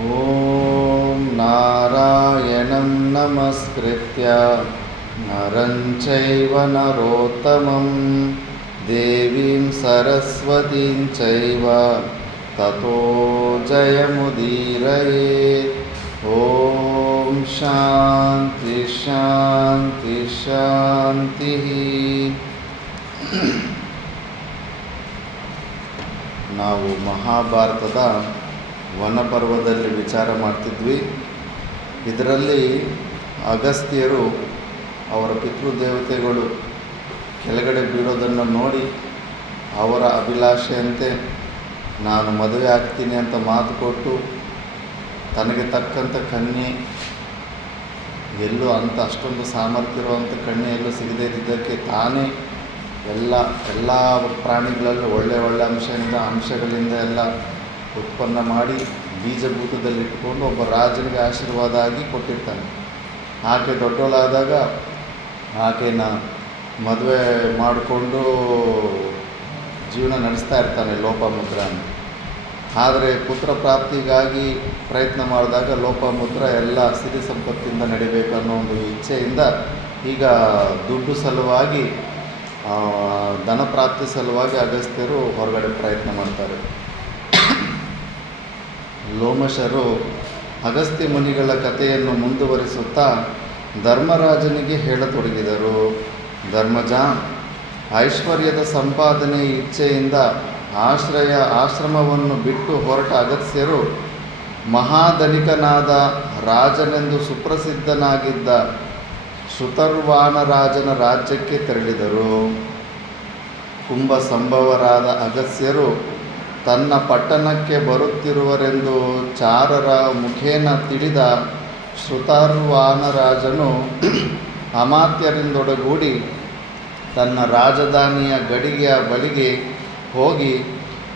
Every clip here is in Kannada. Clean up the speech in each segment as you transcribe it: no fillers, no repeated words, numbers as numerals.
ಓಂ ನಾರಾಯಣಂ ನಮಸ್ಕೃತ್ಯ ನರಂ ಚೈವ ನರೋತ್ತಮಂ ದೇವೀಂ ಸರಸ್ವತೀಂ ಚೈವ ತತೋ ಜಯಮುದೀರಯೇತ್. ಓಂ ಶಾಂತಿ ಶಾಂತಿ ಶಾಂತಿ. ನಾವು ಮಹಾಭಾರತದ ವನಪರ್ವದಲ್ಲಿ ವಿಚಾರ ಮಾಡ್ತಿದ್ವಿ. ಇದರಲ್ಲಿ ಅಗಸ್ತ್ಯರು ಅವರ ಪಿತೃದೇವತೆಗಳು ಕೆಳಗಡೆ ಬೀಳೋದನ್ನು ನೋಡಿ ಅವರ ಅಭಿಲಾಷೆಯಂತೆ ನಾನು ಮದುವೆ ಆಗ್ತೀನಿ ಅಂತ ಮಾತು ಕೊಟ್ಟು ತನಗೆ ತಕ್ಕಂಥ ಕನ್ಯೆ ಎಲ್ಲೂ ಅಷ್ಟೊಂದು ಸಾಮರ್ಥ್ಯ ಇರುವಂಥ ಕನ್ಯೆ ಎಲ್ಲೂ ಸಿಗದೇ ಇದ್ದಕ್ಕೆ ತಾನೇ ಎಲ್ಲ ಪ್ರಾಣಿಗಳಲ್ಲೂ ಒಳ್ಳೆ ಅಂಶಗಳಿಂದ ಎಲ್ಲ ಉತ್ಪನ್ನ ಮಾಡಿ ಬೀಜಭೂತದಲ್ಲಿ ಇಟ್ಕೊಂಡು ಒಬ್ಬ ರಾಜನಿಗೆ ಆಶೀರ್ವಾದ ಆಗಿ ಕೊಟ್ಟಿರ್ತಾನೆ. ಆಕೆ ದೊಡ್ಡವಳಾದಾಗ ಆಕೆನ ಮದುವೆ ಮಾಡಿಕೊಂಡು ಜೀವನ ನಡೆಸ್ತಾ ಇರ್ತಾನೆ ಲೋಪಮುದ್ರನ. ಆದರೆ ಪುತ್ರ ಪ್ರಾಪ್ತಿಗಾಗಿ ಪ್ರಯತ್ನ ಮಾಡಿದಾಗ ಲೋಪಮುದ್ರ ಎಲ್ಲ ಸಿರಿ ಸಂಪತ್ತಿಂದ ನಡಿಬೇಕು ಅನ್ನೋ ಒಂದು ಇಚ್ಛೆಯಿಂದ ಈಗ ದುಡ್ಡು ಸಲುವಾಗಿ ಧನ ಪ್ರಾಪ್ತಿ ಸಲುವಾಗಿ ಅಗಸ್ತ್ಯರು ಹೊರಗಡೆ ಪ್ರಯತ್ನ ಮಾಡ್ತಾರೆ. ಲೋಮಶರು ಅಗಸ್ತ್ಯ ಮುನಿಗಳ ಕಥೆಯನ್ನು ಮುಂದುವರಿಸುತ್ತಾ ಧರ್ಮರಾಜನಿಗೆ ಹೇಳತೊಡಗಿದರು. ಧರ್ಮಜ, ಐಶ್ವರ್ಯದ ಸಂಪಾದನೆ ಇಚ್ಛೆಯಿಂದ ಆಶ್ರಮವನ್ನು ಬಿಟ್ಟು ಹೊರಟ ಅಗಸ್ತ್ಯರು ಮಹಾಧನಿಕನಾದ ರಾಜನೆಂದು ಸುಪ್ರಸಿದ್ಧನಾಗಿದ್ದ ಶ್ರುತರ್ವಾನ ರಾಜನ ರಾಜ್ಯಕ್ಕೆ ತೆರಳಿದರು. ಕುಂಭ ಸಂಭವರಾದ ಅಗಸ್ತ್ಯರು ತನ್ನ ಪಟ್ಟಣಕ್ಕೆ ಬರುತ್ತಿರುವರೆಂದು ಚಾರರ ಮುಖೇನ ತಿಳಿದ ಶ್ರುತರ್ವಾನ ರಾಜನು ಅಮಾತ್ಯರಿಂದೊಡಗೂಡಿ ತನ್ನ ರಾಜಧಾನಿಯ ಗಡಿಗೆಯ ಬಳಿಗೆ ಹೋಗಿ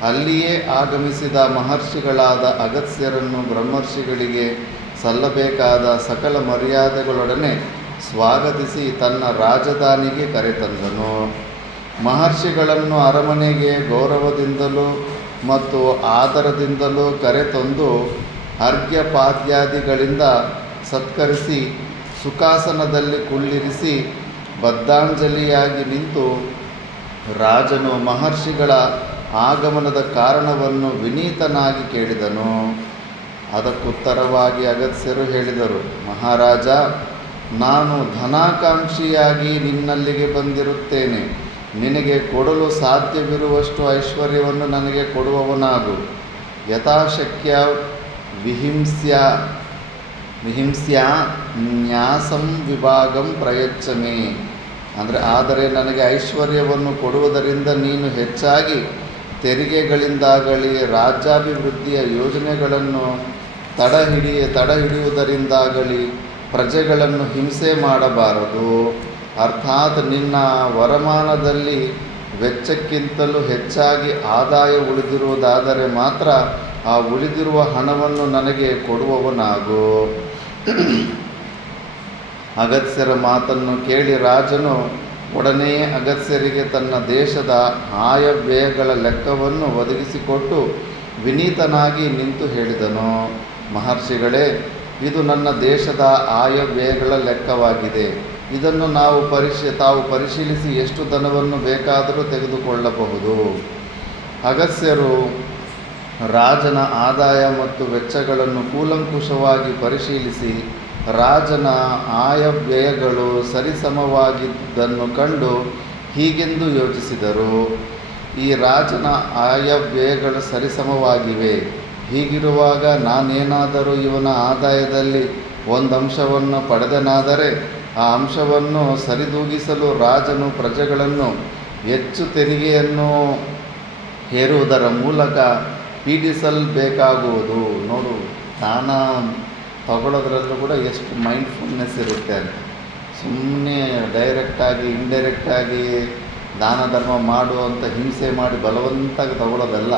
ಅಲ್ಲಿಯೇ ಆಗಮಿಸಿದ ಮಹರ್ಷಿಗಳಾದ ಅಗಸ್ತ್ಯರನ್ನು ಬ್ರಹ್ಮರ್ಷಿಗಳಿಗೆ ಸಲ್ಲಬೇಕಾದ ಸಕಲ ಮರ್ಯಾದೆಗಳೊಡನೆ ಸ್ವಾಗತಿಸಿ ತನ್ನ ರಾಜಧಾನಿಗೆ ಕರೆತಂದನು. ಮಹರ್ಷಿಗಳನ್ನು ಅರಮನೆಗೆ ಗೌರವದಿಂದಲೂ ಮತ್ತು ಆದರದಿಂದಲೂ ಕರೆತಂದು ಅರ್ಘ್ಯಪಾದ್ಯಾದಿಗಳಿಂದ ಸತ್ಕರಿಸಿ ಸುಖಾಸನದಲ್ಲಿ ಕುಳ್ಳಿರಿಸಿ ಬದ್ಧಾಂಜಲಿಯಾಗಿ ನಿಂತು ರಾಜನು ಮಹರ್ಷಿಗಳ ಆಗಮನದ ಕಾರಣವನ್ನು ವಿನೀತನಾಗಿ ಕೇಳಿದನು. ಅದಕ್ಕುತ್ತರವಾಗಿ ಅಗಸ್ತ್ಯರು ಹೇಳಿದರು, ಮಹಾರಾಜ, ನಾನು ಧನಾಕಾಂಕ್ಷಿಯಾಗಿ ನಿನ್ನಲ್ಲಿಗೆ ಬಂದಿರುತ್ತೇನೆ. ನಿನಗೆ ಕೊಡಲು ಸಾಧ್ಯವಿರುವಷ್ಟು ಐಶ್ವರ್ಯವನ್ನು ನನಗೆ ಕೊಡುವವನಾಗು. ಯಥಾಶಕ್ಯ ವಿಹಿಂಸ್ಯ ನ್ಯಾಸಂ ವಿಭಾಗಂ ಪ್ರಯಚ್ಛಮೆ. ಆದರೆ ನನಗೆ ಐಶ್ವರ್ಯವನ್ನು ಕೊಡುವುದರಿಂದ ನೀನು ಹೆಚ್ಚಾಗಿ ತೆರಿಗೆಗಳಿಂದಾಗಲಿ ರಾಜ್ಯಾಭಿವೃದ್ಧಿಯ ಯೋಜನೆಗಳನ್ನು ತಡೆಹಿಡಿಯುವುದರಿಂದಾಗಲಿ ಪ್ರಜೆಗಳನ್ನು ಹಿಂಸೆ ಮಾಡಬಾರದು. ಅರ್ಥಾತ್ ನಿನ್ನ ವರಮಾನದಲ್ಲಿ ವೆಚ್ಚಕ್ಕಿಂತಲೂ ಹೆಚ್ಚಾಗಿ ಆದಾಯ ಉಳಿದಿರುವುದಾದರೆ ಮಾತ್ರ ಆ ಉಳಿದಿರುವ ಹಣವನ್ನು ನನಗೆ ಕೊಡುವವನಾಗು. ಅಗಸ್ತ್ಯರ ಮಾತನ್ನು ಕೇಳಿ ರಾಜನು ಒಡನೆಯೇ ಅಗಸ್ತ್ಯರಿಗೆ ತನ್ನ ದೇಶದ ಆಯವ್ಯಯಗಳ ಲೆಕ್ಕವನ್ನು ಒದಗಿಸಿಕೊಟ್ಟು ವಿನೀತನಾಗಿ ನಿಂತು ಹೇಳಿದನು, ಮಹರ್ಷಿಗಳೇ, ಇದು ನನ್ನ ದೇಶದ ಆಯವ್ಯಯಗಳ ಲೆಕ್ಕವಾಗಿದೆ. ಇದನ್ನು ತಾವು ಪರಿಶೀಲಿಸಿ ಎಷ್ಟು ಧನವನ್ನು ಬೇಕಾದರೂ ತೆಗೆದುಕೊಳ್ಳಬಹುದು. ಅಗಸ್ತ್ಯರು ರಾಜನ ಆದಾಯ ಮತ್ತು ವೆಚ್ಚಗಳನ್ನು ಕೂಲಂಕುಷವಾಗಿ ಪರಿಶೀಲಿಸಿ ರಾಜನ ಆಯವ್ಯಯಗಳು ಸರಿಸಮವಾಗಿದ್ದನ್ನು ಕಂಡು ಹೀಗೆಂದು ಯೋಚಿಸಿದರು, ಈ ರಾಜನ ಆಯವ್ಯಯಗಳು ಸರಿಸಮವಾಗಿವೆ. ಹೀಗಿರುವಾಗ ನಾನೇನಾದರೂ ಇವನ ಆದಾಯದಲ್ಲಿ ಒಂದು ಅಂಶವನ್ನು ಪಡೆದನಾದರೆ ಆ ಅಂಶವನ್ನು ಸರಿದೂಗಿಸಲು ರಾಜನು ಪ್ರಜೆಗಳನ್ನು ಹೆಚ್ಚು ತೆರಿಗೆಯನ್ನು ಹೇರುವುದರ ಮೂಲಕ ಪೀಡಿಸಲ್ಬೇಕಾಗುವುದು. ನೋಡು, ದಾನ ತಗೊಳ್ಳೋದ್ರಲ್ಲೂ ಕೂಡ ಎಷ್ಟು ಮೈಂಡ್ಫುಲ್ನೆಸ್ ಇರುತ್ತೆ ಅಂತ. ಸುಮ್ಮನೆ ಡೈರೆಕ್ಟಾಗಿ ಇಂಡೈರೆಕ್ಟಾಗಿ ದಾನ ಧರ್ಮ ಮಾಡುವಂಥ ಹಿಂಸೆ ಮಾಡಿ ಬಲವಂತಾಗಿ ತಗೊಳ್ಳೋದಲ್ಲ.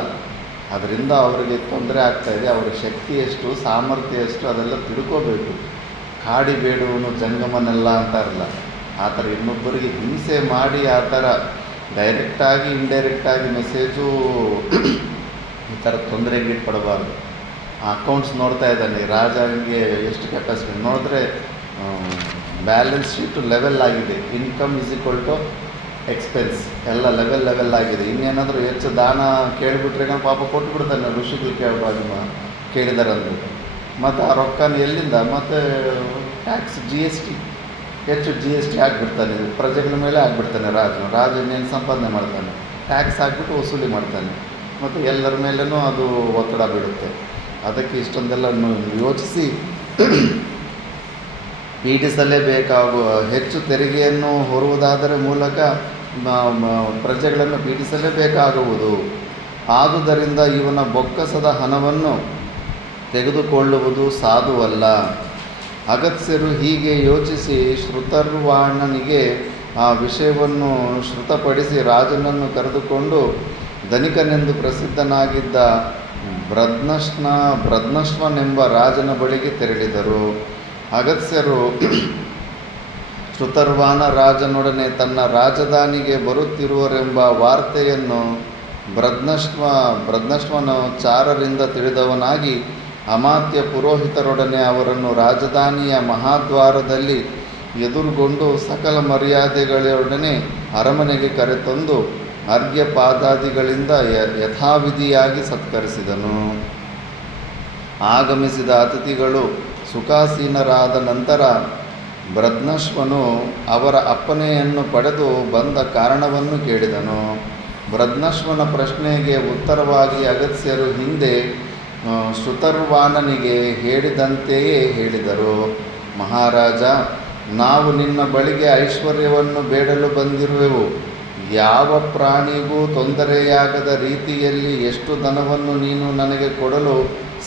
ಅದರಿಂದ ಅವರಿಗೆ ತೊಂದರೆ ಆಗ್ತಾಯಿದೆ. ಅವರ ಶಕ್ತಿ ಎಷ್ಟು, ಸಾಮರ್ಥ್ಯ ಎಷ್ಟು, ಅದೆಲ್ಲ ತಿಳ್ಕೋಬೇಕು. ಕಾಡಿ ಬೇಡುವನು ಜಂಗಮನೆಲ್ಲ ಅಂತಾರಲ್ಲ, ಆ ಥರ ಇನ್ನೊಬ್ಬರಿಗೆ ಹಿಂಸೆ ಮಾಡಿ ಆ ಥರ ಡೈರೆಕ್ಟಾಗಿ ಇಂಡೈರೆಕ್ಟಾಗಿ ಮೆಸೇಜು ಈ ಥರ ತೊಂದರೆಗೆ ಪಡಬಾರ್ದು. ಅಕೌಂಟ್ಸ್ ನೋಡ್ತಾ ಇದ್ದಾನೆ, ರಾಜನಿಗೆ ಎಷ್ಟು ಕೆಪಾಸಿಟಿ ನೋಡಿದ್ರೆ ಬ್ಯಾಲೆನ್ಸ್ ಶೀಟು ಲೆವೆಲ್ ಆಗಿದೆ, income is equal to expense ಎಲ್ಲ ಲೆವೆಲ್ ಆಗಿದೆ. ಇನ್ನೇನಾದರೂ ಹೆಚ್ಚು ದಾನ ಕೇಳಿಬಿಟ್ರೆ ಪಾಪ ಕೊಟ್ಟುಬಿಡ್ತಾನೆ, ಋಷಿಗಳು ಕೇಳಿದಾರೆ ಅಂದ್ಬಿಟ್ಟು. ಮತ್ತು ಆ ರೊಕ್ಕನ ಎಲ್ಲಿಂದ ಮತ್ತು ಟ್ಯಾಕ್ಸ್ ಹೆಚ್ಚು ಜಿ ಎಸ್ ಟಿ ಹಾಕ್ಬಿಡ್ತಾನೆ, ಪ್ರಜೆಗಳ ಮೇಲೆ ಹಾಕ್ಬಿಡ್ತಾನೆ. ರಾಜ ಇನ್ನೇನು ಸಂಪಾದನೆ ಮಾಡ್ತಾನೆ, ಟ್ಯಾಕ್ಸ್ ಹಾಕ್ಬಿಟ್ಟು ವಸೂಲಿ ಮಾಡ್ತಾನೆ, ಮತ್ತು ಎಲ್ಲರ ಮೇಲೂ ಅದು ಒತ್ತಡ ಬೀಳುತ್ತೆ. ಅದಕ್ಕೆ ಇಷ್ಟೊಂದೆಲ್ಲ ಯೋಚಿಸಿ ಪೀಡಿಸಲೇಬೇಕಾಗುವ ಹೆಚ್ಚು ತೆರಿಗೆಯನ್ನು ಹೊರುವುದಾದರೆ ಮೂಲಕ ಪ್ರಜೆಗಳನ್ನು ಪೀಡಿಸಲೇಬೇಕಾಗುವುದು. ಆದುದರಿಂದ ಇವನ ಬೊಕ್ಕಸದ ಹಣವನ್ನು ತೆಗೆದುಕೊಳ್ಳುವುದು ಸಾಧುವಲ್ಲ. ಅಗತ್ಯರು ಹೀಗೆ ಯೋಚಿಸಿ ಶ್ರುತರ್ವಾಣನಿಗೆ ಆ ವಿಷಯವನ್ನು ಶ್ರುತಪಡಿಸಿ ರಾಜನನ್ನು ಕರೆದುಕೊಂಡು ಧನಿಕನೆಂದು ಪ್ರಸಿದ್ಧನಾಗಿದ್ದ ಬ್ರದ್ನಶ್ವನೆಂಬ ರಾಜನ ಬಳಿಗೆ ತೆರಳಿದರು. ಅಗತ್ಯರು ಶ್ರುತರ್ವಾಣ ರಾಜನೊಡನೆ ತನ್ನ ರಾಜಧಾನಿಗೆ ಬರುತ್ತಿರುವರೆಂಬ ವಾರ್ತೆಯನ್ನು ಬ್ರದ್ನಶ್ವನ ಚಾರರಿಂದ ತಿಳಿದವನಾಗಿ ಅಮಾತ್ಯ ಪುರೋಹಿತರೊಡನೆ ಅವರನ್ನು ರಾಜಧಾನಿಯ ಮಹಾದ್ವಾರದಲ್ಲಿ ಎದುರುಗೊಂಡು ಸಕಲ ಮರ್ಯಾದೆಗಳೊಡನೆ ಅರಮನೆಗೆ ಕರೆತಂದು ಅರ್ಘ್ಯಪಾದಾದಿಗಳಿಂದ ಯಥಾವಿಧಿಯಾಗಿ ಸತ್ಕರಿಸಿದನು. ಆಗಮಿಸಿದ ಅತಿಥಿಗಳು ಸುಖಾಸೀನರಾದ ನಂತರ ಬ್ರದ್ನಶ್ವನು ಅವರ ಅಪ್ಪಣೆಯನ್ನು ಪಡೆದು ಬಂದ ಕಾರಣವನ್ನು ಕೇಳಿದನು. ಬ್ರದ್ನಶ್ವನ ಪ್ರಶ್ನೆಗೆ ಉತ್ತರವಾಗಿ ಅಗತ್ಯರು ಹಿಂದೆ ಶ್ರುತರ್ವಾಣನಿಗೆ ಹೇಳಿದಂತೆಯೇ ಹೇಳಿದರು. ಮಹಾರಾಜ, ನಾವು ನಿನ್ನ ಬಳಿಗೆ ಐಶ್ವರ್ಯವನ್ನು ಬೇಡಲು ಬಂದಿರುವೆವು. ಯಾವ ಪ್ರಾಣಿಗೂ ತೊಂದರೆಯಾಗದ ರೀತಿಯಲ್ಲಿ ಎಷ್ಟು ಧನವನ್ನು ನೀನು ನನಗೆ ಕೊಡಲು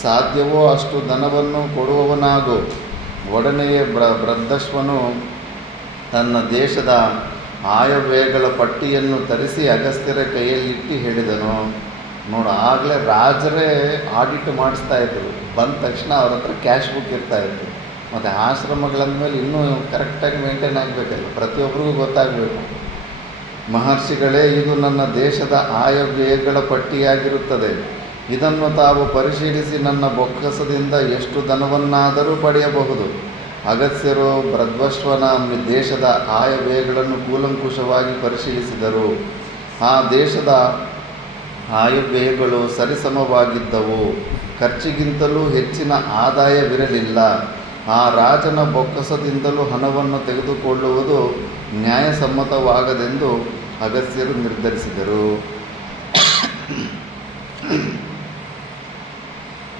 ಸಾಧ್ಯವೋ ಅಷ್ಟು ಧನವನ್ನು ಕೊಡುವವನಾಗು. ಒಡನೆಯೇ ಬ್ರದ್ನಶ್ವನು ತನ್ನ ದೇಶದ ಆಯವ್ಯಯಗಳ ಪಟ್ಟಿಯನ್ನು ತರಿಸಿ ಅಗಸ್ತ್ಯರ ಕೈಯಲ್ಲಿಟ್ಟು ಹೇಳಿದನು. ನೋಡು, ಆಗಲೇ ರಾಜರೇ ಆಡಿಟ್ ಮಾಡಿಸ್ತಾಯಿದ್ರು. ಬಂದ ತಕ್ಷಣ ಅವ್ರ ಹತ್ರ ಕ್ಯಾಶ್ ಬುಕ್ ಇರ್ತಾಯಿತ್ತು. ಮತ್ತು ಆಶ್ರಮಗಳಂದಮೇಲೆ ಇನ್ನೂ ಕರೆಕ್ಟಾಗಿ ಮೇಂಟೈನ್ ಆಗಬೇಕಲ್ಲ, ಪ್ರತಿಯೊಬ್ಬರಿಗೂ ಗೊತ್ತಾಗಬೇಕು. ಮಹರ್ಷಿಗಳೇ, ಇದು ನನ್ನ ದೇಶದ ಆಯವ್ಯಯಗಳ ಪಟ್ಟಿಯಾಗಿರುತ್ತದೆ. ಇದನ್ನು ತಾವು ಪರಿಶೀಲಿಸಿ ನನ್ನ ಬೊಕ್ಕಸದಿಂದ ಎಷ್ಟು ಧನವನ್ನಾದರೂ ಪಡೆಯಬಹುದು. ಅಗಸ್ತ್ಯರು ಬ್ರದ್ನಶ್ವನ ದೇಶದ ಆಯವ್ಯಯಗಳನ್ನು ಕೂಲಂಕುಷವಾಗಿ ಪರಿಶೀಲಿಸಿದರು. ಆ ದೇಶದ ಆಯವ್ಯಯಗಳು ಸರಿಸಮವಾಗಿದ್ದವು. ಖರ್ಚಿಗಿಂತಲೂ ಹೆಚ್ಚಿನ ಆದಾಯವಿರಲಿಲ್ಲ. ಆ ರಾಜನ ಬೊಕ್ಕಸದಿಂದಲೂ ಹಣವನ್ನು ತೆಗೆದುಕೊಳ್ಳುವುದು ನ್ಯಾಯಸಮ್ಮತವಾಗದೆಂದು ಅಗಸ್ತ್ಯರು ನಿರ್ಧರಿಸಿದರು.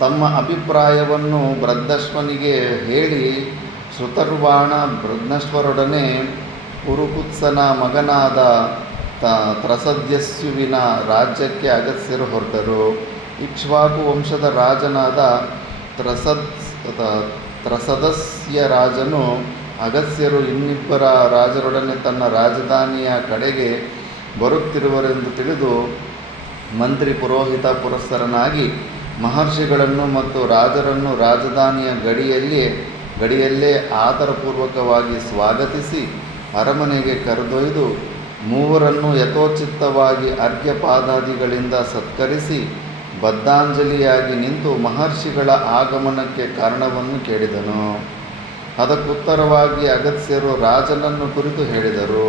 ತಮ್ಮ ಅಭಿಪ್ರಾಯವನ್ನು ಬ್ರದ್ನಶ್ವನಿಗೆ ಹೇಳಿ ಶ್ರುತರ್ವಾಣ ಬ್ರದ್ನಶ್ವರೊಡನೆ ಪುರುಕುತ್ಸನ ಮಗನಾದ ತ್ರಸದ್ಯಸ್ಯುವಿನ ರಾಜ್ಯಕ್ಕೆ ಅಗಸ್ತ್ಯರು ಹೊರಟರು. ಇಕ್ಷ್ವಾಕು ವಂಶದ ರಾಜನಾದ ತ್ರಸದಸ್ಯ ರಾಜನು ಅಗಸ್ತ್ಯರು ಇನ್ನಿಬ್ಬರ ರಾಜರೊಡನೆ ತನ್ನ ರಾಜಧಾನಿಯ ಕಡೆಗೆ ಬರುತ್ತಿರುವರೆಂದು ತಿಳಿದು ಮಂತ್ರಿ ಪುರೋಹಿತ ಪುರಸ್ಸರನಾಗಿ ಮಹರ್ಷಿಗಳನ್ನು ಮತ್ತು ರಾಜರನ್ನು ರಾಜಧಾನಿಯ ಗಡಿಯಲ್ಲೇ ಆದರಪೂರ್ವಕವಾಗಿ ಸ್ವಾಗತಿಸಿ ಅರಮನೆಗೆ ಕರೆದೊಯ್ದು ಮೂವರನ್ನು ಯಥೋಚಿತ್ತವಾಗಿ ಅರ್ಘ್ಯಪಾದಾದಿಗಳಿಂದ ಸತ್ಕರಿಸಿ ಬದ್ಧಾಂಜಲಿಯಾಗಿ ನಿಂತು ಮಹರ್ಷಿಗಳ ಆಗಮನಕ್ಕೆ ಕಾರಣವನ್ನು ಕೇಳಿದನು. ಅದಕ್ಕುತ್ತರವಾಗಿ ಅಗಸ್ತ್ಯರು ರಾಜನನ್ನು ಕುರಿತು ಹೇಳಿದರು.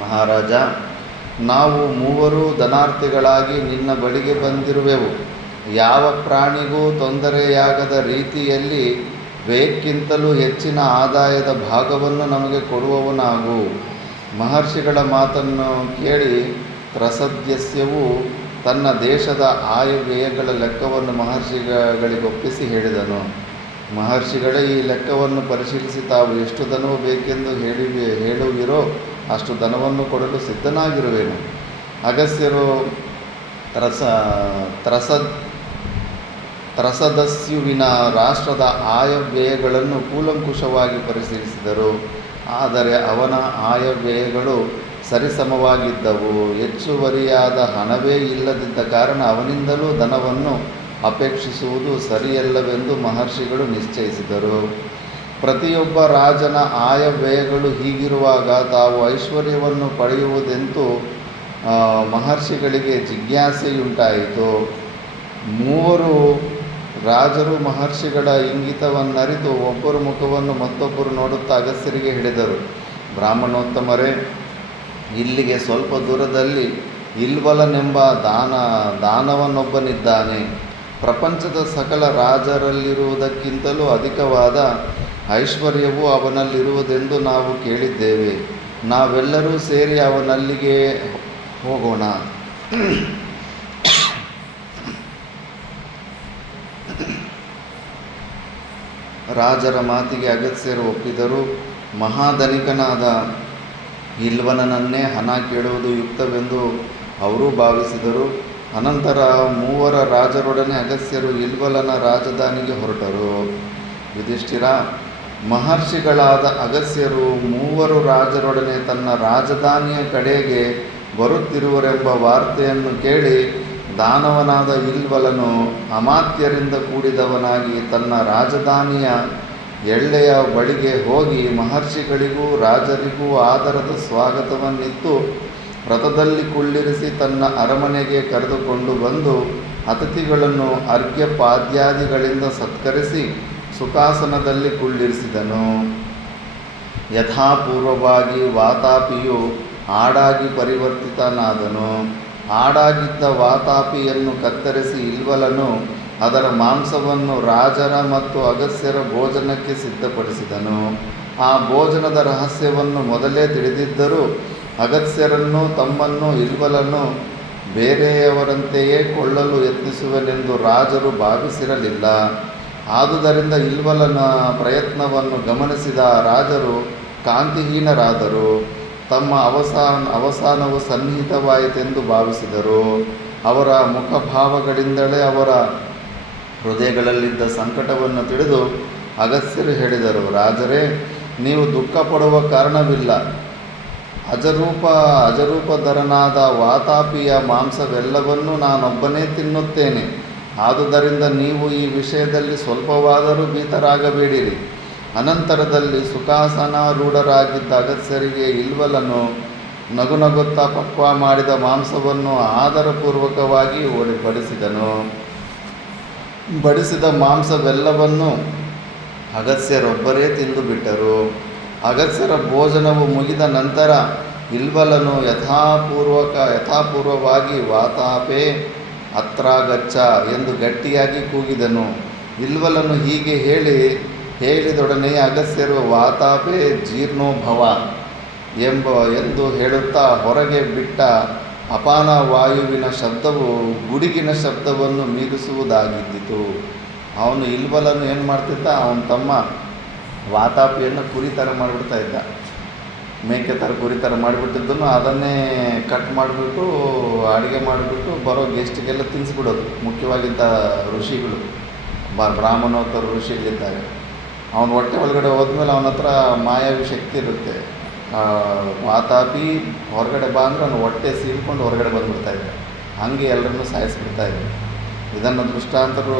ಮಹಾರಾಜ, ನಾವು ಮೂವರೂ ಧನಾರ್ಥಿಗಳಾಗಿ ನಿನ್ನ ಬಳಿಗೆ ಬಂದಿರುವೆವು. ಯಾವ ಪ್ರಾಣಿಗೂ ತೊಂದರೆಯಾಗದ ರೀತಿಯಲ್ಲಿ ವ್ಯಯಕ್ಕಿಂತಲೂ ಹೆಚ್ಚಿನ ಆದಾಯದ ಭಾಗವನ್ನು ನಮಗೆ ಕೊಡುವವನಾಗು. ಮಹರ್ಷಿಗಳ ಮಾತನ್ನು ಕೇಳಿ ತ್ರಸದ್ಯಸ್ಯವು ತನ್ನ ದೇಶದ ಆಯವ್ಯಯಗಳ ಲೆಕ್ಕವನ್ನು ಮಹರ್ಷಿಗಳಿಗೊಪ್ಪಿಸಿ ಹೇಳಿದನು. ಮಹರ್ಷಿಗಳೇ, ಈ ಲೆಕ್ಕವನ್ನು ಪರಿಶೀಲಿಸಿ ತಾವು ಎಷ್ಟು ಧನವು ಬೇಕೆಂದು ಹೇಳುವಿರೋ ಅಷ್ಟು ಧನವನ್ನು ಕೊಡಲು ಸಿದ್ಧನಾಗಿರುವೆನು. ಅಗಸ್ತ್ಯರು ತ್ರಸದಸ್ಯುವಿನ ರಾಷ್ಟ್ರದ ಆಯವ್ಯಯಗಳನ್ನು ಕೂಲಂಕುಷವಾಗಿ ಪರಿಶೀಲಿಸಿದರು. ಆದರೆ ಅವನ ಆಯವ್ಯಯಗಳು ಸರಿಸಮವಾಗಿದ್ದವು. ಹೆಚ್ಚುವರಿಯಾದ ಹಣವೇ ಇಲ್ಲದಿದ್ದ ಕಾರಣ ಅವನಿಂದಲೂ ಧನವನ್ನು ಅಪೇಕ್ಷಿಸುವುದು ಸರಿಯಲ್ಲವೆಂದು ಮಹರ್ಷಿಗಳು ನಿಶ್ಚಯಿಸಿದರು. ಪ್ರತಿಯೊಬ್ಬ ರಾಜನ ಆಯವ್ಯಯಗಳು ಹೀಗಿರುವಾಗ ತಾವು ಐಶ್ವರ್ಯವನ್ನು ಪಡೆಯುವುದೆಂತೂ ಮಹರ್ಷಿಗಳಿಗೆ ಜಿಜ್ಞಾಸೆಯುಂಟಾಯಿತು. ಮೂವರು ರಾಜರು ಮಹರ್ಷಿಗಳ ಇಂಗಿತವನ್ನರಿತು ಒಬ್ಬರ ಮುಖವನ್ನು ಮತ್ತೊಬ್ಬರು ನೋಡುತ್ತಾ ಅಗಸ್ತ್ಯರಿಗೆ ಹೇಳಿದರು, ಬ್ರಾಹ್ಮಣೋತ್ತಮರೇ, ಇಲ್ಲಿಗೆ ಸ್ವಲ್ಪ ದೂರದಲ್ಲಿ ಇಲ್ವಲನೆಂಬ ದಾನವನೊಬ್ಬನಿದ್ದಾನೆ. ಪ್ರಪಂಚದ ಸಕಲ ರಾಜರಲ್ಲಿರುವುದಕ್ಕಿಂತಲೂ ಅಧಿಕವಾದ ಐಶ್ವರ್ಯವು ಅವನಲ್ಲಿರುವುದೆಂದು ನಾವು ಕೇಳಿದ್ದೇವೆ. ನಾವೆಲ್ಲರೂ ಸೇರಿ ಅವನಲ್ಲಿಗೆ ಹೋಗೋಣ. ರಾಜರ ಮಾತಿಗೆ ಅಗಸ್ತ್ಯರು ಒಪ್ಪಿದರು. ಮಹಾಧನಿಕನಾದ ಇಲ್ವಲನನ್ನೇ ಹಣ ಕೇಳುವುದು ಯುಕ್ತವೆಂದು ಅವರೂ ಭಾವಿಸಿದರು. ಅನಂತರ ಮೂವರ ರಾಜರೊಡನೆ ಅಗಸ್ತ್ಯರು ಇಲ್ವಲನ ರಾಜಧಾನಿಗೆ ಹೊರಟರು. ಯುಧಿಷ್ಠಿರ, ಮಹರ್ಷಿಗಳಾದ ಅಗಸ್ತ್ಯರು ಮೂವರು ರಾಜರೊಡನೆ ತನ್ನ ರಾಜಧಾನಿಯ ಕಡೆಗೆ ಬರುತ್ತಿರುವರೆಂಬ ವಾರ್ತೆಯನ್ನು ಕೇಳಿ ದಾನವನಾದ ಇಲ್ವಲನು ಅಮಾತ್ಯರಿಂದ ಕೂಡಿದವನಾಗಿ ತನ್ನ ರಾಜಧಾನಿಯ ಎಳ್ಳೆಯ ಬಳಿಗೆ ಹೋಗಿ ಮಹರ್ಷಿಗಳಿಗೂ ರಾಜರಿಗೂ ಆದರದ ಸ್ವಾಗತವನ್ನಿತ್ತು ರಥದಲ್ಲಿ ಕುಳ್ಳಿರಿಸಿ ತನ್ನ ಅರಮನೆಗೆ ಕರೆದುಕೊಂಡು ಬಂದು ಅತಿಥಿಗಳನ್ನು ಅರ್ಘ್ಯಪಾದ್ಯಾದಿಗಳಿಂದ ಸತ್ಕರಿಸಿ ಸುಖಾಸನದಲ್ಲಿ ಕುಳ್ಳಿರಿಸಿದನು. ಯಥಾಪೂರ್ವವಾಗಿ ವಾತಾಪಿಯು ಆಡಾಗಿ ಪರಿವರ್ತಿತನಾದನು. ಆಡಾಗಿದ್ದ ವಾತಾಪಿಯನ್ನು ಕತ್ತರಿಸಿ ಇಲ್ವಲನು ಅದರ ಮಾಂಸವನ್ನು ರಾಜರ ಮತ್ತು ಅಗಸ್ತ್ಯರ ಭೋಜನಕ್ಕೆ ಸಿದ್ಧಪಡಿಸಿದನು. ಆ ಭೋಜನದ ರಹಸ್ಯವನ್ನು ಮೊದಲೇ ತಿಳಿದಿದ್ದರೂ ಅಗಸ್ತ್ಯರನ್ನು ತಮ್ಮನ್ನು ಇಲ್ವಲನು ಬೇರೆಯವರಂತೆಯೇ ಕೊಳ್ಳಲು ಯತ್ನಿಸುವನೆಂದು ರಾಜರು ಭಾವಿಸಿರಲಿಲ್ಲ. ಆದುದರಿಂದ ಇಲ್ವಲನ ಪ್ರಯತ್ನವನ್ನು ಗಮನಿಸಿದ ರಾಜರು ಕಾಂತಿಹೀನರಾದರು. ತಮ್ಮ ಅವಸಾನವು ಸನ್ನಿಹಿತವಾಯಿತೆಂದು ಭಾವಿಸಿದರು. ಅವರ ಮುಖಭಾವಗಳಿಂದಲೇ ಅವರ ಹೃದಯಗಳಲ್ಲಿದ್ದ ಸಂಕಟವನ್ನು ತಿಳಿದು ಅಗಸ್ತ್ಯರು ಹೇಳಿದರು, ರಾಜರೇ, ನೀವು ದುಃಖ ಪಡುವ ಕಾರಣವಿಲ್ಲ. ಅಜರೂಪಧರನಾದ ವಾತಾಪಿಯ ಮಾಂಸವೆಲ್ಲವನ್ನೂ ನಾನೊಬ್ಬನೇ ತಿನ್ನುತ್ತೇನೆ. ಆದುದರಿಂದ ನೀವು ಈ ವಿಷಯದಲ್ಲಿ ಸ್ವಲ್ಪವಾದರೂ ಭೀತರಾಗಬೇಡಿರಿ. ಅನಂತರದಲ್ಲಿ ಸುಖಾಸನಾರೂಢರಾಗಿದ್ದ ಅಗಸ್ತ್ಯರಿಗೆ ಇಲ್ವಲನು ನಗುನಗುತ್ತಾ ಪಕ್ವ ಮಾಡಿದ ಮಾಂಸವನ್ನು ಆದರಪೂರ್ವಕವಾಗಿ ಬಡಿಸಿದನು. ಬಡಿಸಿದ ಮಾಂಸವೆಲ್ಲವನ್ನು ಅಗಸ್ತ್ಯರೊಬ್ಬರೇ ತಿಂದುಬಿಟ್ಟರು. ಅಗಸ್ತ್ಯರ ಭೋಜನವು ಮುಗಿದ ನಂತರ ಇಲ್ವಲನು ಯಥಾಪೂರ್ವವಾಗಿ ವಾತಾಪೇ ಅತ್ರಾಗಚ್ಚ ಎಂದು ಗಟ್ಟಿಯಾಗಿ ಕೂಗಿದನು. ಇಲ್ವಲನು ಹೀಗೆ ಹೇಳಿದೊಡನೆ ಅಗಸ್ತ್ಯರು ವಾತಾಪೇ ಜೀರ್ಣೋಭವ ಎಂದು ಹೇಳುತ್ತಾ ಹೊರಗೆ ಬಿಟ್ಟ ಅಪಾನ ವಾಯುವಿನ ಶಬ್ದವು ಗುಡುಗಿನ ಶಬ್ದವನ್ನು ಮೀರಿಸುವುದಾಗಿದ್ದಿತು. ಅವನು ಇಲ್ವಲನು ಏನು ಮಾಡ್ತಿದ್ದ, ಅವನ ತಮ್ಮ ವಾತಾಪಿಯನ್ನು ಕುರಿ ಥರ ಮಾಡಿಬಿಡ್ತಾ ಇದ್ದ. ಮೇಕೆ ಥರ ಕುರಿ ಥರ ಮಾಡಿಬಿಟ್ಟಿದ್ದನು. ಅದನ್ನೇ ಕಟ್ ಮಾಡಿಬಿಟ್ಟು ಅಡುಗೆ ಮಾಡಿಬಿಟ್ಟು ಬರೋ ಗೆಸ್ಟಿಗೆಲ್ಲ ತಿನ್ನಿಸ್ಬಿಡೋದು. ಮುಖ್ಯವಾಗಿದ್ದ ಋಷಿಗಳು, ಬ್ರಾಹ್ಮಣೋತ್ತರ ಋಷಿಗಳಿದ್ದಾಗ ಅವನ ಹೊಟ್ಟೆ ಒಳಗಡೆ ಹೋದ್ಮೇಲೆ ಅವನ ಹತ್ರ ಮಾಯಾವಿ ಶಕ್ತಿ ಇರುತ್ತೆ. ವಾತಾಪಿ ಹೊರಗಡೆ ಬಾ ಅಂದರೆ ಅವನು ಹೊಟ್ಟೆ ಸೀಳ್ಕೊಂಡು ಹೊರಗಡೆ ಬಂದುಬಿಡ್ತಾಯಿದ್ದ. ಹಾಗೆ ಎಲ್ಲರನ್ನೂ ಸಾಯಿಸ್ಬಿಡ್ತಾಯಿದ್ದ. ಇದನ್ನು ದೃಷ್ಟಾಂತರು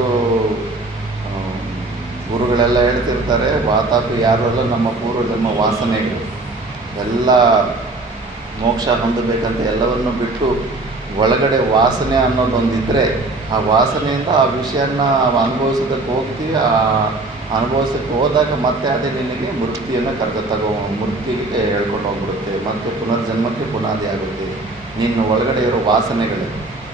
ಗುರುಗಳೆಲ್ಲ ಹೇಳ್ತಿರ್ತಾರೆ. ವಾತಾಪಿ ಯಾರು ಅಲ್ಲ, ನಮ್ಮ ಪೂರ್ವಜನ್ಮ ವಾಸನೆಗಳು. ಎಲ್ಲ ಮೋಕ್ಷ ಹೊಂದಬೇಕಂತ ಎಲ್ಲವನ್ನು ಬಿಟ್ಟು ಒಳಗಡೆ ವಾಸನೆ ಅನ್ನೋದೊಂದಿದ್ದರೆ ಆ ವಾಸನೆಯಿಂದ ಆ ವಿಷಯನ ಅನುಭವಿಸೋದಕ್ಕೆ ಹೋಗ್ತೀವಿ. ಅನುಭವಿಸೋಕ್ಕೆ ಹೋದಾಗ ಮತ್ತೆ ಅದೇ ನಿನಗೆ ಮೃತ್ಯುವಿಗೆ ಹೇಳ್ಕೊಂಡು ಹೋಗ್ಬಿಡುತ್ತೆ. ಮತ್ತು ಪುನರ್ಜನ್ಮಕ್ಕೆ ಬುನಾದಿ ಆಗುತ್ತೆ ನಿನ್ನ ಒಳಗಡೆ ಇರೋ ವಾಸನೆಗಳೇ.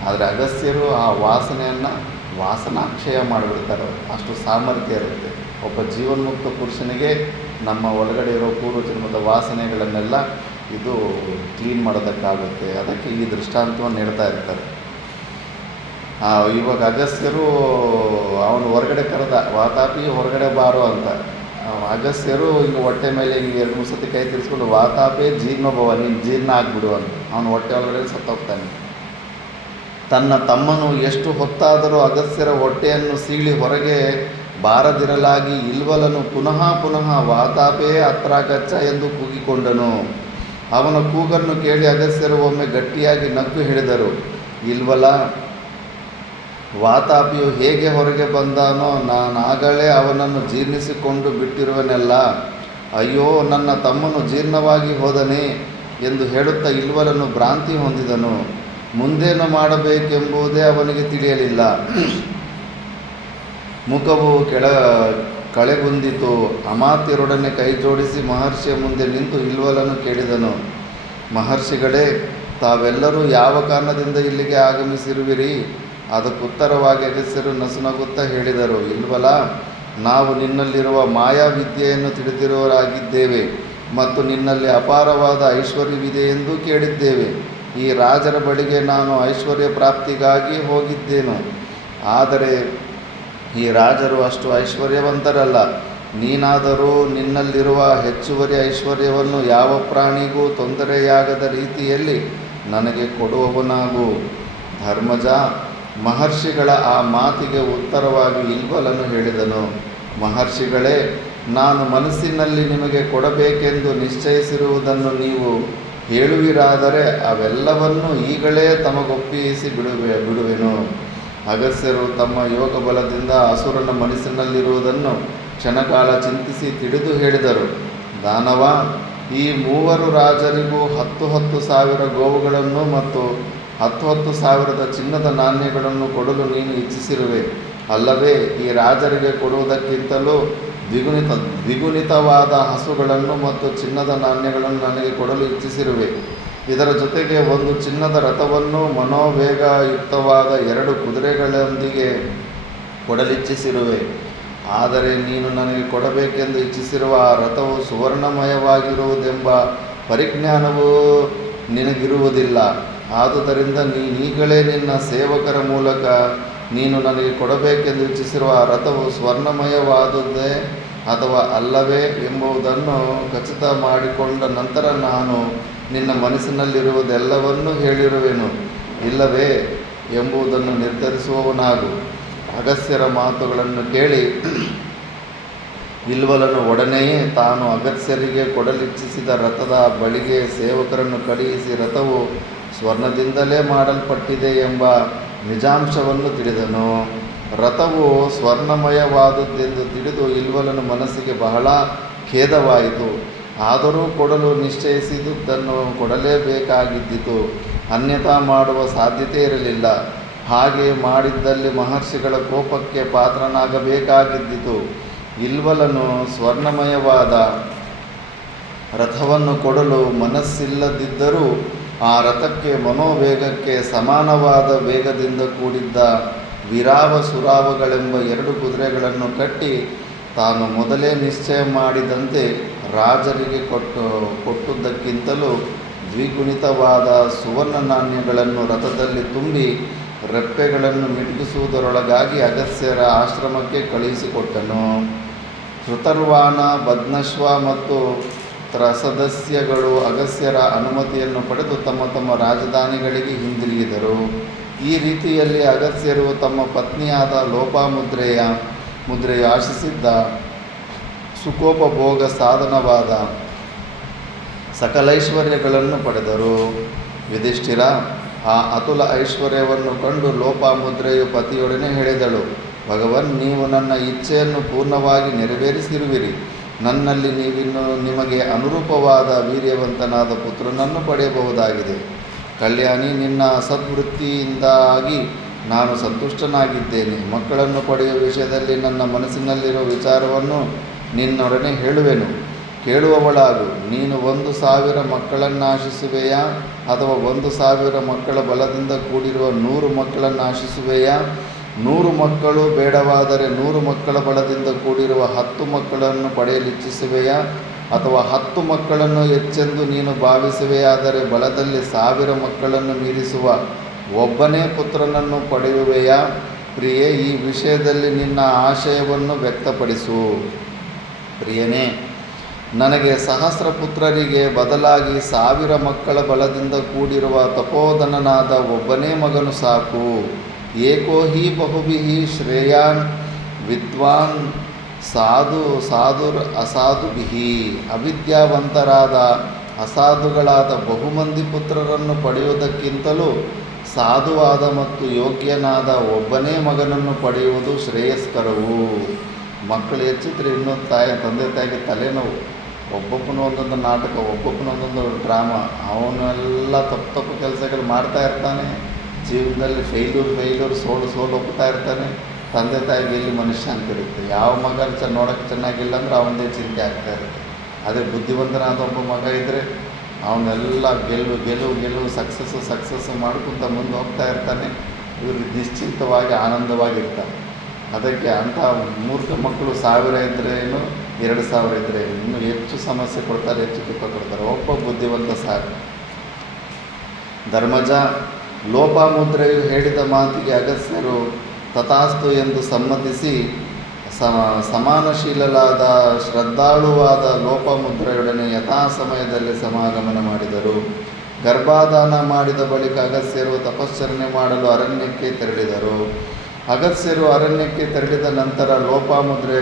ಆದರೆ ಅಗಸ್ತ್ಯರು ಆ ವಾಸನೆಯನ್ನು ವಾಸನಾಕ್ಷಯ ಮಾಡಿಬಿಡ್ತಾರೆ. ಅಷ್ಟು ಸಾಮರ್ಥ್ಯ ಇರುತ್ತೆ. ಒಬ್ಬ ಜೀವನ್ಮುಕ್ತ ಪುರುಷನಿಗೆ ನಮ್ಮ ಒಳಗಡೆ ಇರೋ ಪೂರ್ವಜನ್ಮದ ವಾಸನೆಗಳನ್ನೆಲ್ಲ ಇದು ಕ್ಲೀನ್ ಮಾಡೋದಕ್ಕಾಗುತ್ತೆ. ಅದಕ್ಕೆ ಈ ದೃಷ್ಟಾಂತವನ್ನು ಹೇಳ್ತಾ ಇರ್ತಾರೆ. ಇವಾಗ ಅಗಸ್ತ್ಯರು ಅವನು ಹೊರಗಡೆ ಕರೆದ, ವಾತಾಪಿ ಹೊರಗಡೆ ಬಾರೋ ಅಂತ. ಅಗಸ್ತ್ಯರು ಹಿಂಗೆ ಹೊಟ್ಟೆ ಮೇಲೆ ಹಿಂಗೆ 2-3 ಸತಿ ಕೈ ತಿರ್ಸ್ಕೊಂಡು ವಾತಾಪೇ ಜೀರ್ಣೋಭವ, ನೀನು ಜೀರ್ಣ ಆಗಿಬಿಡು ಅಂತ ಅವನು ಹೊಟ್ಟೆ ಒಳಗಡೆ ಸತ್ತೋಗ್ತಾನೆ. ತನ್ನ ತಮ್ಮನು ಎಷ್ಟು ಹೊತ್ತಾದರೂ ಅಗಸ್ತ್ಯರ ಹೊಟ್ಟೆಯನ್ನು ಸೀಳಿ ಹೊರಗೆ ಬಾರದಿರಲಾಗಿ ಇಲ್ವಲನು ಪುನಃ ವಾತಾಪೇ ಅತ್ರಾಗಚ್ಚ ಎಂದು ಕೂಗಿಕೊಂಡನು. ಅವನ ಕೂಗನ್ನು ಕೇಳಿ ಅಗಸ್ತ್ಯರು ಒಮ್ಮೆ ಗಟ್ಟಿಯಾಗಿ ನಕ್ಕು ಹೇಳಿದರು, ಇಲ್ವಲ, ವಾತಾಪಿಯು ಹೇಗೆ ಹೊರಗೆ ಬಂದಾನೋ ನಾನಾಗಲೇ ಅವನನ್ನು ಜೀರ್ಣಿಸಿಕೊಂಡು ಬಿಟ್ಟಿರುವನೆಲ್ಲ. ಅಯ್ಯೋ, ನನ್ನ ತಮ್ಮನು ಜೀರ್ಣವಾಗಿ ಹೋದನೇ ಎಂದು ಹೇಳುತ್ತಾ ಇಲ್ವಲನು ಭ್ರಾಂತಿ ಹೊಂದಿದನು. ಮುಂದೇನು ಮಾಡಬೇಕೆಂಬುದೇ ಅವನಿಗೆ ತಿಳಿಯಲಿಲ್ಲ. ಮುಖವು ಕಳೆಗುಂದಿತು. ಅಮಾತ್ಯರೊಡನೆ ಕೈಜೋಡಿಸಿ ಮಹರ್ಷಿಯ ಮುಂದೆ ನಿಂತು ಇಲ್ವಲನು ಕೇಳಿದನು, ಮಹರ್ಷಿಗಳೇ, ತಾವೆಲ್ಲರೂ ಯಾವ ಕಾರಣದಿಂದ ಇಲ್ಲಿಗೆ ಆಗಮಿಸಿರುವಿರಿ? ಅದಕ್ಕುತ್ತರವಾಗಿ ಅಗಸ್ತ್ಯರು ನಸುನಗುತ್ತಾ ಹೇಳಿದರು, ಇಲ್ವಲ, ನಾವು ನಿನ್ನಲ್ಲಿರುವ ಮಾಯಾವಿದ್ಯೆಯನ್ನು ತಿಳಿದಿರುವವರಾಗಿದ್ದೇವೆ ಮತ್ತು ನಿನ್ನಲ್ಲಿ ಅಪಾರವಾದ ಐಶ್ವರ್ಯವಿದೆ ಎಂದು ಕೇಳಿದ್ದೇವೆ. ಈ ರಾಜರ ಬಳಿಗೆ ನಾನು ಐಶ್ವರ್ಯ ಪ್ರಾಪ್ತಿಗಾಗಿ ಹೋಗಿದ್ದೇನು, ಆದರೆ ಈ ರಾಜರು ಅಷ್ಟು ಐಶ್ವರ್ಯವಂತರಲ್ಲ. ನೀನಾದರೂ ನಿನ್ನಲ್ಲಿರುವ ಹೆಚ್ಚುವರಿ ಐಶ್ವರ್ಯವನ್ನು ಯಾವ ಪ್ರಾಣಿಗೂ ತೊಂದರೆಯಾಗದ ರೀತಿಯಲ್ಲಿ ನನಗೆ ಕೊಡುವವನಾಗು. ಧರ್ಮಜ, ಮಹರ್ಷಿಗಳ ಆ ಮಾತಿಗೆ ಉತ್ತರವಾಗಿ ಇಲ್ವಲನು ಹೇಳಿದನು, ಮಹರ್ಷಿಗಳೇ, ನಾನು ಮನಸ್ಸಿನಲ್ಲಿ ನಿಮಗೆ ಕೊಡಬೇಕೆಂದು ನಿಶ್ಚಯಿಸಿರುವುದನ್ನು ನೀವು ಹೇಳುವಿರಾದರೆ ಅವೆಲ್ಲವನ್ನೂ ಈಗಲೇ ತಮಗೊಪ್ಪಿಸಿ ಬಿಡುವೆನು. ಅಗಸ್ತ್ಯರು ತಮ್ಮ ಯೋಗ ಬಲದಿಂದ ಅಸುರನ ಮನಸ್ಸಿನಲ್ಲಿರುವುದನ್ನು ಕ್ಷಣಕಾಲ ಚಿಂತಿಸಿ ತಿಳಿದು ಹೇಳಿದರು, ದಾನವ, ಈ 3 ರಾಜರಿಗೂ 10,000 ಗೋವುಗಳನ್ನು ಮತ್ತು 10,000 ಚಿನ್ನದ ನಾಣ್ಯಗಳನ್ನು ಕೊಡಲು ನೀನು ಇಚ್ಛಿಸಿರುವೆ ಅಲ್ಲವೇ? ಈ ರಾಜರಿಗೆ ಕೊಡುವುದಕ್ಕಿಂತಲೂ ದ್ವಿಗುಣಿತವಾದ ಹಸುಗಳನ್ನು ಮತ್ತು ಚಿನ್ನದ ನಾಣ್ಯಗಳನ್ನು ನನಗೆ ಕೊಡಲು ಇಚ್ಛಿಸಿರುವೆ. ಇದರ ಜೊತೆಗೆ ಒಂದು ಚಿನ್ನದ ರಥವನ್ನು ಮನೋವೇಗಯುಕ್ತವಾದ 2 ಕುದುರೆಗಳೊಂದಿಗೆ ಕೊಡಲಿಚ್ಛಿಸಿರುವೆ. ಆದರೆ ನೀನು ನನಗೆ ಕೊಡಬೇಕೆಂದು ಇಚ್ಛಿಸಿರುವ ಆ ರಥವು ಸುವರ್ಣಮಯವಾಗಿರುವುದೆಂಬ ಪರಿಜ್ಞಾನವೂ ನಿನಗಿರುವುದಿಲ್ಲ. ಆದುದರಿಂದ ನೀನೀಗಲೇ ನಿನ್ನ ಸೇವಕರ ಮೂಲಕ ನೀನು ನನಗೆ ಕೊಡಬೇಕೆಂದು ಇಚ್ಛಿಸಿರುವ ಆ ರಥವು ಸ್ವರ್ಣಮಯವಾದುದೇ ಅಥವಾ ಅಲ್ಲವೇ ಎಂಬುದನ್ನು ಖಚಿತ ಮಾಡಿಕೊಂಡ ನಂತರ ನಾನು ನಿನ್ನ ಮನಸ್ಸಿನಲ್ಲಿರುವುದೆಲ್ಲವನ್ನೂ ಹೇಳಿರುವೆನು, ಇಲ್ಲವೇ ಎಂಬುದನ್ನು ನಿರ್ಧರಿಸುವವನಾಗು. ಅಗಸ್ತ್ಯರ ಮಾತುಗಳನ್ನು ಕೇಳಿ ಇಲ್ವಲನು ಒಡನೆಯೇ ತಾನು ಅಗಸ್ತ್ಯರಿಗೆ ಕೊಡಲಿಚ್ಛಿಸಿದ ರಥದ ಬಳಿಗೆ ಸೇವಕರನ್ನು ಕಳುಹಿಸಿ ರಥವು ಸ್ವರ್ಣದಿಂದಲೇ ಮಾಡಲ್ಪಟ್ಟಿದೆ ಎಂಬ ನಿಜಾಂಶವನ್ನು ತಿಳಿದನು. ರಥವು ಸ್ವರ್ಣಮಯವಾದುದೆಂದು ತಿಳಿದು ಇಲ್ವಲನ ಮನಸ್ಸಿಗೆ ಬಹಳ ಖೇದವಾಯಿತು. ಆದರೂ ಕೊಡಲು ನಿಶ್ಚಯಿಸಿದುದನ್ನು ಕೊಡಲೇಬೇಕಾಗಿದ್ದಿತು, ಅನ್ಯಥಾ ಮಾಡುವ ಸಾಧ್ಯತೆ ಇರಲಿಲ್ಲ. ಹಾಗೆ ಮಾಡಿದ್ದಲ್ಲಿ ಮಹರ್ಷಿಗಳ ಕೋಪಕ್ಕೆ ಪಾತ್ರನಾಗಬೇಕಾಗಿದ್ದಿತು. ಇಲ್ವಲನು ಸ್ವರ್ಣಮಯವಾದ ರಥವನ್ನು ಕೊಡಲು ಮನಸ್ಸಿಲ್ಲದಿದ್ದರೂ ಆ ರಥಕ್ಕೆ ಮನೋವೇಗಕ್ಕೆ ಸಮಾನವಾದ ವೇಗದಿಂದ ಕೂಡಿದ್ದ ವಿರಾವ ಸುರಾವಗಳೆಂಬ 2 ಕುದುರೆಗಳನ್ನು ಕಟ್ಟಿ ತಾನು ಮೊದಲೇ ನಿಶ್ಚಯ ಮಾಡಿದಂತೆ ರಾಜರಿಗೆ ಕೊಟ್ಟುದಕ್ಕಿಂತಲೂ ದ್ವಿಗುಣಿತವಾದ ಸುವರ್ಣ ನಾಣ್ಯಗಳನ್ನು ರಥದಲ್ಲಿ ತುಂಬಿ ರೆಪ್ಪೆಗಳನ್ನು ಮಿಟುಕಿಸುವುದರೊಳಗಾಗಿ ಅಗಸ್ತ್ಯರ ಆಶ್ರಮಕ್ಕೆ ಕಳುಹಿಸಿಕೊಟ್ಟನು. ಶ್ರುತರ್ವಾನ, ಭಗ್ನಶ್ವ ಮತ್ತು ತ್ರಸದಸ್ಯಗಳು ಅಗಸ್ತ್ಯರ ಅನುಮತಿಯನ್ನು ಪಡೆದು ತಮ್ಮ ತಮ್ಮ ರಾಜಧಾನಿಗಳಿಗೆ ಹಿಂದಿರುಗಿದರು. ಈ ರೀತಿಯಲ್ಲಿ ಅಗಸ್ತ್ಯರು ತಮ್ಮ ಪತ್ನಿಯಾದ ಲೋಪಾಮುದ್ರೆಯು ಆಶಿಸಿದ್ದ ಸುಖೋಪಭೋಗ ಸಾಧನವಾದ ಸಕಲೈಶ್ವರ್ಯಗಳನ್ನು ಪಡೆದರು. ಯುಧಿಷ್ಠಿರ, ಆ ಅತುಲ ಐಶ್ವರ್ಯವನ್ನು ಕಂಡು ಲೋಪಾಮುದ್ರೆಯು ಪತಿಯೊಡನೆ ಹೇಳಿದಳು, ಭಗವನ್, ನೀವು ನನ್ನ ಇಚ್ಛೆಯನ್ನು ಪೂರ್ಣವಾಗಿ ನೆರವೇರಿಸಿರುವಿರಿ. ನನ್ನಲ್ಲಿ ನೀವಿನ್ನು ನಿಮಗೆ ಅನುರೂಪವಾದ ವೀರ್ಯವಂತನಾದ ಪುತ್ರನನ್ನು ಪಡೆಯಬಹುದಾಗಿದೆ. ಕಲ್ಯಾಣಿ, ನಿನ್ನ ಸದ್ವೃತ್ತಿಯಿಂದಾಗಿ ನಾನು ಸಂತುಷ್ಟನಾಗಿದ್ದೇನೆ. ಮಕ್ಕಳನ್ನು ಪಡೆಯುವ ವಿಷಯದಲ್ಲಿ ನನ್ನ ಮನಸ್ಸಿನಲ್ಲಿರುವ ವಿಚಾರವನ್ನು ನಿನ್ನೊಡನೆ ಹೇಳುವೆನು, ಕೇಳುವವಳಾಗು. ನೀನು 1,000 ಮಕ್ಕಳನ್ನಾಶಿಸುವೆಯಾ ಅಥವಾ 1,000 ಮಕ್ಕಳ ಬಲದಿಂದ ಕೂಡಿರುವ 100 ಮಕ್ಕಳನ್ನಾಶಿಸುವೆಯಾ? 100 ಮಕ್ಕಳು ಬೇಡವಾದರೆ 100 ಮಕ್ಕಳ ಬಲದಿಂದ ಕೂಡಿರುವ 10 ಮಕ್ಕಳನ್ನು ಪಡೆಯಲಿಚ್ಛಿಸುವೆಯಾ? ಅಥವಾ 10 ಮಕ್ಕಳನ್ನು ಹೆಚ್ಚೆಂದು ನೀನು ಭಾವಿಸುವೆಯಾದರೆ ಬಲದಲ್ಲಿ 1000 ಮಕ್ಕಳನ್ನು ಮೀರಿಸುವ ಒಬ್ಬನೇ ಪುತ್ರನನ್ನು ಪಡೆಯುವೆಯಾ? ಪ್ರಿಯೆ, ಈ ವಿಷಯದಲ್ಲಿ ನಿನ್ನ ಆಶಯವನ್ನು ವ್ಯಕ್ತಪಡಿಸು. ಪ್ರಿಯನೇ, ನನಗೆ 1000 ಪುತ್ರರಿಗೆ ಬದಲಾಗಿ 1000 ಮಕ್ಕಳ ಬಲದಿಂದ ಕೂಡಿರುವ ತಪೋಧನನಾದ ಒಬ್ಬನೇ ಮಗನು ಸಾಕು. ಏಕೋ ಹಿ ಬಹುಭಿಃ ಶ್ರೇಯಾನ್ ವಿದ್ವಾನ್ ಸಾಧುರ್ ಅಸಾಧುಭಿಃ. ಅವಿದ್ಯಾವಂತರಾದ ಅಸಾಧುಗಳಾದ ಬಹುಮಂದಿ ಪುತ್ರರನ್ನು ಪಡೆಯುವುದಕ್ಕಿಂತಲೂ ಸಾಧುವಾದ ಮತ್ತು ಯೋಗ್ಯನಾದ ಒಬ್ಬನೇ ಮಗನನ್ನು ಪಡೆಯುವುದು ಶ್ರೇಯಸ್ಕರವು. ಮಕ್ಕಳು ಹೆಚ್ಚಿದ್ರೆ ಇನ್ನೂ ತಂದೆ ತಾಯಿಗೆ ತಲೆನೋವು. ಒಬ್ಬೊಬ್ಬನು ಒಂದೊಂದು ನಾಟಕ, ಒಬ್ಬೊಬ್ಬನ ಒಂದೊಂದು ಡ್ರಾಮಾ. ಅವನೆಲ್ಲ ತಪ್ಪು ಕೆಲಸಗಳು ಮಾಡ್ತಾ ಇರ್ತಾನೆ. ಜೀವನದಲ್ಲಿ ಫೇಲ್ಯೂರ್ ಸೋಲು ಒಪ್ಪುತ್ತಾ ಇರ್ತಾನೆ. ತಂದೆ ತಾಯಿಗೆ ಎಲ್ಲಿ ಮನಃಶಾಂತಿ ಇರುತ್ತೆ. ಯಾವ ಮಗ ನೋಡೋಕ್ಕೆ ಚೆನ್ನಾಗಿಲ್ಲ ಅಂದ್ರೆ ಅವನದೇ ಚಿಂತೆ ಆಗ್ತಾ ಇರುತ್ತೆ. ಅದೇ ಬುದ್ಧಿವಂತನಾದ ಒಬ್ಬ ಮಗ ಇದ್ದರೆ ಅವನ್ನೆಲ್ಲ ಗೆಲುವು ಸಕ್ಸಸ್ಸು ಮಾಡ್ಕೊತ ಮುಂದೆ ಹೋಗ್ತಾ ಇರ್ತಾನೆ. ಇವರು ನಿಶ್ಚಿಂತವಾಗಿ ಆನಂದವಾಗಿರ್ತಾರೆ. ಅದಕ್ಕೆ ಅಂಥ ಮೂರ್ಖ ಮಕ್ಕಳು 1000 ಇದ್ರೇನು 2000 ಇದ್ದರೆ ಇನ್ನೂ ಹೆಚ್ಚು ಸಮಸ್ಯೆ ಕೊಡ್ತಾರೆ, ಹೆಚ್ಚು ದುಃಖ ಕೊಡ್ತಾರೆ. ಒಬ್ಬ ಬುದ್ಧಿವಂತ ಸಾಕು. ಧರ್ಮಜ, ಲೋಪಾಮುದ್ರೆಯು ಹೇಳಿದ ಮಾತಿಗೆ ಅಗಸ್ತ್ಯರು ತಥಾಸ್ತು ಎಂದು ಸಮ್ಮತಿಸಿ ಸಮಾನಶೀಲರಾದ ಶ್ರದ್ಧಾಳುವಾದ ಲೋಪಾಮುದ್ರೆಯೊಡನೆ ಯಥಾ ಸಮಯದಲ್ಲಿ ಸಮಾಗಮನ ಮಾಡಿದರು. ಗರ್ಭಾಧಾನ ಮಾಡಿದ ಬಳಿಕ ಅಗಸ್ತ್ಯರು ತಪಶ್ಚರಣೆ ಮಾಡಲು ಅರಣ್ಯಕ್ಕೆ ತೆರಳಿದರು. ಅಗಸ್ತ್ಯರು ಅರಣ್ಯಕ್ಕೆ ತೆರಳಿದ ನಂತರ ಲೋಪಾಮುದ್ರೆಯ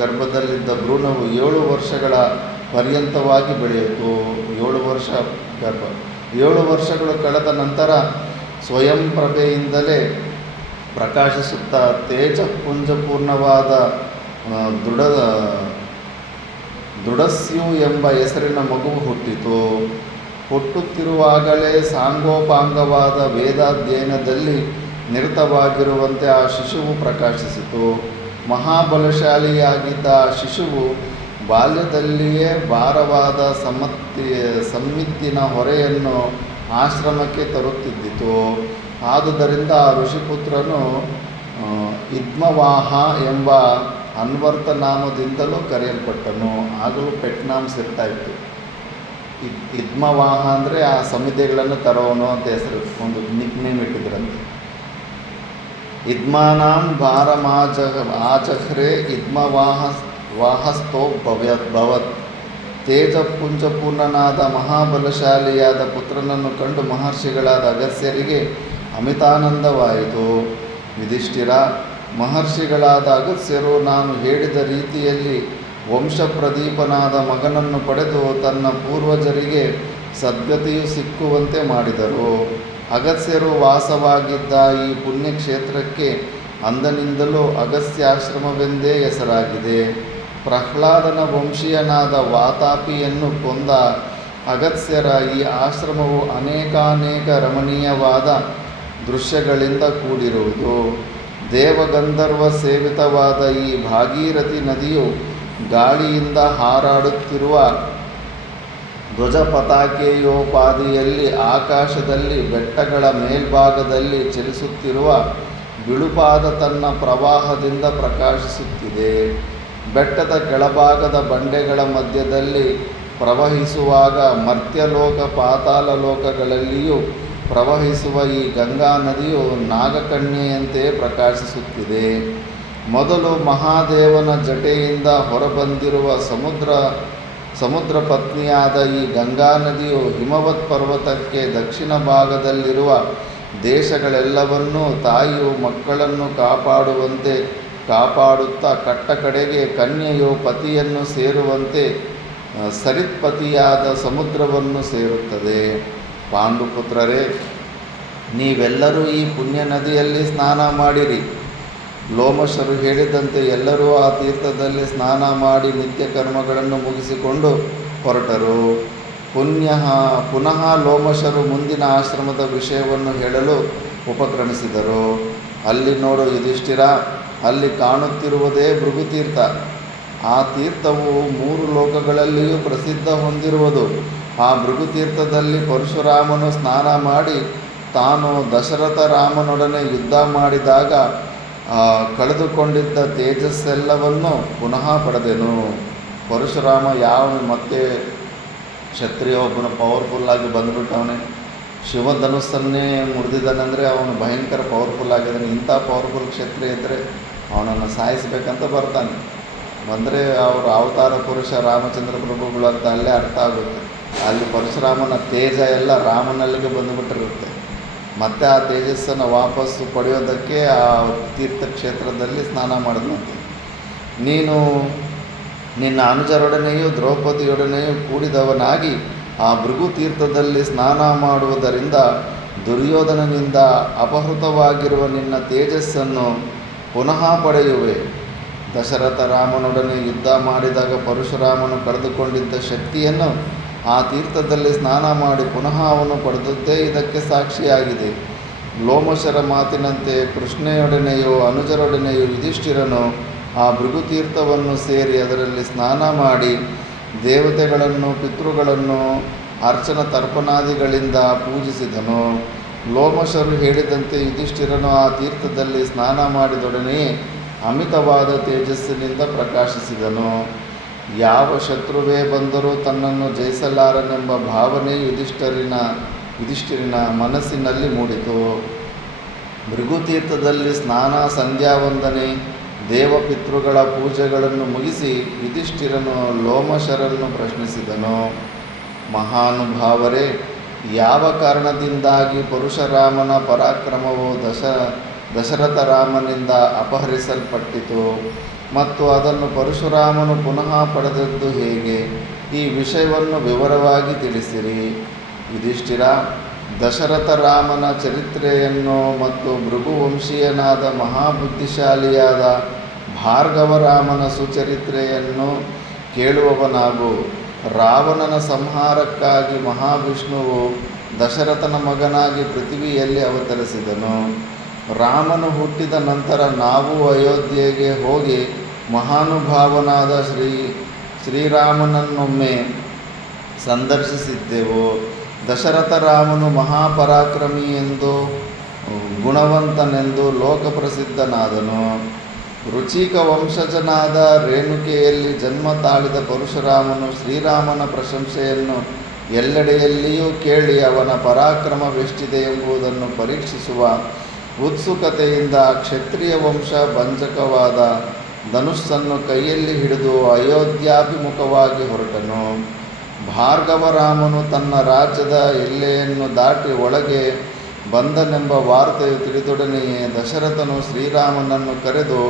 ಗರ್ಭದಲ್ಲಿದ್ದ ಭ್ರೂಣವು 7 ವರ್ಷಗಳ ಪರ್ಯಂತವಾಗಿ ಬೆಳೆಯಿತು. 7 ವರ್ಷಗಳು ಕಳೆದ ನಂತರ ಸ್ವಯಂ ಪ್ರಭೆಯಿಂದಲೇ ಪ್ರಕಾಶಿಸುತ್ತಾ ತೇಜಪುಂಜಪೂರ್ಣವಾದ ದೃಢಸ್ಯು ಎಂಬ ಹೆಸರಿನ ಮಗುವು ಹುಟ್ಟಿತು. ಹುಟ್ಟುತ್ತಿರುವಾಗಲೇ ಸಾಂಗೋಪಾಂಗವಾದ ವೇದಾಧ್ಯಯನದಲ್ಲಿ ನಿರತವಾಗಿರುವಂತೆ ಆ ಶಿಶುವು ಪ್ರಕಾಶಿಸಿತು. ಮಹಾಬಲಶಾಲಿಯಾಗಿದ್ದ ಆ ಶಿಶುವು ಬಾಲ್ಯದಲ್ಲಿಯೇ ಭಾರವಾದ ಸಮ್ಮಿತ್ತಿನ ಹೊರೆಯನ್ನು ಆಶ್ರಮಕ್ಕೆ ತರುತ್ತಿದ್ದಿತು. ಆದುದರಿಂದ ಆ ಋಷಿಪುತ್ರನು ಇದ್ಮವಾಹ ಎಂಬ ಅನ್ವರ್ಥ ನಾಮದಿಂದಲೂ ಕರೆಯಲ್ಪಟ್ಟನು. ಆಗಲೂ ಪೆಟ್ ನಾಮ್ಸ್ ಇರ್ತಾಯಿತ್ತು. ಇದ್ಮವಾಹ ಅಂದರೆ ಆ ಸಮಿತಿಗಳನ್ನು ತರೋನು ಅಂತ ಹೆಸರು, ಒಂದು ನಿಕ್ ನೇಮ್ ಇಟ್ಟಿದ್ರಂತೆ. ಇದ್ಮಾನಾಂ ಆಚಹ್ರೆ ಇದ್ಮವಾಹಸ್ತೋ ಭವತ್. ತೇಜಪುಂಜಪೂರ್ಣನಾದ ಮಹಾಬಲಶಾಲಿಯಾದ ಪುತ್ರನನ್ನು ಕಂಡು ಮಹರ್ಷಿಗಳಾದ ಅಗಸ್ತ್ಯರಿಗೆ ಅಮಿತಾನಂದವಾಯಿತು. ಯುಧಿಷ್ಠಿರ, ಮಹರ್ಷಿಗಳಾದ ಅಗಸ್ತ್ಯರು ನಾನು ಹೇಳಿದ ರೀತಿಯಲ್ಲಿ ವಂಶಪ್ರದೀಪನಾದ ಮಗನನ್ನು ಪಡೆದು ತನ್ನ ಪೂರ್ವಜರಿಗೆ ಸದ್ಗತಿಯು ಸಿಕ್ಕುವಂತೆ ಮಾಡಿದರು. ಅಗಸ್ತ್ಯರು ವಾಸವಾಗಿದ್ದ ಈ ಪುಣ್ಯಕ್ಷೇತ್ರಕ್ಕೆ ಅಂದಿನಿಂದಲೂ ಅಗಸ್ತ್ಯಾಶ್ರಮವೆಂದೇ ಹೆಸರಾಗಿದೆ. ಪ್ರಹ್ಲಾದನ ವಂಶೀಯನಾದ ವಾತಾಪಿಯನ್ನು ಕೊಂದ ಅಗಸ್ತ್ಯರ ಈ ಆಶ್ರಮವು ಅನೇಕಾನೇಕ ರಮಣೀಯವಾದ ದೃಶ್ಯಗಳಿಂದ ಕೂಡಿರುವುದು. ದೇವಗಂಧರ್ವ ಸೇವಿತವಾದ ಈ ಭಾಗೀರಥಿ ನದಿಯು ಗಾಳಿಯಿಂದ ಹಾರಾಡುತ್ತಿರುವ ಧ್ವಜ ಪತಾಕೆಯೋಪಾದಿಯಲ್ಲಿ ಆಕಾಶದಲ್ಲಿ ಬೆಟ್ಟಗಳ ಮೇಲ್ಭಾಗದಲ್ಲಿ ಚಲಿಸುತ್ತಿರುವ ಬಿಳುಪಾದ ತನ್ನ ಪ್ರವಾಹದಿಂದ ಪ್ರಕಾಶಿಸುತ್ತಿದೆ. ಬೆಟ್ಟದ ಕೆಳಭಾಗದ ಬಂಡೆಗಳ ಮಧ್ಯದಲ್ಲಿ ಪ್ರವಹಿಸುವಾಗ ಮರ್ತ್ಯಲೋಕ ಪಾತಾಳ ಲೋಕಗಳಲ್ಲಿಯೂ ಪ್ರವಹಿಸುವ ಈ ಗಂಗಾ ನದಿಯು ನಾಗಕನ್ಯೆಯಂತೆ ಪ್ರಕಾಶಿಸುತ್ತಿದೆ. ಮೊದಲು ಮಹಾದೇವನ ಜಟೆಯಿಂದ ಹೊರಬಂದಿರುವ ಸಮುದ್ರ ಪತ್ನಿಯಾದ ಈ ಗಂಗಾ ನದಿಯು ಹಿಮವತ್ ಪರ್ವತಕ್ಕೆ ದಕ್ಷಿಣ ಭಾಗದಲ್ಲಿರುವ ದೇಶಗಳೆಲ್ಲವನ್ನೂ ತಾಯಿಯು ಮಕ್ಕಳನ್ನು ಕಾಪಾಡುವಂತೆ ಕಾಪಾಡುತ್ತಾ ಕಟ್ಟ ಕಡೆಗೆ ಕನ್ಯೆಯು ಪತಿಯನ್ನು ಸೇರುವಂತೆ ಸರಿತ್ಪತಿಯಾದ ಸಮುದ್ರವನ್ನು ಸೇರುತ್ತದೆ. ಪಾಂಡುಪುತ್ರರೇ, ನೀವೆಲ್ಲರೂ ಈ ಪುಣ್ಯ ನದಿಯಲ್ಲಿ ಸ್ನಾನ ಮಾಡಿರಿ. ಲೋಮಶರು ಹೇಳಿದಂತೆ ಎಲ್ಲರೂ ಆ ತೀರ್ಥದಲ್ಲಿ ಸ್ನಾನ ಮಾಡಿ ನಿತ್ಯ ಕರ್ಮಗಳನ್ನು ಮುಗಿಸಿಕೊಂಡು ಹೊರಟರು. ಪುನಃ ಲೋಮಶರು ಮುಂದಿನ ಆಶ್ರಮದ ವಿಷಯವನ್ನು ಹೇಳಲು ಉಪಕ್ರಮಿಸಿದರು. ಅಲ್ಲಿ ನೋಡು ಯುಧಿಷ್ಠಿರ, ಅಲ್ಲಿ ಕಾಣುತ್ತಿರುವುದೇ ಭೃಗುತೀರ್ಥ. ಆ ತೀರ್ಥವು 3 ಲೋಕಗಳಲ್ಲಿಯೂ ಪ್ರಸಿದ್ಧ ಹೊಂದಿರುವುದು. ಆ ಭೃಗುತೀರ್ಥದಲ್ಲಿ ಪರಶುರಾಮನು ಸ್ನಾನ ಮಾಡಿ ತಾನು ದಶರಥ ರಾಮನೊಡನೆ ಯುದ್ಧ ಮಾಡಿದಾಗ ಕಳೆದುಕೊಂಡಿದ್ದ ತೇಜಸ್ಸೆಲ್ಲವನ್ನು ಪುನಃ ಪಡೆದೆನು. ಪರಶುರಾಮ ಮತ್ತೆ ಕ್ಷತ್ರಿಯ ಒಬ್ಬನು ಪವರ್ಫುಲ್ಲಾಗಿ ಬಂದುಬಿಟ್ಟವನೇ. ಶಿವಧನುಸ್ಸನ್ನೇ ಮುರಿದಿದ್ದಾನೆಂದರೆ ಅವನು ಭಯಂಕರ ಪವರ್ಫುಲ್ ಆಗಿದ್ದಾನೆ. ಇಂಥ ಪವರ್ಫುಲ್ ಕ್ಷತ್ರಿಯ ಇದ್ದರೆ ಅವನನ್ನು ಸಾಯಿಸಬೇಕಂತ ಬರ್ತಾನೆ. ಬಂದರೆ ಅವರು ಅವತಾರ ಪುರುಷ ರಾಮಚಂದ್ರ ಪ್ರಭುಗಳು ಅಂತ ಅಲ್ಲೇ ಅರ್ಥ ಆಗುತ್ತೆ. ಅಲ್ಲಿ ಪರಶುರಾಮನ ತೇಜ ಎಲ್ಲ ರಾಮನಲ್ಲಿಗೆ ಬಂದುಬಿಟ್ಟಿರುತ್ತೆ. ಮತ್ತು ಆ ತೇಜಸ್ಸನ್ನು ವಾಪಸ್ಸು ಪಡೆಯೋದಕ್ಕೆ ಆ ತೀರ್ಥಕ್ಷೇತ್ರದಲ್ಲಿ ಸ್ನಾನ ಮಾಡಿದಂತೆ. ನೀನು ನಿನ್ನ ಅನುಜರೊಡನೆಯೂ ದ್ರೌಪದಿಯೊಡನೆಯೂ ಕೂಡಿದವನಾಗಿ ಆ ಭೃಗು ತೀರ್ಥದಲ್ಲಿ ಸ್ನಾನ ಮಾಡುವುದರಿಂದ ದುರ್ಯೋಧನನಿಂದ ಅಪಹೃತವಾಗಿರುವ ನಿನ್ನ ತೇಜಸ್ಸನ್ನು ಪುನಃ ಪಡೆಯುವೆ. ದಶರಥ ರಾಮನೊಡನೆ ಯುದ್ಧ ಮಾಡಿದಾಗ ಪರಶುರಾಮನು ಕಳೆದುಕೊಂಡಿದ್ದ ಶಕ್ತಿಯನ್ನು ಆ ತೀರ್ಥದಲ್ಲಿ ಸ್ನಾನ ಮಾಡಿ ಪುನಃ ಅವನು ಪಡೆದದ್ದೇ ಇದಕ್ಕೆ ಸಾಕ್ಷಿಯಾಗಿದೆ. ಲೋಮಶರ ಮಾತಿನಂತೆ ಕೃಷ್ಣೆಯೊಡನೆಯೂ ಅನುಜರೊಡನೆಯೂ ಯುಧಿಷ್ಠಿರನು ಆ ಭೃಗುತೀರ್ಥವನ್ನು ಸೇರಿ ಅದರಲ್ಲಿ ಸ್ನಾನ ಮಾಡಿ ದೇವತೆಗಳನ್ನು ಪಿತೃಗಳನ್ನು ಅರ್ಚನ ತರ್ಪಣಾದಿಗಳಿಂದ ಪೂಜಿಸಿದನು. ಲೋಮಶರು ಹೇಳಿದಂತೆ ಯುಧಿಷ್ಠಿರನು ಆ ತೀರ್ಥದಲ್ಲಿ ಸ್ನಾನ ಮಾಡಿದೊಡನೆಯೇ ಅಮಿತವಾದ ತೇಜಸ್ಸಿನಿಂದ ಪ್ರಕಾಶಿಸಿದನು. ಯಾವ ಶತ್ರುವೇ ಬಂದರೂ ತನ್ನನ್ನು ಜಯಿಸಲಾರನೆಂಬ ಭಾವನೆ ಯುಧಿಷ್ಠಿರನ ಮನಸ್ಸಿನಲ್ಲಿ ಮೂಡಿತು. ಭೃಗುತೀರ್ಥದಲ್ಲಿ ಸ್ನಾನ, ಸಂಧ್ಯಾವಂದನೆ, ದೇವಪಿತೃಗಳ ಪೂಜೆಗಳನ್ನು ಮುಗಿಸಿ ಯುಧಿಷ್ಠಿರನು ಲೋಮಶರನ್ನು ಪ್ರಶ್ನಿಸಿದನು. ಮಹಾನುಭಾವರೇ, ಯಾವ ಕಾರಣದಿಂದಾಗಿ ಪರಶುರಾಮನ ಪರಾಕ್ರಮವು ದಶರಥ ರಾಮನಿಂದ ಅಪಹರಿಸಲ್ಪಟ್ಟಿತು ಮತ್ತು ಅದನ್ನು ಪರಶುರಾಮನು ಪುನಃ ಪಡೆದದ್ದು ಹೇಗೆ? ಈ ವಿಷಯವನ್ನು ವಿವರವಾಗಿ ತಿಳಿಸಿರಿ. ಯುಧಿಷ್ಠಿರ, ದಶರಥ ರಾಮನ ಚರಿತ್ರೆಯನ್ನು ಮತ್ತು ಭೃಗುವಂಶೀಯನಾದ ಮಹಾಬುದ್ಧಿಶಾಲಿಯಾದ ಭಾರ್ಗವರಾಮನ ಸುಚರಿತ್ರೆಯನ್ನು ಕೇಳುವವನಾಗು. ರಾವಣನ ಸಂಹಾರಕ್ಕಾಗಿ ಮಹಾವಿಷ್ಣುವು ದಶರಥನ ಮಗನಾಗಿ ಪೃಥ್ವಿಯಲ್ಲಿ ಅವತರಿಸಿದನು. ರಾಮನು ಹುಟ್ಟಿದ ನಂತರ ನಾವು ಅಯೋಧ್ಯೆಗೆ ಹೋಗಿ ಮಹಾನುಭಾವನಾದ ಶ್ರೀರಾಮನನ್ನೊಮ್ಮೆ ಸಂದರ್ಶಿಸಿದ್ದೆವು. ದಶರಥ ರಾಮನು ಮಹಾಪರಾಕ್ರಮಿ ಎಂದು ಗುಣವಂತನೆಂದು ಲೋಕಪ್ರಸಿದ್ಧನಾದನು. ರುಚಿಕ ವಂಶಜನಾದ ರೇಣುಕೆಯಲ್ಲಿ ಜನ್ಮ ತಾಳಿದ ಪರಶುರಾಮನು ಶ್ರೀರಾಮನ ಪ್ರಶಂಸೆಯನ್ನು ಎಲ್ಲೆಡೆಯಲ್ಲಿಯೂ ಕೇಳಿ ಅವನ ಪರಾಕ್ರಮವೆಷ್ಟಿದೆ ಎಂಬುದನ್ನು ಪರೀಕ್ಷಿಸುವ ಉತ್ಸುಕತೆಯಿಂದ ಕ್ಷತ್ರಿಯ ವಂಶ ಭಂಜಕವಾದ ಧನುಸ್ಸನ್ನು ಕೈಯಲ್ಲಿ ಹಿಡಿದು ಅಯೋಧ್ಯಾಭಿಮುಖವಾಗಿ ಹೊರಟನು. ಭಾರ್ಗವರಾಮನು ತನ್ನ ರಾಜ್ಯದ ಎಲ್ಲೆಯನ್ನು ದಾಟಿ ಒಳಗೆ ಬಂದನೆಂಬ ವಾರ್ತೆಯು ತಿಳಿದೊಡನೆಯೇ ದಶರಥನು ಶ್ರೀರಾಮನನ್ನು ಕರೆದು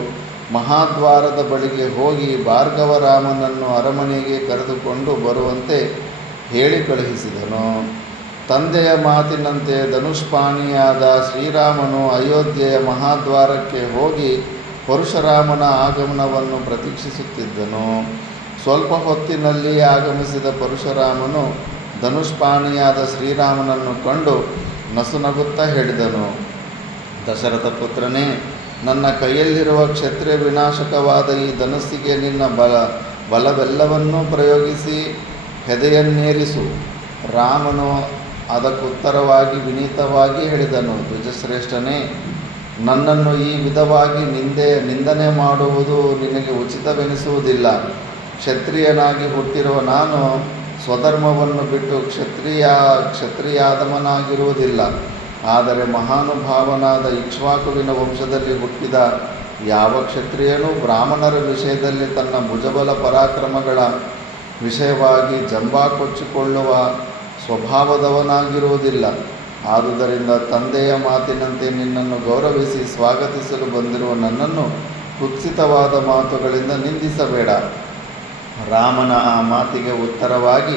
ಮಹಾದ್ವಾರದ ಬಳಿಗೆ ಹೋಗಿ ಭಾರ್ಗವರಾಮನನ್ನು ಅರಮನೆಗೆ ಕರೆದುಕೊಂಡು ಬರುವಂತೆ ಹೇಳಿ ಕಳುಹಿಸಿದನು. ತಂದೆಯ ಮಾತಿನಂತೆ ಧನುಷ್ಪಾಣಿಯಾದ ಶ್ರೀರಾಮನು ಅಯೋಧ್ಯೆಯ ಮಹಾದ್ವಾರಕ್ಕೆ ಹೋಗಿ ಪರಶುರಾಮನ ಆಗಮನವನ್ನು ಪ್ರತೀಕ್ಷಿಸುತ್ತಿದ್ದನು. ಸ್ವಲ್ಪ ಹೊತ್ತಿನಲ್ಲಿ ಆಗಮಿಸಿದ ಪರಶುರಾಮನು ಧನುಷ್ಪಾಣಿಯಾದ ಶ್ರೀರಾಮನನ್ನು ಕಂಡು ನಸುನಗುತ್ತಾ ಹೇಳಿದನು. ದಶರಥ ಪುತ್ರನೇ, ನನ್ನ ಕೈಯಲ್ಲಿರುವ ಕ್ಷತ್ರಿಯ ವಿನಾಶಕವಾದ ಈ ಧನುಸ್ಸಿಗೆ ನಿನ್ನ ಬಲವೆಲ್ಲವನ್ನೂ ಪ್ರಯೋಗಿಸಿ ಹೆದೆಯನ್ನೇರಿಸು. ರಾಮನು ಅದಕ್ಕುತ್ತರವಾಗಿ ವಿನೀತವಾಗಿ ಹೇಳಿದನು. ದ್ವಿಜಶ್ರೇಷ್ಠನೇ, ನನ್ನನ್ನು ಈ ವಿಧವಾಗಿ ನಿಂದನೆ ಮಾಡುವುದು ನಿನಗೆ ಉಚಿತವೆನಿಸುವುದಿಲ್ಲ. ಕ್ಷತ್ರಿಯನಾಗಿ ಹುಟ್ಟಿರುವ ನಾನು ಸ್ವಧರ್ಮವನ್ನು ಬಿಟ್ಟು ಕ್ಷತ್ರಿಯಾದಮನಾಗಿರುವುದಿಲ್ಲ. ಆದರೆ ಮಹಾನುಭಾವನಾದ ಇಕ್ಷ್ವಾಕುವಿನ ವಂಶದಲ್ಲಿ ಹುಟ್ಟಿದ ಯಾವ ಕ್ಷತ್ರಿಯನೂ ಬ್ರಾಹ್ಮಣರ ವಿಷಯದಲ್ಲಿ ತನ್ನ ಭುಜಬಲ ಪರಾಕ್ರಮಗಳ ವಿಷಯವಾಗಿ ಜಂಬಾ ಕೊಚ್ಚಿಕೊಳ್ಳುವ ಸ್ವಭಾವದವನಾಗಿರುವುದಿಲ್ಲ. ಆದುದರಿಂದ ತಂದೆಯ ಮಾತಿನಂತೆ ನಿನ್ನನ್ನು ಗೌರವಿಸಿ ಸ್ವಾಗತಿಸಲು ಬಂದಿರುವ ನನ್ನನ್ನು ಕುತ್ಸಿತವಾದ ಮಾತುಗಳಿಂದ ನಿಂದಿಸಬೇಡ. ರಾಮನ ಆ ಮಾತಿಗೆ ಉತ್ತರವಾಗಿ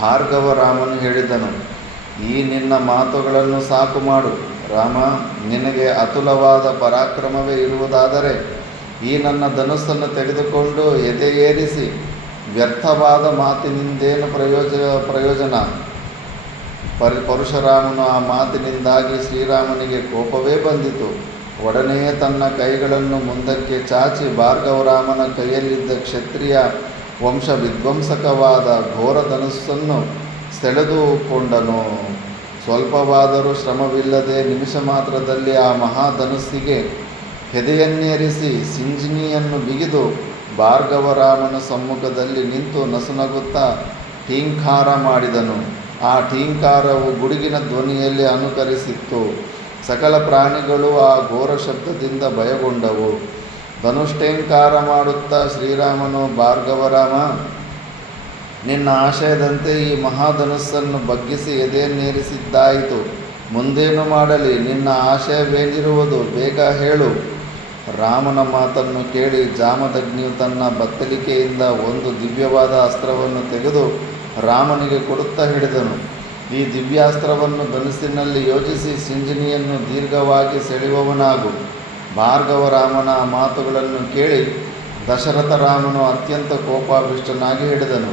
ಭಾರ್ಗವರಾಮನು ಹೇಳಿದನು. ಈ ನಿನ್ನ ಮಾತುಗಳನ್ನು ಸಾಕು ಮಾಡು. ರಾಮ, ನಿನಗೆ ಅತುಲವಾದ ಪರಾಕ್ರಮವೇ ಇರುವುದಾದರೆ ಈ ನನ್ನ ಧನುಸ್ಸನ್ನು ತೆಗೆದುಕೊಂಡು ಎದೆಯೇರಿಸಿ. ವ್ಯರ್ಥವಾದ ಮಾತಿನಿಂದೇನು ಪ್ರಯೋಜನ? ಪರಶುರಾಮನು ಆ ಮಾತಿನಿಂದಾಗಿ ಶ್ರೀರಾಮನಿಗೆ ಕೋಪವೇ ಬಂದಿತು. ಒಡನೆಯೇ ತನ್ನ ಕೈಗಳನ್ನು ಮುಂದಕ್ಕೆ ಚಾಚಿ ಭಾರ್ಗವರಾಮನ ಕೈಯಲ್ಲಿದ್ದ ಕ್ಷತ್ರಿಯ ವಂಶ ವಿಧ್ವಂಸಕವಾದ ಘೋರ ಧನುಸ್ಸನ್ನು ಸೆಳೆದುಕೊಂಡನು. ಸ್ವಲ್ಪವಾದರೂ ಶ್ರಮವಿಲ್ಲದೆ ನಿಮಿಷ ಮಾತ್ರದಲ್ಲಿ ಆ ಮಹಾಧನುಸ್ಸಿಗೆ ಹೆದೆಯನ್ನೇರಿಸಿ ಸಿಂಜಿನಿಯನ್ನು ಬಿಗಿದು ಭಾರ್ಗವರಾಮನ ಸಮ್ಮುಖದಲ್ಲಿ ನಿಂತು ನಸುನಗುತ್ತಾ ಠೀಂಕಾರ ಮಾಡಿದನು. ಆ ಠೀಂಕಾರವು ಗುಡುಗಿನ ಧ್ವನಿಯಲ್ಲಿ ಅನುಕರಿಸಿತ್ತು. ಸಕಲ ಪ್ರಾಣಿಗಳು ಆ ಘೋರ ಶಬ್ದದಿಂದ ಭಯಗೊಂಡವು. ಧನುಷ್ಟೇಂಕಾರ ಮಾಡುತ್ತಾ ಶ್ರೀರಾಮನು, ಭಾರ್ಗವರಾಮ, ನಿನ್ನ ಆಶಯದಂತೆ ಈ ಮಹಾಧನುಸ್ಸನ್ನು ಬಗ್ಗಿಸಿ ಎದೆಯನ್ನೇರಿಸಿದ್ದಾಯಿತು. ಮುಂದೇನು ಮಾಡಲಿ? ನಿನ್ನ ಆಶಯವೇನಿರುವುದು? ಬೇಗ ಹೇಳು. ರಾಮನ ಮಾತನ್ನು ಕೇಳಿ ಜಾಮದಗ್ನಿಯು ತನ್ನ ಬತ್ತಲಿಕೆಯಿಂದ ಒಂದು ದಿವ್ಯವಾದ ಅಸ್ತ್ರವನ್ನು ತೆಗೆದು ರಾಮನಿಗೆ ಕೊಡುತ್ತಾ ಹಿಡಿದನು. ಈ ದಿವ್ಯಾಸ್ತ್ರವನ್ನು ಧನುಸ್ಸಿನಲ್ಲಿ ಯೋಜಿಸಿ ಸಿಂಜಿನಿಯನ್ನು ದೀರ್ಘವಾಗಿ ಸೆಳೆಯುವವನಾಗು. ಭಾರ್ಗವರಾಮನ ಮಾತುಗಳನ್ನು ಕೇಳಿ ದಶರಥ ರಾಮನು ಅತ್ಯಂತ ಕೋಪಾಭಿಷ್ಟನಾಗಿ ಹೇಳಿದನು.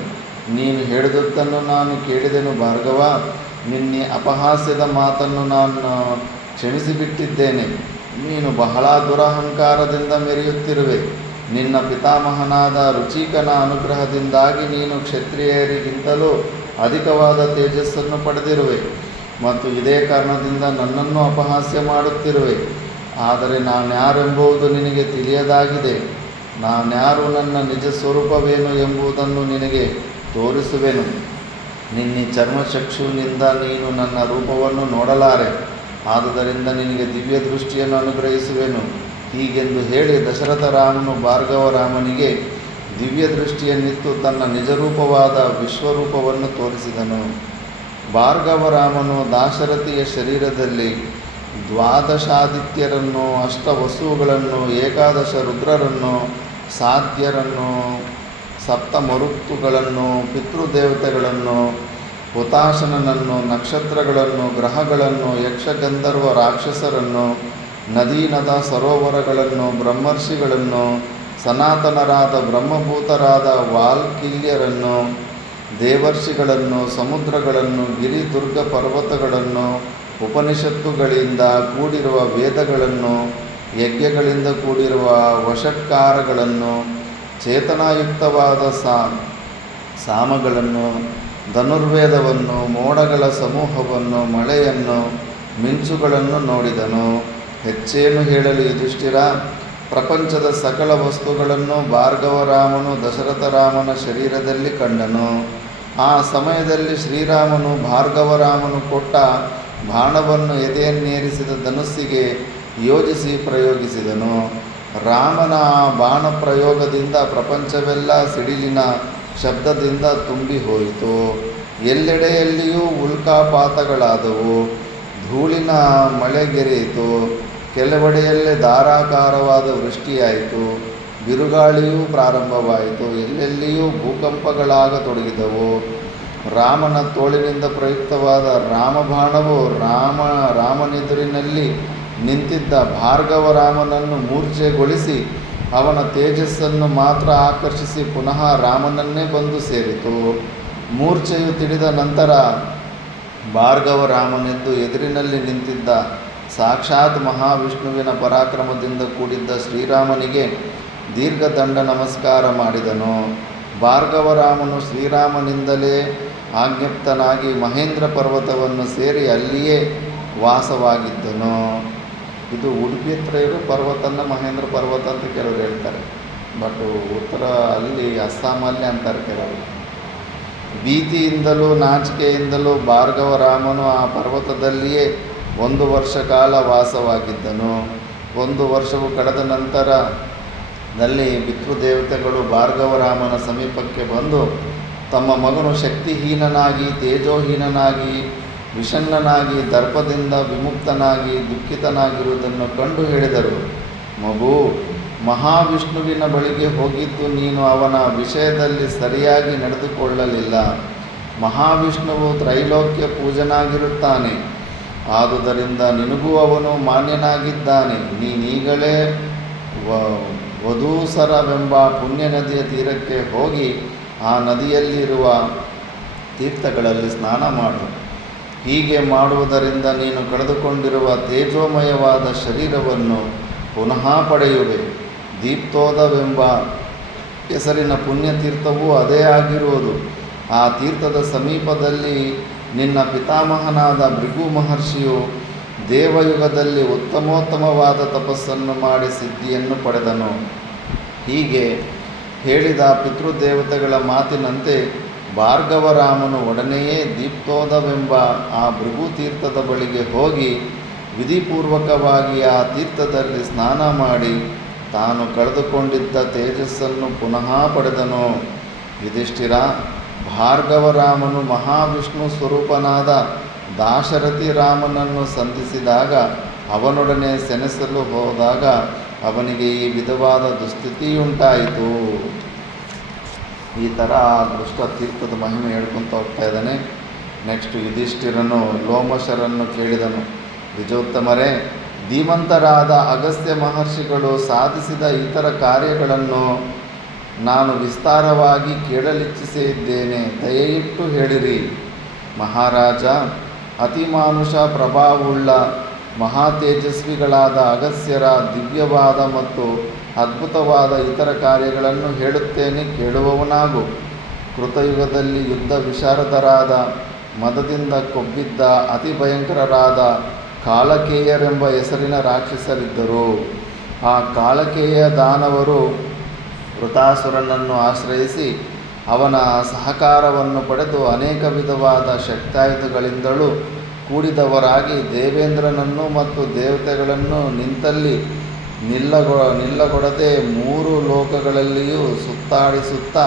ನೀನು ಹೇಳಿದುದನ್ನು ನಾನು ಕೇಳಿದೆನು ಭಾರ್ಗವ. ನಿನ್ನೆ ಅಪಹಾಸ್ಯದ ಮಾತನ್ನು ನಾನು ಕ್ಷಮಿಸಿಬಿಟ್ಟಿದ್ದೇನೆ. ನೀನು ಬಹಳ ದುರಹಂಕಾರದಿಂದ ಮೆರೆಯುತ್ತಿರುವೆ. ನಿನ್ನ ಪಿತಾಮಹನಾದ ರುಚಿಕನ ಅನುಗ್ರಹದಿಂದಾಗಿ ನೀನು ಕ್ಷತ್ರಿಯರಿಗಿಂತಲೂ ಅಧಿಕವಾದ ತೇಜಸ್ಸನ್ನು ಪಡೆದಿರುವೆ ಮತ್ತು ಇದೇ ಕಾರಣದಿಂದ ನನ್ನನ್ನು ಅಪಹಾಸ್ಯ ಮಾಡುತ್ತಿರುವೆ. ಆದರೆ ನಾನ್ಯಾರೆಂಬುದು ನಿನಗೆ ತಿಳಿಯದಾಗಿದೆ. ನಾನ್ಯಾರು, ನನ್ನ ನಿಜ ಸ್ವರೂಪವೇನು ಎಂಬುದನ್ನು ನಿನಗೆ ತೋರಿಸುವೆನು. ನಿನ್ನ ಚರ್ಮಚಕ್ಷುವಿನಿಂದ ನೀನು ನನ್ನ ರೂಪವನ್ನು ನೋಡಲಾರೆ. ಆದುದರಿಂದ ನಿನಗೆ ದಿವ್ಯ ದೃಷ್ಟಿಯನ್ನು ಅನುಗ್ರಹಿಸುವೆನು. ಹೀಗೆಂದು ಹೇಳಿ ದಶರಥ ರಾಮನು ಭಾರ್ಗವ ರಾಮನಿಗೆ ದಿವ್ಯ ದೃಷ್ಟಿಯನ್ನಿತ್ತು ತನ್ನ ನಿಜರೂಪವಾದ ವಿಶ್ವರೂಪವನ್ನು ತೋರಿಸಿದನು. ಭಾರ್ಗವರಾಮನು ದಾಶರಥಿಯ ಶರೀರದಲ್ಲಿ 12 ಆದಿತ್ಯರನ್ನು, 8 ವಸುಗಳನ್ನು, 11 ರುದ್ರರನ್ನು, ಸಾಧ್ಯರನ್ನು, 7 ಮರುತ್ತುಗಳನ್ನು, ಪಿತೃದೇವತೆಗಳನ್ನು, ಹುತಾಶನನನ್ನು, ನಕ್ಷತ್ರಗಳನ್ನು, ಗ್ರಹಗಳನ್ನು, ಯಕ್ಷಗಂಧರ್ವ ರಾಕ್ಷಸರನ್ನು, ನದೀ ನದ ಸರೋವರಗಳನ್ನು, ಬ್ರಹ್ಮರ್ಷಿಗಳನ್ನು, ಸನಾತನರಾದ ಬ್ರಹ್ಮಭೂತರಾದ ವಾಲ್ಕಿಲ್ಯರನ್ನು, ದೇವರ್ಷಿಗಳನ್ನು, ಸಮುದ್ರಗಳನ್ನು, ಗಿರಿ ದುರ್ಗ ಪರ್ವತಗಳನ್ನು, ಉಪನಿಷತ್ತುಗಳಿಂದ ಕೂಡಿರುವ ವೇದಗಳನ್ನು, ಯಜ್ಞಗಳಿಂದ ಕೂಡಿರುವ ವಷಟ್ಕಾರಗಳನ್ನು, ಚೇತನಾಯುಕ್ತವಾದ ಸಾಮಗಳನ್ನು, ಧನುರ್ವೇದವನ್ನು, ಮೋಡಗಳ ಸಮೂಹವನ್ನು, ಮಳೆಯನ್ನು, ಮಿಂಚುಗಳನ್ನು ನೋಡಿದನು. ಹೆಚ್ಚೇನು ಹೇಳಲಿ ಯುಧಿಷ್ಠಿರ? ಪ್ರಪಂಚದ ಸಕಲ ವಸ್ತುಗಳನ್ನು ಭಾರ್ಗವರಾಮನು ದಶರಥರಾಮನ ಶರೀರದಲ್ಲಿ ಕಂಡನು. ಆ ಸಮಯದಲ್ಲಿ ಶ್ರೀರಾಮನು ಭಾರ್ಗವರಾಮನು ಕೊಟ್ಟ ಬಾಣವನ್ನು ಎದೆಯನ್ನೇರಿಸಿದ ಧನುಸ್ಸಿಗೆ ಯೋಜಿಸಿ ಪ್ರಯೋಗಿಸಿದನು. ರಾಮನ ಆ ಬಾಣ ಪ್ರಯೋಗದಿಂದ ಪ್ರಪಂಚವೆಲ್ಲ ಸಿಡಿಲಿನ ಶಬ್ದದಿಂದ ತುಂಬಿ ಹೋಯಿತು. ಎಲ್ಲೆಡೆಯಲ್ಲಿಯೂ ಉಲ್ಕಾಪಾತಗಳಾದವು. ಧೂಳಿನ ಮಳೆಗೆರೆಯಿತು. ಕೆಲವೆಡೆಯಲ್ಲಿ ಧಾರಾಕಾರವಾದ ವೃಷ್ಟಿಯಾಯಿತು. ಬಿರುಗಾಳಿಯೂ ಪ್ರಾರಂಭವಾಯಿತು. ಎಲ್ಲೆಲ್ಲಿಯೂ ಭೂಕಂಪಗಳಾಗತೊಡಗಿದವು. ರಾಮನ ತೋಳಿನಿಂದ ಪ್ರಯುಕ್ತವಾದ ರಾಮಬಾಣವು ರಾಮನೆದುರಿನಲ್ಲಿ ನಿಂತಿದ್ದ ಭಾರ್ಗವರಾಮನನ್ನು ಮೂರ್ಛೆಗೊಳಿಸಿ ಅವನ ತೇಜಸ್ಸನ್ನು ಮಾತ್ರ ಆಕರ್ಷಿಸಿ ಪುನಃ ರಾಮನನ್ನೇ ಬಂದು ಸೇರಿತು. ಮೂರ್ಛೆಯು ತಿಳಿದ ನಂತರ ಭಾರ್ಗವರಾಮನೆದ್ದು ಎದುರಿನಲ್ಲಿ ನಿಂತಿದ್ದ ಸಾಕ್ಷಾತ್ ಮಹಾವಿಷ್ಣುವಿನ ಪರಾಕ್ರಮದಿಂದ ಕೂಡಿದ್ದ ಶ್ರೀರಾಮನಿಗೆ ದೀರ್ಘದಂಡ ನಮಸ್ಕಾರ ಮಾಡಿದನು. ಭಾರ್ಗವರಾಮನು ಶ್ರೀರಾಮನಿಂದಲೇ ಆಜ್ಞಪ್ತನಾಗಿ ಮಹೇಂದ್ರ ಪರ್ವತವನ್ನು ಸೇರಿ ಅಲ್ಲಿಯೇ ವಾಸವಾಗಿದ್ದನು. ಇದು ಉಡುಪಿ ಹತ್ರ ಇರೋ ಪರ್ವತನ ಮಹೇಂದ್ರ ಪರ್ವತ ಅಂತ ಕೆಲವರು ಹೇಳ್ತಾರೆ. ಬಟ್ ಉತ್ತರ ಅಲ್ಲಿ ಅಸ್ಸಾಮಲ್ಲಿ ಅಂತಾರೆ ಕೆಲವರು. ಭೀತಿಯಿಂದಲೂ ನಾಚಿಕೆಯಿಂದಲೂ ಭಾರ್ಗವರಾಮನು ಆ ಪರ್ವತದಲ್ಲಿಯೇ 1 ವರ್ಷ ಕಾಲ ವಾಸವಾಗಿದ್ದನು. 1 ವರ್ಷವು ಕಳೆದ ನಂತರದಲ್ಲಿ ಪಿತೃದೇವತೆಗಳು ಭಾರ್ಗವರಾಮನ ಸಮೀಪಕ್ಕೆ ಬಂದು ತಮ್ಮ ಮಗನು ಶಕ್ತಿಹೀನನಾಗಿ, ತೇಜೋಹೀನನಾಗಿ, ವಿಷಣ್ಣನಾಗಿ, ದರ್ಪದಿಂದ ವಿಮುಕ್ತನಾಗಿ, ದುಃಖಿತನಾಗಿರುವುದನ್ನು ಕಂಡು ಹೇಳಿದರು. ಮಗು, ಮಹಾವಿಷ್ಣುವಿನ ಬಳಿಗೆ ಹೋಗಿದ್ದು ನೀನು ಅವನ ವಿಷಯದಲ್ಲಿ ಸರಿಯಾಗಿ ನಡೆದುಕೊಳ್ಳಲಿಲ್ಲ. ಮಹಾವಿಷ್ಣುವು ತ್ರೈಲೋಕ್ಯ ಪೂಜನಾಗಿರುತ್ತಾನೆ. ಆದುದರಿಂದ ನಿನಗೂ ಅವನು ಮಾನ್ಯನಾಗಿದ್ದಾನೆ. ನೀನೀಗಲೇ ವಧೂಸರವೆಂಬ ಪುಣ್ಯ ನದಿಯ ತೀರಕ್ಕೆ ಹೋಗಿ ಆ ನದಿಯಲ್ಲಿರುವ ತೀರ್ಥಗಳಲ್ಲಿ ಸ್ನಾನ ಮಾಡು. ಹೀಗೆ ಮಾಡುವುದರಿಂದ ನೀನು ಕಳೆದುಕೊಂಡಿರುವ ತೇಜೋಮಯವಾದ ಶರೀರವನ್ನು ಪುನಃ ಪಡೆಯುವೆ. ದೀಪ್ತೋದವೆಂಬ ಹೆಸರಿನ ಪುಣ್ಯತೀರ್ಥವೂ ಅದೇ ಆಗಿರುವುದು. ಆ ತೀರ್ಥದ ಸಮೀಪದಲ್ಲಿ ನಿನ್ನ ಪಿತಾಮಹನಾದ ಭೃಗು ಮಹರ್ಷಿಯು ದೇವಯುಗದಲ್ಲಿ ಉತ್ತಮೋತ್ತಮವಾದ ತಪಸ್ಸನ್ನು ಮಾಡಿ ಸಿದ್ಧಿಯನ್ನು ಪಡೆದನು. ಹೀಗೆ ಹೇಳಿದ ಪಿತೃದೇವತೆಗಳ ಮಾತಿನಂತೆ ಭಾರ್ಗವರಾಮನು ಒಡನೆಯೇ ದೀಪ್ತೋದವೆಂಬ ಆ ಭೃಗು ತೀರ್ಥದ ಬಳಿಗೆ ಹೋಗಿ ವಿಧಿಪೂರ್ವಕವಾಗಿ ಆ ತೀರ್ಥದಲ್ಲಿ ಸ್ನಾನ ಮಾಡಿ ತಾನು ಕಳೆದುಕೊಂಡಿದ್ದ ತೇಜಸ್ಸನ್ನು ಪುನಃ ಪಡೆದನು. ಯುಧಿಷ್ಠಿರ, ಭಾರ್ಗವರಾಮನು ಮಹಾವಿಷ್ಣು ಸ್ವರೂಪನಾದ ದಾಶರಥಿ ರಾಮನನ್ನು ಸಂಧಿಸಿದಾಗ ಅವನೊಡನೆ ಸೆಣಸಲು ಹೋದಾಗ ಅವನಿಗೆ ಈ ವಿಧವಾದ ದುಸ್ಥಿತಿಯುಂಟಾಯಿತು. ಈ ಥರ ಆ ದುಷ್ಟ ತೀರ್ಥದ ಮಹಿಮೆ ಹೇಳ್ಕೊತ ಹೋಗ್ತಾ ಇದ್ದಾನೆ. ನೆಕ್ಸ್ಟ್ ಯುಧಿಷ್ಠಿರನು ಲೋಮಶರನ್ನು ಕೇಳಿದನು. ದ್ವಿಜೋತ್ತಮರೇ, ಧೀಮಂತರಾದ ಅಗಸ್ತ್ಯ ಮಹರ್ಷಿಗಳು ಸಾಧಿಸಿದ ಇತರ ಕಾರ್ಯಗಳನ್ನು ನಾನು ವಿಸ್ತಾರವಾಗಿ ಕೇಳಲಿಚ್ಛಿಸಿದ್ದೇನೆ. ದಯವಿಟ್ಟು ಹೇಳಿರಿ. ಮಹಾರಾಜ, ಅತಿಮಾನುಷ ಪ್ರಭಾವವುಳ್ಳ ಮಹಾತೇಜಸ್ವಿಗಳಾದ ಅಗಸ್ತ್ಯರ ದಿವ್ಯವಾದ ಮತ್ತು ಅದ್ಭುತವಾದ ಇತರ ಕಾರ್ಯಗಳನ್ನು ಹೇಳುತ್ತೇನೆ, ಕೇಳುವವನಾಗು. ಕೃತಯುಗದಲ್ಲಿ ಯುದ್ಧ ವಿಶಾರದರಾದ, ಮದದಿಂದ ಕೊಬ್ಬಿದ್ದ, ಅತಿ ಭಯಂಕರರಾದ ಕಾಲಕೇಯರೆಂಬ ಹೆಸರಿನ ರಾಕ್ಷಸರಿದ್ದರು. ಆ ಕಾಲಕೇಯ ದಾನವರು ವೃತಾಸುರನನ್ನು ಆಶ್ರಯಿಸಿ ಅವನ ಸಹಕಾರವನ್ನು ಪಡೆದು ಅನೇಕ ವಿಧವಾದ ಶಕ್ತಾಯುಧಗಳಿಂದಲೂ ಕೂಡಿದವರಾಗಿ ದೇವೇಂದ್ರನನ್ನು ಮತ್ತು ದೇವತೆಗಳನ್ನು ನಿಂತಲ್ಲಿ ನಿಲ್ಲಗೊಡದೆ 3 ಲೋಕಗಳಲ್ಲಿಯೂ ಸುತ್ತಾಡಿಸುತ್ತಾ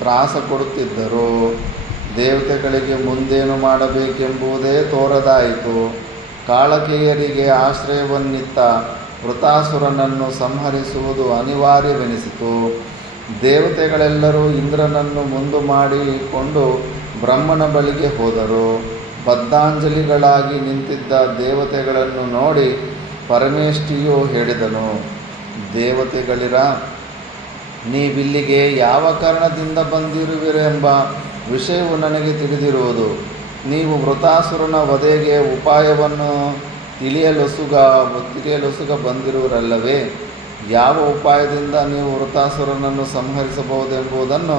ತ್ರಾಸ ಕೊಡುತ್ತಿದ್ದರು. ದೇವತೆಗಳಿಗೆ ಮುಂದೇನು ಮಾಡಬೇಕೆಂಬುದೇ ತೋರದಾಯಿತು. ಕಾಳಕೇಯರಿಗೆ ಆಶ್ರಯವನ್ನಿತ್ತ ವೃತಾಸುರನನ್ನು ಸಂಹರಿಸುವುದು ಅನಿವಾರ್ಯವೆನಿಸಿತು. ದೇವತೆಗಳೆಲ್ಲರೂ ಇಂದ್ರನನ್ನು ಮುಂದು ಮಾಡಿಕೊಂಡು ಬ್ರಹ್ಮನ ಬಳಿಗೆ ಹೋದರು. ಬದ್ಧಾಂಜಲಿಗಳಾಗಿ ನಿಂತಿದ್ದ ದೇವತೆಗಳನ್ನು ನೋಡಿ ಪರಮೇಷ್ಠಿಯು ಹೇಳಿದನು, ದೇವತೆಗಳಿರ, ನೀವಿಲ್ಲಿಗೆ ಯಾವ ಕಾರಣದಿಂದ ಬಂದಿರುವಿರೆಂಬ ವಿಷಯವು ನನಗೆ ತಿಳಿದಿರುವುದು. ನೀವು ವೃತಾಸುರನ ವಧೆಗೆ ಉಪಾಯವನ್ನು ತಿಳಿಯಲೊಸುಗ ಬಂದಿರುವರಲ್ಲವೇ? ಯಾವ ಉಪಾಯದಿಂದ ನೀವು ವೃತಾಸುರನನ್ನು ಸಂಹರಿಸಬಹುದೆಂಬುದನ್ನು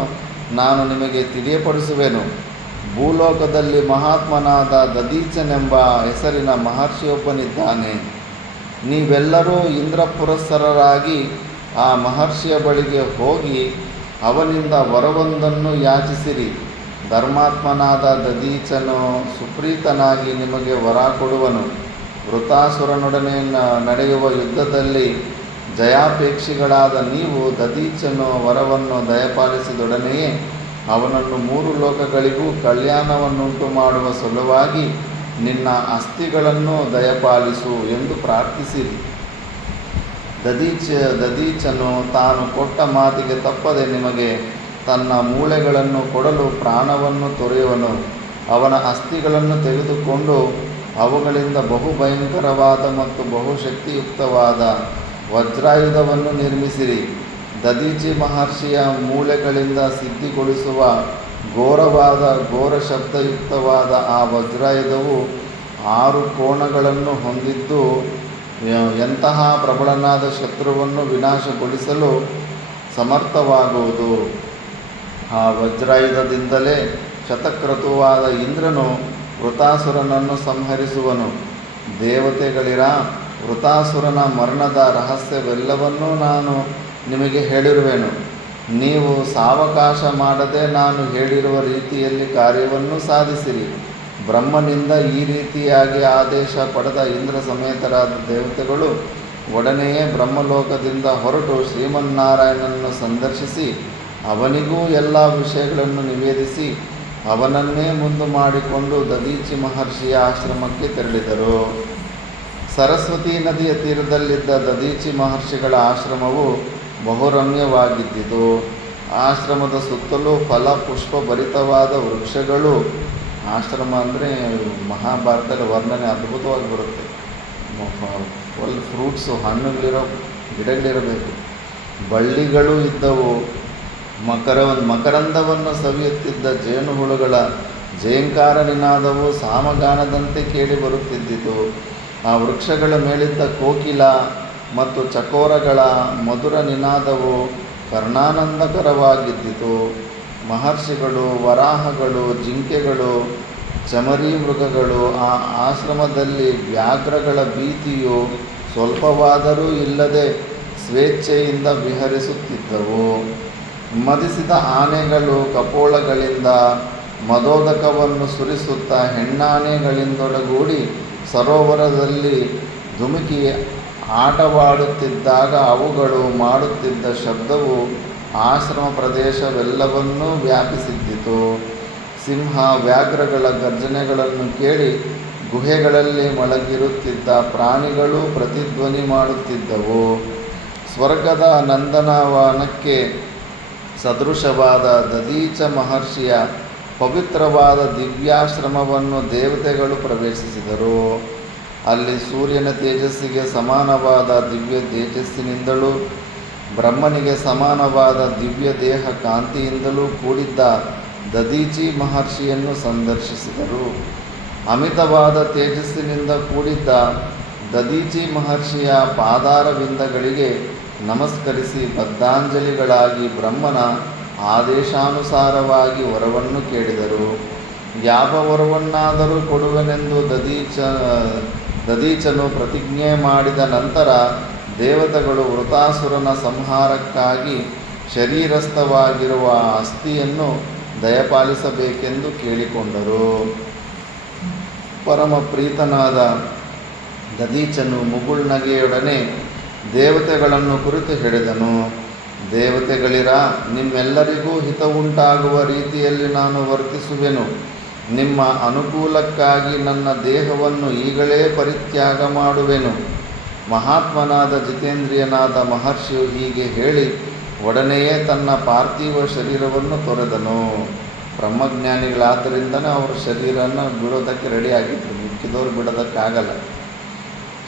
ನಾನು ನಿಮಗೆ ತಿಳಿಯಪಡಿಸುವೆನು. ಭೂಲೋಕದಲ್ಲಿ ಮಹಾತ್ಮನಾದ ದದೀಚನೆಂಬ ಹೆಸರಿನ ಮಹರ್ಷಿಯೊಬ್ಬನಿದ್ದಾನೆ. ನೀವೆಲ್ಲರೂ ಇಂದ್ರ ಪುರಸ್ಸರರಾಗಿ ಆ ಮಹರ್ಷಿಯ ಬಳಿಗೆ ಹೋಗಿ ಅವನಿಂದ ವರವೊಂದನ್ನು ಯಾಚಿಸಿರಿ. ಧರ್ಮಾತ್ಮನಾದ ದದೀಚನು ಸುಪ್ರೀತನಾಗಿ ನಿಮಗೆ ವರ ಕೊಡುವನು. ವೃತಾಸುರನೊಡನೆ ನಡೆಯುವ ಯುದ್ಧದಲ್ಲಿ ಜಯಾಪೇಕ್ಷಿಗಳಾದ ನೀವು ದದೀಚನು ವರವನ್ನು ದಯಪಾಲಿಸಿದೊಡನೆಯೇ ಅವನನ್ನು 3 ಲೋಕಗಳಿಗೂ ಕಲ್ಯಾಣವನ್ನುಂಟು ಮಾಡುವ ಸಲುವಾಗಿ ನಿನ್ನ ಅಸ್ಥಿಗಳನ್ನು ದಯಪಾಲಿಸು ಎಂದು ಪ್ರಾರ್ಥಿಸಿರಿ. ದದೀಚನು ತಾನು ಕೊಟ್ಟ ಮಾತಿಗೆ ತಪ್ಪದೆ ನಿಮಗೆ ತನ್ನ ಮೂಳೆಗಳನ್ನು ಕೊಡಲು ಪ್ರಾಣವನ್ನು ತೊರೆಯುವನು. ಅವನ ಅಸ್ಥಿಗಳನ್ನು ತೆಗೆದುಕೊಂಡು ಅವುಗಳಿಂದ ಬಹುಭಯಂಕರವಾದ ಮತ್ತು ಬಹುಶಕ್ತಿಯುಕ್ತವಾದ ವಜ್ರಾಯುಧವನ್ನು ನಿರ್ಮಿಸಿರಿ. ದದೀಚಿ ಮಹರ್ಷಿಯ ಮೂಳೆಗಳಿಂದ ಸಿದ್ಧಿಗೊಳಿಸುವ ಘೋರ ಶಬ್ದಯುಕ್ತವಾದ ಆ ವಜ್ರಾಯುಧವು 6 ಕೋಣಗಳನ್ನು ಹೊಂದಿದ್ದು ಎಂತಹ ಪ್ರಬಲನಾದ ಶತ್ರುವನ್ನು ವಿನಾಶಗೊಳಿಸಲು ಸಮರ್ಥವಾಗುವುದು. ಆ ವಜ್ರಾಯುಧದಿಂದಲೇ ಶತಕ್ರತುವಾದ ಇಂದ್ರನು ವೃತಾಸುರನನ್ನು ಸಂಹರಿಸುವನು. ದೇವತೆಗಳಿರ, ವೃತಾಸುರನ ಮರಣದ ರಹಸ್ಯವೆಲ್ಲವನ್ನೂ ನಾನು ನಿಮಗೆ ಹೇಳಿರುವೆನು. ನೀವು ಸಾವಕಾಶ ಮಾಡದೆ ನಾನು ಹೇಳಿರುವ ರೀತಿಯಲ್ಲಿ ಕಾರ್ಯವನ್ನು ಸಾಧಿಸಿರಿ. ಬ್ರಹ್ಮನಿಂದ ಈ ರೀತಿಯಾಗಿ ಆದೇಶ ಪಡೆದ ಇಂದ್ರ ಸಮೇತರಾದ ದೇವತೆಗಳು ಒಡನೆಯೇ ಬ್ರಹ್ಮಲೋಕದಿಂದ ಹೊರಟು ಶ್ರೀಮನ್ನಾರಾಯಣನನ್ನು ಸಂದರ್ಶಿಸಿ ಅವನಿಗೂ ಎಲ್ಲ ವಿಷಯಗಳನ್ನು ನಿವೇದಿಸಿ ಅವನನ್ನೇ ಮುಂದು ಮಾಡಿಕೊಂಡು ದದೀಚಿ ಮಹರ್ಷಿಯ ಆಶ್ರಮಕ್ಕೆ ತೆರಳಿದರು. ಸರಸ್ವತಿ ನದಿಯ ತೀರದಲ್ಲಿದ್ದ ದದೀಚಿ ಮಹರ್ಷಿಗಳ ಆಶ್ರಮವು ಬಹುರಮ್ಯವಾಗಿದ್ದಿತು. ಆಶ್ರಮದ ಸುತ್ತಲೂ ಫಲ ಪುಷ್ಪ ಭರಿತವಾದ ವೃಕ್ಷಗಳು. ಆಶ್ರಮ ಅಂದರೆ ಮಹಾಭಾರತದ ವರ್ಣನೆ ಅದ್ಭುತವಾಗಿ ಬರುತ್ತೆ. ಫುಲ್ ಫ್ರೂಟ್ಸು, ಹಣ್ಣುಗಳಿರೋ ಗಿಡಗಳಿರಬೇಕು. ಬಳ್ಳಿಗಳು ಇದ್ದವು. ಮಕರಂದವನ್ನು ಸವಿಯುತ್ತಿದ್ದ ಜೇನುಹುಳುಗಳ ಜೇಂಕಾರ ನಿನಾದವು ಸಾಮಗಾನದಂತೆ ಕೇಳಿ ಬರುತ್ತಿದ್ದಿತು. ಆ ವೃಕ್ಷಗಳ ಮೇಲಿದ್ದ ಕೋಕಿಲ ಮತ್ತು ಚಕೋರಗಳ ಮಧುರ ನಿನಾದವು ಕರ್ಣಾನಂದಕರವಾಗಿದ್ದಿತು. ಮಹರ್ಷಿಗಳು, ವರಾಹಗಳು, ಜಿಂಕೆಗಳು, ಚಮರಿ ಮೃಗಗಳು ಆ ಆಶ್ರಮದಲ್ಲಿ ವ್ಯಾಘ್ರಗಳ ಭೀತಿಯು ಸ್ವಲ್ಪವಾದರೂ ಇಲ್ಲದೆ ಸ್ವೇಚ್ಛೆಯಿಂದ ವಿಹರಿಸುತ್ತಿದ್ದವು. ಮದಿಸಿದ ಆನೆಗಳು ಕಪೋಳಗಳಿಂದ ಮದೋದಕವನ್ನು ಸುರಿಸುತ್ತಾ ಹೆಣ್ಣಾನೆಗಳಿಂದೊಡಗೂಡಿ ಸರೋವರದಲ್ಲಿ ಧುಮುಕಿ ಆಟವಾಡುತ್ತಿದ್ದಾಗ ಅವುಗಳು ಮಾಡುತ್ತಿದ್ದ ಶಬ್ದವು ಆಶ್ರಮ ಪ್ರದೇಶವೆಲ್ಲವನ್ನೂ ವ್ಯಾಪಿಸಿದ್ದಿತು. ಸಿಂಹ, ವ್ಯಾಘ್ರಗಳ ಗರ್ಜನೆಗಳನ್ನು ಕೇಳಿ ಗುಹೆಗಳಲ್ಲಿ ಮಲಗಿರುತ್ತಿದ್ದ ಪ್ರಾಣಿಗಳು ಪ್ರತಿಧ್ವನಿ ಮಾಡುತ್ತಿದ್ದವು. ಸ್ವರ್ಗದ ನಂದನವನಕ್ಕೆ ಸದೃಶವಾದ ದದೀಚ ಮಹರ್ಷಿಯ ಪವಿತ್ರವಾದ ದಿವ್ಯಾಶ್ರಮವನ್ನು ದೇವತೆಗಳು ಪ್ರವೇಶಿಸಿದರು. ಅಲ್ಲಿ ಸೂರ್ಯನ ತೇಜಸ್ಸಿಗೆ ಸಮಾನವಾದ ದಿವ್ಯ ತೇಜಸ್ಸಿನಿಂದಲೂ ಬ್ರಹ್ಮನಿಗೆ ಸಮಾನವಾದ ದಿವ್ಯ ದೇಹ ಕಾಂತಿಯಿಂದಲೂ ಕೂಡಿದ್ದ ದದೀಚಿ ಮಹರ್ಷಿಯನ್ನು ಸಂದರ್ಶಿಸಿದರು. ಅಮಿತವಾದ ತೇಜಸ್ಸಿನಿಂದ ಕೂಡಿದ್ದ ದದೀಚಿ ಮಹರ್ಷಿಯ ಪಾದಾರವಿಂದಗಳಿಗೆ ನಮಸ್ಕರಿಸಿ ಬದ್ಧಾಂಜಲಿಗಳಾಗಿ ಬ್ರಹ್ಮನ ಆದೇಶಾನುಸಾರವಾಗಿ ವರವನ್ನು ಕೇಳಿದರು. ಯಾವ ವರವನ್ನಾದರೂ ಕೊಡುವೆನೆಂದು ದದೀಚನು ಪ್ರತಿಜ್ಞೆ ಮಾಡಿದ ನಂತರ ದೇವತೆಗಳು ವೃತಾಸುರನ ಸಂಹಾರಕ್ಕಾಗಿ ಶರೀರಸ್ಥವಾಗಿರುವ ಅಸ್ಥಿಯನ್ನು ದಯಪಾಲಿಸಬೇಕೆಂದು ಕೇಳಿಕೊಂಡರು. ಪರಮ ಪ್ರೀತನಾದ ದದೀಚನು ಮುಗುಳ್ನಗೆಯೊಡನೆ ದೇವತೆಗಳನ್ನು ಕುರಿತು ಹೇಳಿದನು. ದೇವತೆಗಳಿರ, ನಿಮ್ಮೆಲ್ಲರಿಗೂ ಹಿತವುಂಟಾಗುವ ರೀತಿಯಲ್ಲಿ ನಾನು ವರ್ತಿಸುವೆನು. ನಿಮ್ಮ ಅನುಕೂಲಕ್ಕಾಗಿ ನನ್ನ ದೇಹವನ್ನು ಈಗಲೇ ಪರಿತ್ಯಾಗ ಮಾಡುವೆನು. ಮಹಾತ್ಮನಾದ ಜಿತೇಂದ್ರಿಯನಾದ ಮಹರ್ಷಿಯು ಹೀಗೆ ಹೇಳಿ ಒಡನೆಯೇ ತನ್ನ ಪಾರ್ಥಿವ ಶರೀರವನ್ನು ತೊರೆದನು. ಬ್ರಹ್ಮಜ್ಞಾನಿಗಳಾದ್ದರಿಂದನೇ ಅವ್ರ ಶರೀರನ ಬಿಡೋದಕ್ಕೆ ರೆಡಿಯಾಗಿದ್ರು, ಮಿಕ್ಕಿದವ್ರು ಬಿಡೋದಕ್ಕಾಗಲ್ಲ.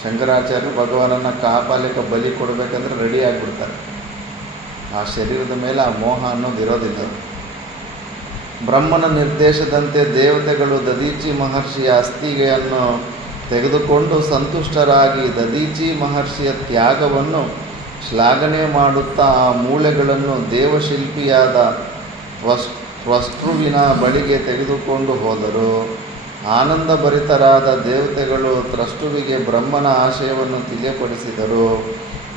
ಶಂಕರಾಚಾರ್ಯರು ಭಗವಾನನ್ನು ಕಾಪಾಲಿಕ ಬಲಿ ಕೊಡಬೇಕಂದ್ರೆ ರೆಡಿ ಆಗಿಬಿಡ್ತಾರೆ. ಆ ಶರೀರದ ಮೇಲೆ ಆ ಮೋಹ ಅನ್ನೋದು ಇರೋದಿಲ್ಲ. ಬ್ರಹ್ಮನ ನಿರ್ದೇಶದಂತೆ ದೇವತೆಗಳು ದದೀಚಿ ಮಹರ್ಷಿಯ ಅಸ್ಥಿಗೆಯನ್ನು ತೆಗೆದುಕೊಂಡು ಸಂತುಷ್ಟರಾಗಿ ದದೀಚಿ ಮಹರ್ಷಿಯ ತ್ಯಾಗವನ್ನು ಶ್ಲಾಘನೆ ಮಾಡುತ್ತಾ ಆ ಮೂಳೆಗಳನ್ನು ದೇವಶಿಲ್ಪಿಯಾದ ತ್ವಷ್ಟೃವಿನ ಬಳಿಗೆ ತೆಗೆದುಕೊಂಡು ಹೋದರು. ಆನಂದಭರಿತರಾದ ದೇವತೆಗಳು ತ್ವಷ್ಟೃವಿಗೆ ಬ್ರಹ್ಮನ ಆಶಯವನ್ನು ತಿಳಿಯಪಡಿಸಿದರು.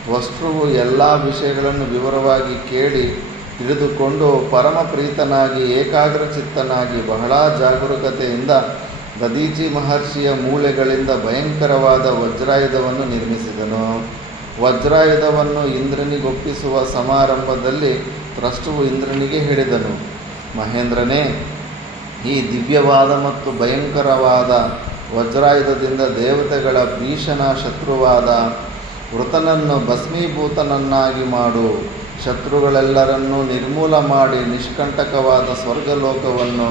ತ್ವಷ್ಟೃವು ಎಲ್ಲ ವಿಷಯಗಳನ್ನು ವಿವರವಾಗಿ ಕೇಳಿ ತಿಳಿದುಕೊಂಡು ಪರಮ ಪ್ರೀತನಾಗಿ ಏಕಾಗ್ರಚಿತ್ತನಾಗಿ ಬಹಳ ಜಾಗರೂಕತೆಯಿಂದ ದದೀಚಿ ಮಹರ್ಷಿಯ ಮೂಳೆಗಳಿಂದ ಭಯಂಕರವಾದ ವಜ್ರಾಯುಧವನ್ನು ನಿರ್ಮಿಸಿದನು. ವಜ್ರಾಯುಧವನ್ನು ಇಂದ್ರನಿಗೊಪ್ಪಿಸುವ ಸಮಾರಂಭದಲ್ಲಿ ತ್ವಷ್ಟೃವು ಇಂದ್ರನಿಗೆ ಹೇಳಿದನು, ಮಹೇಂದ್ರನೇ, ಈ ದಿವ್ಯವಾದ ಮತ್ತು ಭಯಂಕರವಾದ ವಜ್ರಾಯುಧದಿಂದ ದೇವತೆಗಳ ಭೀಷಣ ಶತ್ರುವಾದ ವೃತನನ್ನು ಭಸ್ಮೀಭೂತನನ್ನಾಗಿ ಮಾಡು. ಶತ್ರುಗಳೆಲ್ಲರನ್ನೂ ನಿರ್ಮೂಲ ಮಾಡಿ ನಿಷ್ಕಂಟಕವಾದ ಸ್ವರ್ಗಲೋಕವನ್ನು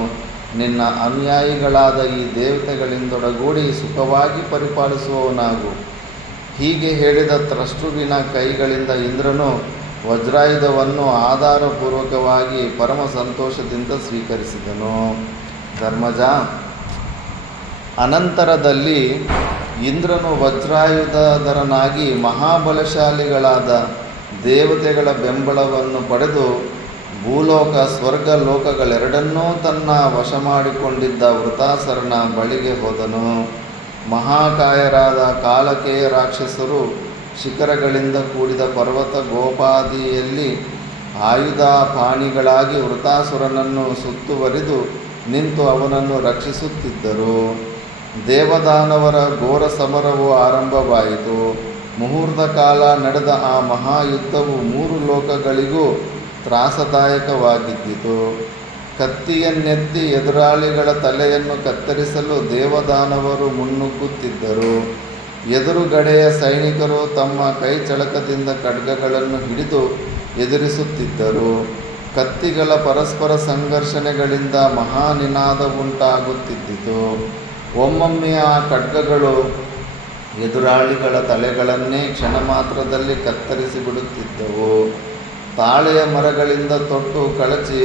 ನಿನ್ನ ಅನುಯಾಯಿಗಳಾದ ಈ ದೇವತೆಗಳಿಂದೊಡಗೂಡಿ ಸುಖವಾಗಿ ಪರಿಪಾಲಿಸುವವನಾಗು. ಹೀಗೆ ಹೇಳಿದ ತ್ವಷ್ಟೃವಿನ ಕೈಗಳಿಂದ ಇಂದ್ರನು ವಜ್ರಾಯುಧವನ್ನು ಆಧಾರಪೂರ್ವಕವಾಗಿ ಪರಮ ಸಂತೋಷದಿಂದ ಸ್ವೀಕರಿಸಿದನು. ಧರ್ಮಜ, ಅನಂತರದಲ್ಲಿ ಇಂದ್ರನು ವಜ್ರಾಯುಧಧರನಾಗಿ ಮಹಾಬಲಶಾಲಿಗಳಾದ ದೇವತೆಗಳ ಬೆಂಬಲವನ್ನು ಪಡೆದು ಭೂಲೋಕ ಸ್ವರ್ಗ ಲೋಕಗಳೆರಡನ್ನೂ ತನ್ನ ವಶ ಮಾಡಿಕೊಂಡಿದ್ದ ವೃತಾಸುರನ ಬಳಿಗೆ ಹೋದನು. ಮಹಾಕಾಯರಾದ ಕಾಲಕೇಯ ರಾಕ್ಷಸರು ಶಿಖರಗಳಿಂದ ಕೂಡಿದ ಪರ್ವತ ಗೋಪಾದಿಯಲ್ಲಿ ಆಯುಧಾಪಾಣಿಗಳಾಗಿ ವೃತಾಸುರನನ್ನು ಸುತ್ತುವರಿದು ನಿಂತು ಅವನನ್ನು ರಕ್ಷಿಸುತ್ತಿದ್ದರು. ದೇವದಾನವರ ಘೋರ ಸಮರವು ಆರಂಭವಾಯಿತು. ಮುಹೂರ್ತ ಕಾಲ ನಡೆದ ಆ ಮಹಾಯುದ್ಧವು 3 ಲೋಕಗಳಿಗೂ ತ್ರಾಸದಾಯಕವಾಗಿದ್ದಿತು. ಕತ್ತಿಯನ್ನೆತ್ತಿ ಎದುರಾಳಿಗಳ ತಲೆಯನ್ನು ಕತ್ತರಿಸಲು ದೇವದಾನವರು ಮುನ್ನುಗ್ಗುತ್ತಿದ್ದರು. ಎದುರುಗಡೆಯ ಸೈನಿಕರು ತಮ್ಮ ಕೈ ಚಳಕದಿಂದ ಖಡ್ಗಗಳನ್ನು ಹಿಡಿದು ಎದುರಿಸುತ್ತಿದ್ದರು. ಕತ್ತಿಗಳ ಪರಸ್ಪರ ಸಂಘರ್ಷಣೆಗಳಿಂದ ಮಹಾನಿನಾದವುಂಟಾಗುತ್ತಿದ್ದಿತು. ಒಮ್ಮೊಮ್ಮೆ ಆ ಖಡ್ಗಗಳು ಎದುರಾಳಿಗಳ ತಲೆಗಳನ್ನೇ ಕ್ಷಣ ಮಾತ್ರದಲ್ಲಿ ಕತ್ತರಿಸಿಬಿಡುತ್ತಿದ್ದವು. ತಾಳೆಯ ಮರಗಳಿಂದ ತೊಟ್ಟು ಕಳಚಿ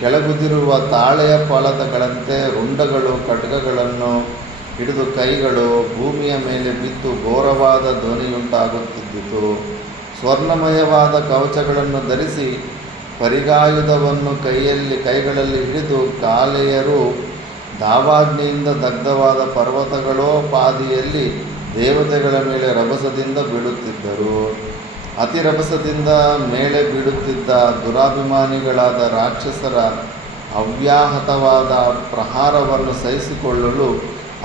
ಕೆಳಗುದಿರುವ ತಾಳೆಯ ಫಲದಗಳಂತೆ ರುಂಡಗಳು ಖಡ್ಗಗಳನ್ನು ಹಿಡಿದು ಕೈಗಳು ಭೂಮಿಯ ಮೇಲೆ ಬಿದ್ದು ಘೋರವಾದ ಧ್ವನಿಯುಂಟಾಗುತ್ತಿದ್ದಿತು. ಸ್ವರ್ಣಮಯವಾದ ಕವಚಗಳನ್ನು ಧರಿಸಿ ಪರಿಗಾಯುಧವನ್ನು ಕೈಗಳಲ್ಲಿ ಹಿಡಿದು ಕಾಲೆಯರು ದಾವಾಗ್ನಿಯಿಂದ ದಗ್ಧವಾದ ಪರ್ವತಗಳೋಪಾದಿಯಲ್ಲಿ ದೇವತೆಗಳ ಮೇಲೆ ರಭಸದಿಂದ ಬೀಳುತ್ತಿದ್ದರು. ಅತಿ ರಭಸದಿಂದ ಮೇಲೆ ಬೀಳುತ್ತಿದ್ದ ದುರಾಭಿಮಾನಿಗಳಾದ ರಾಕ್ಷಸರ ಅವ್ಯಾಹತವಾದ ಪ್ರಹಾರವನ್ನು ಸಹಿಸಿಕೊಳ್ಳಲು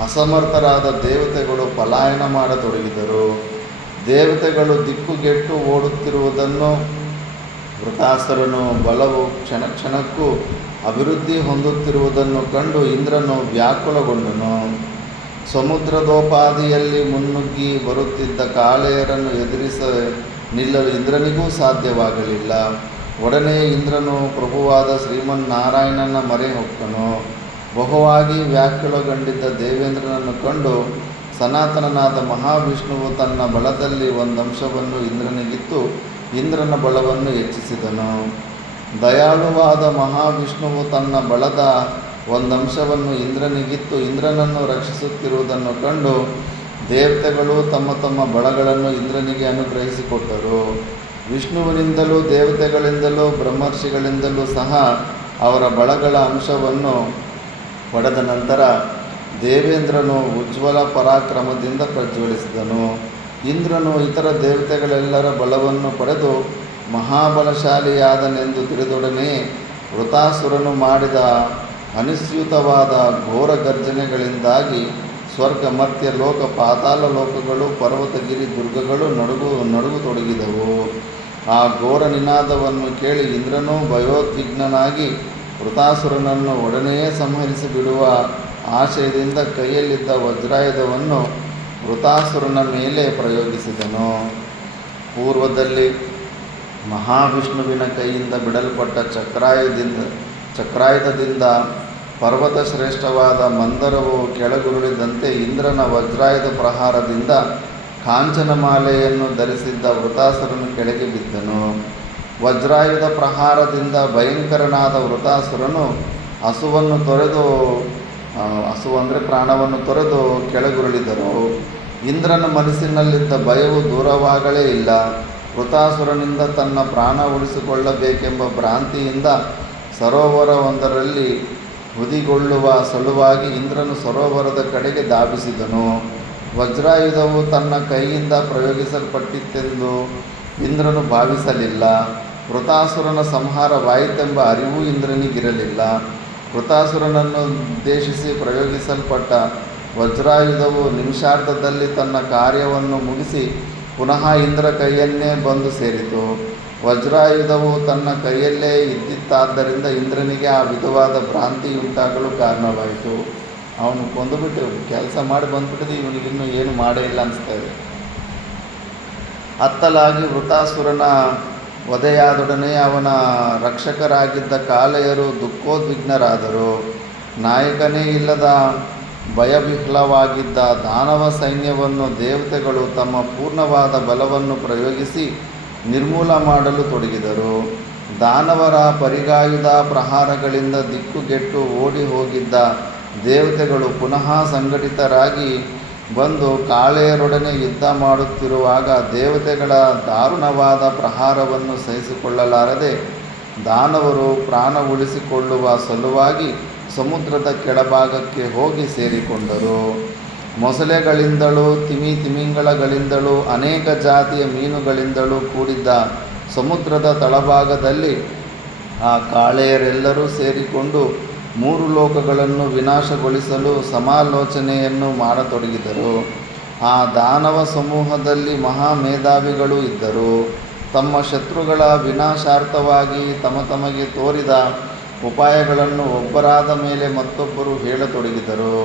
ಅಸಮರ್ಥರಾದ ದೇವತೆಗಳು ಪಲಾಯನ ಮಾಡತೊಡಗಿದರು. ದೇವತೆಗಳು ದಿಕ್ಕುಗೆಟ್ಟು ಓಡುತ್ತಿರುವುದನ್ನು ವೃತಾಸುರನು ಬಲವು ಕ್ಷಣ ಕ್ಷಣಕ್ಕೂ ಅಭಿವೃದ್ಧಿ ಹೊಂದುತ್ತಿರುವುದನ್ನು ಕಂಡು ಇಂದ್ರನು ವ್ಯಾಕುಲಗೊಂಡನು. ಸಮುದ್ರದೋಪಾದಿಯಲ್ಲಿ ಮುನ್ನುಗ್ಗಿ ಬರುತ್ತಿದ್ದ ಕಾಳೆಯರನ್ನು ನಿಲ್ಲಲು ಇಂದ್ರನಿಗೂ ಸಾಧ್ಯವಾಗಲಿಲ್ಲ. ಒಡನೆ ಇಂದ್ರನು ಪ್ರಭುವಾದ ಶ್ರೀಮನ್ನಾರಾಯಣನ ಮೊರೆ ಹೊಕ್ಕನು. ಬಹುವಾಗಿ ವ್ಯಾಕುಲಗೊಂಡಿದ್ದ ದೇವೇಂದ್ರನನ್ನು ಕಂಡು ಸನಾತನನಾದ ಮಹಾವಿಷ್ಣುವು ತನ್ನ ಬಲದಲ್ಲಿ ಒಂದಂಶವನ್ನು ಇಂದ್ರನಿಗಿತ್ತು ಇಂದ್ರನ ಬಲವನ್ನು ಹೆಚ್ಚಿಸಿದನು. ದಯಾಳುವಾದ ಮಹಾವಿಷ್ಣುವು ತನ್ನ ಬಲದ ಒಂದು ಅಂಶವನ್ನು ಇಂದ್ರನಿಗಿತ್ತು ಇಂದ್ರನನ್ನು ರಕ್ಷಿಸುತ್ತಿರುವುದನ್ನು ಕಂಡು ದೇವತೆಗಳು ತಮ್ಮ ತಮ್ಮ ಬಲಗಳನ್ನು ಇಂದ್ರನಿಗೆ ಅನುಗ್ರಹಿಸಿಕೊಟ್ಟರು. ವಿಷ್ಣುವಿನಿಂದಲೂ ದೇವತೆಗಳಿಂದಲೂ ಬ್ರಹ್ಮರ್ಷಿಗಳಿಂದಲೂ ಸಹ ಅವರ ಬಲಗಳ ಅಂಶವನ್ನು ಪಡೆದ ನಂತರ ದೇವೇಂದ್ರನು ಉಜ್ವಲ ಪರಾಕ್ರಮದಿಂದ ಪ್ರಜ್ವಲಿಸಿದನು. ಇಂದ್ರನು ಇತರ ದೇವತೆಗಳೆಲ್ಲರ ಬಲವನ್ನು ಪಡೆದು ಮಹಾಬಲಶಾಲಿಯಾದನೆಂದು ತಿಳಿದೊಡನೆಯೇ ವೃತಾಸುರನು ಮಾಡಿದ ಅನಿಸ್ಯೂತವಾದ ಘೋರ ಗರ್ಜನೆಗಳಿಂದಾಗಿ ಸ್ವರ್ಗ, ಮರ್ತ್ಯ ಲೋಕ, ಪಾತಾಳ ಲೋಕಗಳು, ಪರ್ವತಗಿರಿ ದುರ್ಗಗಳು ನಡುಗತೊಡಗಿದವು. ಆ ಘೋರ ನಿನಾದವನ್ನು ಕೇಳಿ ಇಂದ್ರನೂ ಭಯೋದ್ವಿಗ್ನನಾಗಿ ವೃತಾಸುರನನ್ನು ಒಡನೆಯೇ ಸಂಹರಿಸಿ ಬಿಡುವ ಆಶಯದಿಂದ ಕೈಯಲ್ಲಿದ್ದ ವಜ್ರಾಯುಧವನ್ನು ವೃತಾಸುರನ ಮೇಲೆ ಪ್ರಯೋಗಿಸಿದನು. ಪೂರ್ವದಲ್ಲಿ ಮಹಾವಿಷ್ಣುವಿನ ಕೈಯಿಂದ ಬಿಡಲ್ಪಟ್ಟ ಚಕ್ರಾಯುಧದಿಂದ ಪರ್ವತ ಶ್ರೇಷ್ಠವಾದ ಮಂದರವು ಕೆಳಗುರುಳಿದಂತೆ ಇಂದ್ರನ ವಜ್ರಾಯುಧ ಪ್ರಹಾರದಿಂದ ಕಾಂಚನಮಾಲೆಯನ್ನು ಧರಿಸಿದ್ದ ವೃತಾಸುರನು ಕೆಳಗೆ ಬಿದ್ದನು. ವಜ್ರಾಯುಧ ಪ್ರಹಾರದಿಂದ ಭಯಂಕರನಾದ ವೃತಾಸುರನು ಹಸು ಅಂದರೆ ಪ್ರಾಣವನ್ನು ತೊರೆದು ಕೆಳಗುರುಳಿದರು. ಇಂದ್ರನ ಮನಸ್ಸಿನಲ್ಲಿದ್ದ ಭಯವು ದೂರವಾಗಲೇ ಇಲ್ಲ. ವೃತಾಸುರನಿಂದ ತನ್ನ ಪ್ರಾಣ ಉಳಿಸಿಕೊಳ್ಳಬೇಕೆಂಬ ಭ್ರಾಂತಿಯಿಂದ ಸರೋವರವೊಂದರಲ್ಲಿ ಹುದಿಗೊಳ್ಳುವ ಸಲುವಾಗಿ ಇಂದ್ರನು ಸರೋವರದ ಕಡೆಗೆ ಧಾವಿಸಿದನು. ವಜ್ರಾಯುಧವು ತನ್ನ ಕೈಯಿಂದ ಪ್ರಯೋಗಿಸಲ್ಪಟ್ಟಿತೆಂದು ಇಂದ್ರನು ಭಾವಿಸಲಿಲ್ಲ. ವೃತಾಸುರನ ಸಂಹಾರವಾಯಿತೆಂಬ ಅರಿವು ಇಂದ್ರನಿಗಿರಲಿಲ್ಲ. ವೃತಾಸುರನನ್ನು ಉದ್ದೇಶಿಸಿ ಪ್ರಯೋಗಿಸಲ್ಪಟ್ಟ ವಜ್ರಾಯುಧವು ನಿಮಿಷಾರ್ಧದಲ್ಲಿ ತನ್ನ ಕಾರ್ಯವನ್ನು ಮುಗಿಸಿ ಪುನಃ ಇಂದ್ರ ಕೈಯನ್ನೇ ಬಂದು ಸೇರಿತು. ವಜ್ರಾಯುಧವು ತನ್ನ ಕೈಯಲ್ಲೇ ಇದ್ದಿತ್ತಾದ್ದರಿಂದ ಇಂದ್ರನಿಗೆ ಆ ವಿಧವಾದ ಭ್ರಾಂತಿಯುಂಟಾಗಲು ಕಾರಣವಾಯಿತು. ಅವನು ಕೊಂದುಬಿಟ್ಟು ಕೆಲಸ ಮಾಡಿ ಬಂದುಬಿಟ್ಟಿದ್ದು, ಇವನಿಗಿನ್ನೂ ಏನು ಮಾಡೇ ಇಲ್ಲ ಅನಿಸ್ತಾ ಇದೆ. ಅತ್ತಲಾಗಿ ವೃತಾಸುರನ ವಧೆಯಾದೊಡನೆ ಅವನ ರಕ್ಷಕರಾಗಿದ್ದ ಕಾಲೆಯರು ದುಃಖೋದ್ವಿಗ್ನರಾದರು. ನಾಯಕನೇ ಇಲ್ಲದ ಭಯವಿಹ್ವಲವಾಗಿದ್ದ ದಾನವ ಸೈನ್ಯವನ್ನು ದೇವತೆಗಳು ತಮ್ಮ ಪೂರ್ಣವಾದ ಬಲವನ್ನು ಪ್ರಯೋಗಿಸಿ ನಿರ್ಮೂಲ ಮಾಡಲು ತೊಡಗಿದರು. ದಾನವರ ಪರಿಗಾಯುಧ ಪ್ರಹಾರಗಳಿಂದ ದಿಕ್ಕುಗೆಟ್ಟು ಓಡಿ ಹೋಗಿದ್ದ ದೇವತೆಗಳು ಪುನಃ ಸಂಘಟಿತರಾಗಿ ಬಂದು ಕಾಳೆಯರೊಡನೆ ಯುದ್ಧ ಮಾಡುತ್ತಿರುವಾಗ ದೇವತೆಗಳ ದಾರುಣವಾದ ಪ್ರಹಾರವನ್ನು ಸಹಿಸಿಕೊಳ್ಳಲಾರದೆ ದಾನವರು ಪ್ರಾಣ ಉಳಿಸಿಕೊಳ್ಳುವ ಸಲುವಾಗಿ ಸಮುದ್ರದ ಕೆಳಭಾಗಕ್ಕೆ ಹೋಗಿ ಸೇರಿಕೊಂಡರು. ಮೊಸಳೆಗಳಿಂದಲೂ ತಿಮಿಂಗಲಗಳಿಂದಲೂ ಅನೇಕ ಜಾತಿಯ ಮೀನುಗಳಿಂದಲೂ ಕೂಡಿದ್ದ ಸಮುದ್ರದ ತಳಭಾಗದಲ್ಲಿ ಆ ಕಾಳೆಯರೆಲ್ಲರೂ ಸೇರಿಕೊಂಡು 3 ಲೋಕಗಳನ್ನು ವಿನಾಶಗೊಳಿಸಲು ಸಮಾಲೋಚನೆಯನ್ನು ಮಾಡತೊಡಗಿದರು. ಆ ದಾನವ ಸಮೂಹದಲ್ಲಿ ಮಹಾಮೇಧಾವಿಗಳು ಇದ್ದರು. ತಮ್ಮ ಶತ್ರುಗಳ ವಿನಾಶಾರ್ಥವಾಗಿ ತಮಗೆ ತೋರಿದ ಉಪಾಯಗಳನ್ನು ಒಬ್ಬರಾದ ಮೇಲೆ ಮತ್ತೊಬ್ಬರು ಹೇಳತೊಡಗಿದರು.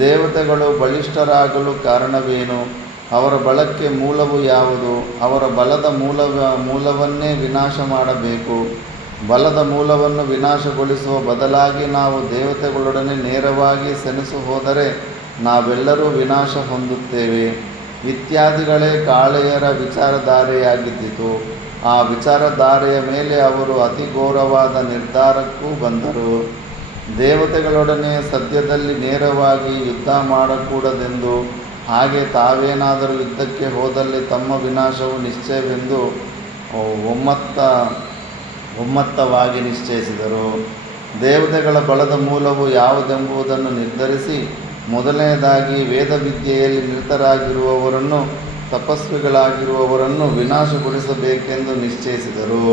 ದೇವತೆಗಳು ಬಲಿಷ್ಠರಾಗಲು ಕಾರಣವೇನು? ಅವರ ಬಲಕ್ಕೆ ಮೂಲವು ಯಾವುದು? ಅವರ ಬಲದ ಮೂಲವನ್ನೇ ವಿನಾಶ ಮಾಡಬೇಕು. ಬಲದ ಮೂಲವನ್ನು ವಿನಾಶಗೊಳಿಸುವ ಬದಲಾಗಿ ನಾವು ದೇವತೆಗಳೊಡನೆ ನೇರವಾಗಿ ಸೆಣಸು ಹೋದರೆ ನಾವೆಲ್ಲರೂ ವಿನಾಶ ಹೊಂದುತ್ತೇವೆ ಇತ್ಯಾದಿಗಳೇ ಕಾಳೆಯರ ವಿಚಾರಧಾರೆಯಾಗಿದ್ದಿತು. ಆ ವಿಚಾರಧಾರೆಯ ಮೇಲೆ ಅವರು ಅತಿ ಘೋರವಾದ ನಿರ್ಧಾರಕ್ಕೂ ಬಂದರು. ದೇವತೆಗಳೊಡನೆ ಸದ್ಯದಲ್ಲಿ ನೇರವಾಗಿ ಯುದ್ಧ ಮಾಡಕೂಡದೆಂದು, ಹಾಗೆ ತಾವೇನಾದರೂ ಯುದ್ಧಕ್ಕೆ ಹೋದಲ್ಲಿ ತಮ್ಮ ವಿನಾಶವು ನಿಶ್ಚಯವೆಂದು ಒಮ್ಮತವಾಗಿ ನಿಶ್ಚಯಿಸಿದರು. ದೇವತೆಗಳ ಬಲದ ಮೂಲವು ಯಾವುದೆಂಬುದನ್ನು ನಿರ್ಧರಿಸಿ ಮೊದಲನೆಯದಾಗಿ ವೇದವಿದ್ಯೆಯಲ್ಲಿ ನಿರತರಾಗಿರುವವರನ್ನು, ತಪಸ್ವಿಗಳಾಗಿರುವವರನ್ನು ವಿನಾಶಗೊಳಿಸಬೇಕೆಂದು ನಿಶ್ಚಯಿಸಿದರು.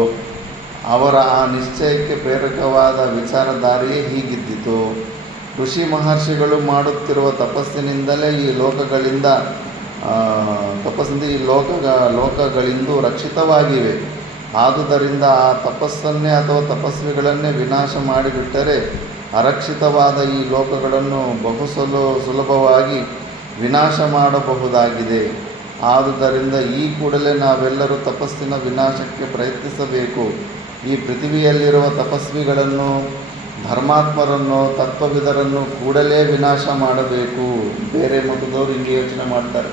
ಅವರ ಆ ನಿಶ್ಚಯಕ್ಕೆ ಪ್ರೇರಕವಾದ ವಿಚಾರಧಾರೆಯೇ ಹೀಗಿದ್ದಿತು. ಋಷಿ ಮಹರ್ಷಿಗಳು ಮಾಡುತ್ತಿರುವ ತಪಸ್ಸಿನಿಂದಲೇ ಈ ಲೋಕಗಳಿಂದು ರಕ್ಷಿತವಾಗಿವೆ. ಆದುದರಿಂದ ಆ ತಪಸ್ಸನ್ನೇ ಅಥವಾ ತಪಸ್ವಿಗಳನ್ನೇ ವಿನಾಶ ಮಾಡಿಬಿಟ್ಟರೆ ಅರಕ್ಷಿತವಾದ ಈ ಲೋಕಗಳನ್ನು ಸುಲಭವಾಗಿ ವಿನಾಶ ಮಾಡಬಹುದಾಗಿದೆ. ಆದುದರಿಂದ ಈ ಕೂಡಲೇ ನಾವೆಲ್ಲರೂ ತಪಸ್ಸಿನ ವಿನಾಶಕ್ಕೆ ಪ್ರಯತ್ನಿಸಬೇಕು. ಈ ಪೃಥ್ವಿಯಲ್ಲಿರುವ ತಪಸ್ವಿಗಳನ್ನು, ಧರ್ಮಾತ್ಮರನ್ನು, ತತ್ವವಿದರನ್ನು ಕೂಡಲೇ ವಿನಾಶ ಮಾಡಬೇಕು. ಬೇರೆ ಮತದವರು ಹಿಂಗೆ ಯೋಚನೆ ಮಾಡ್ತಾರೆ,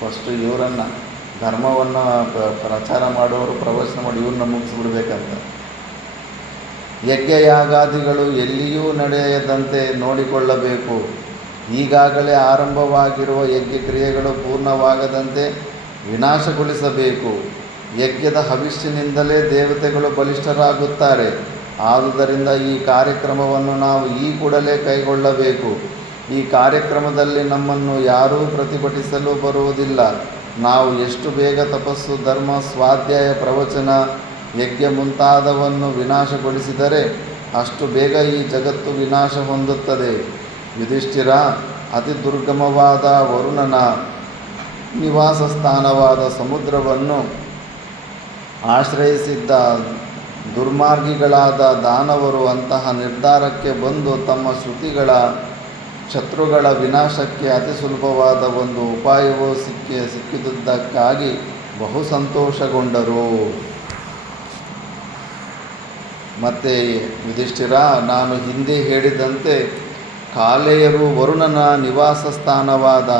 ಫಸ್ಟು ಇವರನ್ನು ಧರ್ಮವನ್ನು ಪ್ರಚಾರ ಮಾಡೋರು ಪ್ರವಚನ ಮಾಡಿ ಇವ್ರನ್ನ ಮುಗಿಸ್ಬಿಡ್ಬೇಕಂತ. ಯಜ್ಞಯಾಗಾದಿಗಳು ಎಲ್ಲಿಯೂ ನಡೆಯದಂತೆ ನೋಡಿಕೊಳ್ಳಬೇಕು. ಈಗಾಗಲೇ ಆರಂಭವಾಗಿರುವ ಯಜ್ಞ ಕ್ರಿಯೆಗಳು ಪೂರ್ಣವಾಗದಂತೆ ವಿನಾಶಗೊಳಿಸಬೇಕು. ಯಜ್ಞದ ಹವಿಷ್ಯನಿಂದಲೇ ದೇವತೆಗಳು ಬಲಿಷ್ಠರಾಗುತ್ತಾರೆ. ಆದುದರಿಂದ ಈ ಕಾರ್ಯಕ್ರಮವನ್ನು ನಾವು ಈ ಕೂಡಲೇ ಕೈಗೊಳ್ಳಬೇಕು. ಈ ಕಾರ್ಯಕ್ರಮದಲ್ಲಿ ನಮ್ಮನ್ನು ಯಾರೂ ಪ್ರತಿಭಟಿಸಲು ಬರುವುದಿಲ್ಲ. ನಾವು ಎಷ್ಟು ಬೇಗ ತಪಸ್ಸು, ಧರ್ಮ, ಸ್ವಾಧ್ಯಾಯ, ಪ್ರವಚನ, ಯಜ್ಞ ಮುಂತಾದವನ್ನು ವಿನಾಶಗೊಳಿಸಿದರೆ ಅಷ್ಟು ಬೇಗ ಈ ಜಗತ್ತು ವಿನಾಶ ಹೊಂದುತ್ತದೆ. ಯುಧಿಷ್ಠಿರ, ಅತಿ ದುರ್ಗಮವಾದ ವರುಣನ ನಿವಾಸ ಸ್ಥಾನವಾದ ಸಮುದ್ರವನ್ನು ಆಶ್ರಯಿಸಿದ್ದ ದುರ್ಮಾರ್ಗಿಗಳಾದ ದಾನವರು ಅಂತಹ ನಿರ್ಧಾರಕ್ಕೆ ಬಂದು ತಮ್ಮ ಶತ್ರುಗಳ ವಿನಾಶಕ್ಕೆ ಅತಿ ಸುಲಭವಾದ ಒಂದು ಉಪಾಯವು ಸಿಕ್ಕಿದುದಕ್ಕಾಗಿ ಬಹು ಸಂತೋಷಗೊಂಡರು. ಮತ್ತು ಯುಧಿಷ್ಠಿರ, ನಾನು ಹಿಂದೆ ಹೇಳಿದಂತೆ ಕಾಲೇಯರು ವರುಣನ ನಿವಾಸ ಸ್ಥಾನವಾದ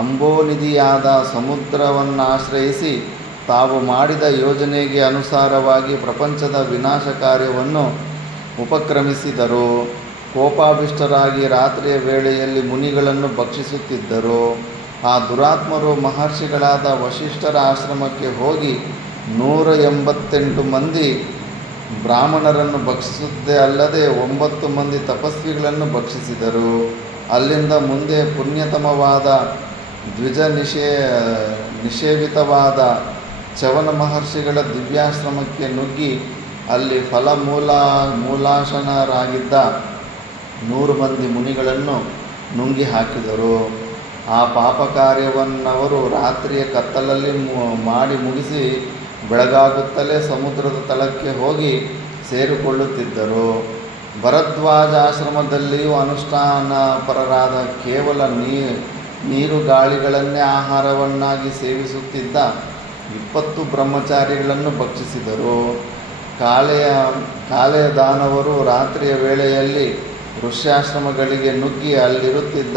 ಅಂಬೋನಿಧಿಯಾದ ಸಮುದ್ರವನ್ನಾಶ್ರಯಿಸಿ ತಾವು ಮಾಡಿದ ಯೋಜನೆಗೆ ಅನುಸಾರವಾಗಿ ಪ್ರಪಂಚದ ವಿನಾಶ ಕಾರ್ಯವನ್ನು ಉಪಕ್ರಮಿಸಿದರು. ಕೋಪಾಭಿಷ್ಟರಾಗಿ ರಾತ್ರಿಯ ವೇಳೆಯಲ್ಲಿ ಮುನಿಗಳನ್ನು ಭಕ್ಷಿಸುತ್ತಿದ್ದರು. ಆ ದುರಾತ್ಮರು ಮಹರ್ಷಿಗಳಾದ ವಸಿಷ್ಠರ ಆಶ್ರಮಕ್ಕೆ ಹೋಗಿ 188 ಮಂದಿ ಬ್ರಾಹ್ಮಣರನ್ನು ಭಕ್ಷಿಸುವುದೇ ಅಲ್ಲದೆ 9 ಮಂದಿ ತಪಸ್ವಿಗಳನ್ನು ಭಕ್ಷಿಸಿದರು. ಅಲ್ಲಿಂದ ಮುಂದೆ ಪುಣ್ಯತಮವಾದ ನಿಷೇವಿತವಾದ ಚವನ ಮಹರ್ಷಿಗಳ ದಿವ್ಯಾಶ್ರಮಕ್ಕೆ ನುಗ್ಗಿ ಅಲ್ಲಿ ಮೂಲಾಶನರಾಗಿದ್ದ 100 ಮಂದಿ ಮುನಿಗಳನ್ನು ನುಂಗಿ ಹಾಕಿದರು. ಆ ಪಾಪ ಕಾರ್ಯವನ್ನವರು ರಾತ್ರಿಯ ಕತ್ತಲಲ್ಲಿ ಮಾಡಿ ಮುಗಿಸಿ ಬೆಳಗಾಗುತ್ತಲೇ ಸಮುದ್ರದ ತಳಕ್ಕೆ ಹೋಗಿ ಸೇರಿಕೊಳ್ಳುತ್ತಿದ್ದರು. ಭರದ್ವಾಜಾಶ್ರಮದಲ್ಲಿಯೂ ಅನುಷ್ಠಾನಪರರಾದ ಕೇವಲ ನೀರು ಗಾಳಿಗಳನ್ನೇ ಆಹಾರವನ್ನಾಗಿ ಸೇವಿಸುತ್ತಿದ್ದ 20 ಬ್ರಹ್ಮಚಾರಿಗಳನ್ನು ಭಕ್ಷಿಸಿದರು. ಕಾಲೆಯ ದಾನವರು ರಾತ್ರಿಯ ವೇಳೆಯಲ್ಲಿ ಋಷ್ಯಾಶ್ರಮಗಳಿಗೆ ನುಗ್ಗಿ ಅಲ್ಲಿರುತ್ತಿದ್ದ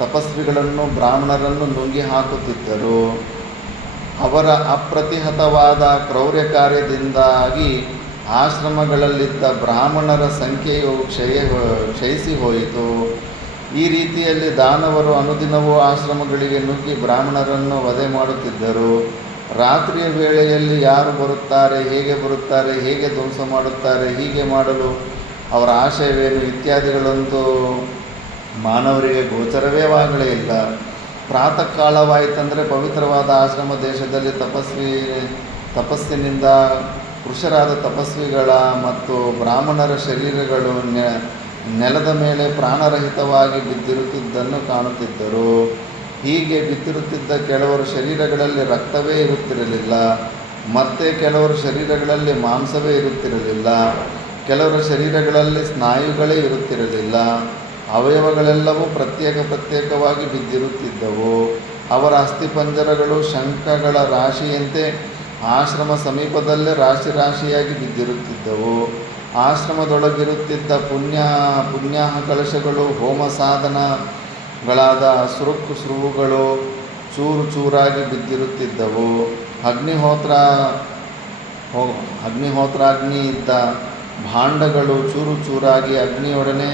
ತಪಸ್ವಿಗಳನ್ನು, ಬ್ರಾಹ್ಮಣರನ್ನು ನುಂಗಿ ಹಾಕುತ್ತಿದ್ದರು. ಅವರ ಅಪ್ರತಿಹತವಾದ ಕ್ರೌರ್ಯ ಕಾರ್ಯದಿಂದಾಗಿ ಆಶ್ರಮಗಳಲ್ಲಿದ್ದ ಬ್ರಾಹ್ಮಣರ ಸಂಖ್ಯೆಯು ಕ್ಷಯಿಸಿ ಹೋಯಿತು. ಈ ರೀತಿಯಲ್ಲಿ ದಾನವರು ಅನುದಿನವೂ ಆಶ್ರಮಗಳಿಗೆ ನುಗ್ಗಿ ಬ್ರಾಹ್ಮಣರನ್ನು ವಧೆ ಮಾಡುತ್ತಿದ್ದರು. ರಾತ್ರಿಯ ವೇಳೆಯಲ್ಲಿ ಯಾರು ಬರುತ್ತಾರೆ, ಹೇಗೆ ಧ್ವಂಸ ಮಾಡುತ್ತಾರೆ, ಹೀಗೆ ಮಾಡಲು ಅವರ ಆಶಯವೇನು ಇತ್ಯಾದಿಗಳಂತೂ ಮಾನವರಿಗೆ ಗೋಚರವೇ ಇಲ್ಲ. ಪ್ರಾತಃ ಕಾಲವಾಯಿತಂದರೆ ಪವಿತ್ರವಾದ ಆಶ್ರಮ ದೇಶದಲ್ಲಿ ತಪಸ್ಸಿನಿಂದ ಪುರುಷರಾದ ತಪಸ್ವಿಗಳ ಮತ್ತು ಬ್ರಾಹ್ಮಣರ ಶರೀರಗಳು ನೆಲದ ಮೇಲೆ ಪ್ರಾಣರಹಿತವಾಗಿ ಬಿದ್ದಿರುತ್ತಿದ್ದನ್ನು ಕಾಣುತ್ತಿದ್ದರು. ಹೀಗೆ ಬಿದ್ದಿರುತ್ತಿದ್ದ ಕೆಲವರ ಶರೀರಗಳಲ್ಲಿ ರಕ್ತವೇ ಇರುತ್ತಿರಲಿಲ್ಲ. ಮತ್ತು ಕೆಲವರ ಶರೀರಗಳಲ್ಲಿ ಮಾಂಸವೇ ಇರುತ್ತಿರಲಿಲ್ಲ. ಕೆಲವರ ಶರೀರಗಳಲ್ಲಿ ಸ್ನಾಯುಗಳೇ ಇರುತ್ತಿರಲಿಲ್ಲ. ಅವಯವಗಳೆಲ್ಲವೂ ಪ್ರತ್ಯೇಕವಾಗಿ ಬಿದ್ದಿರುತ್ತಿದ್ದವು. ಅವರ ಅಸ್ಥಿಪಂಜರಗಳು ಶಂಖಗಳ ರಾಶಿಯಂತೆ ಆಶ್ರಮ ಸಮೀಪದಲ್ಲೇ ರಾಶಿಯಾಗಿ ಬಿದ್ದಿರುತ್ತಿದ್ದವು. ಆಶ್ರಮದೊಳಗಿರುತ್ತಿದ್ದ ಪುಣ್ಯಾಹ ಕಲಶಗಳು, ಹೋಮ ಸಾಧನಗಳಾದ ಸುರುಗಳು ಚೂರಾಗಿ ಬಿದ್ದಿರುತ್ತಿದ್ದವು. ಅಗ್ನಿಹೋತ್ರಾಗ್ನಿ ಇದ್ದ ಭಾಂಡಗಳು ಚೂರಾಗಿ ಅಗ್ನಿಯೊಡನೆ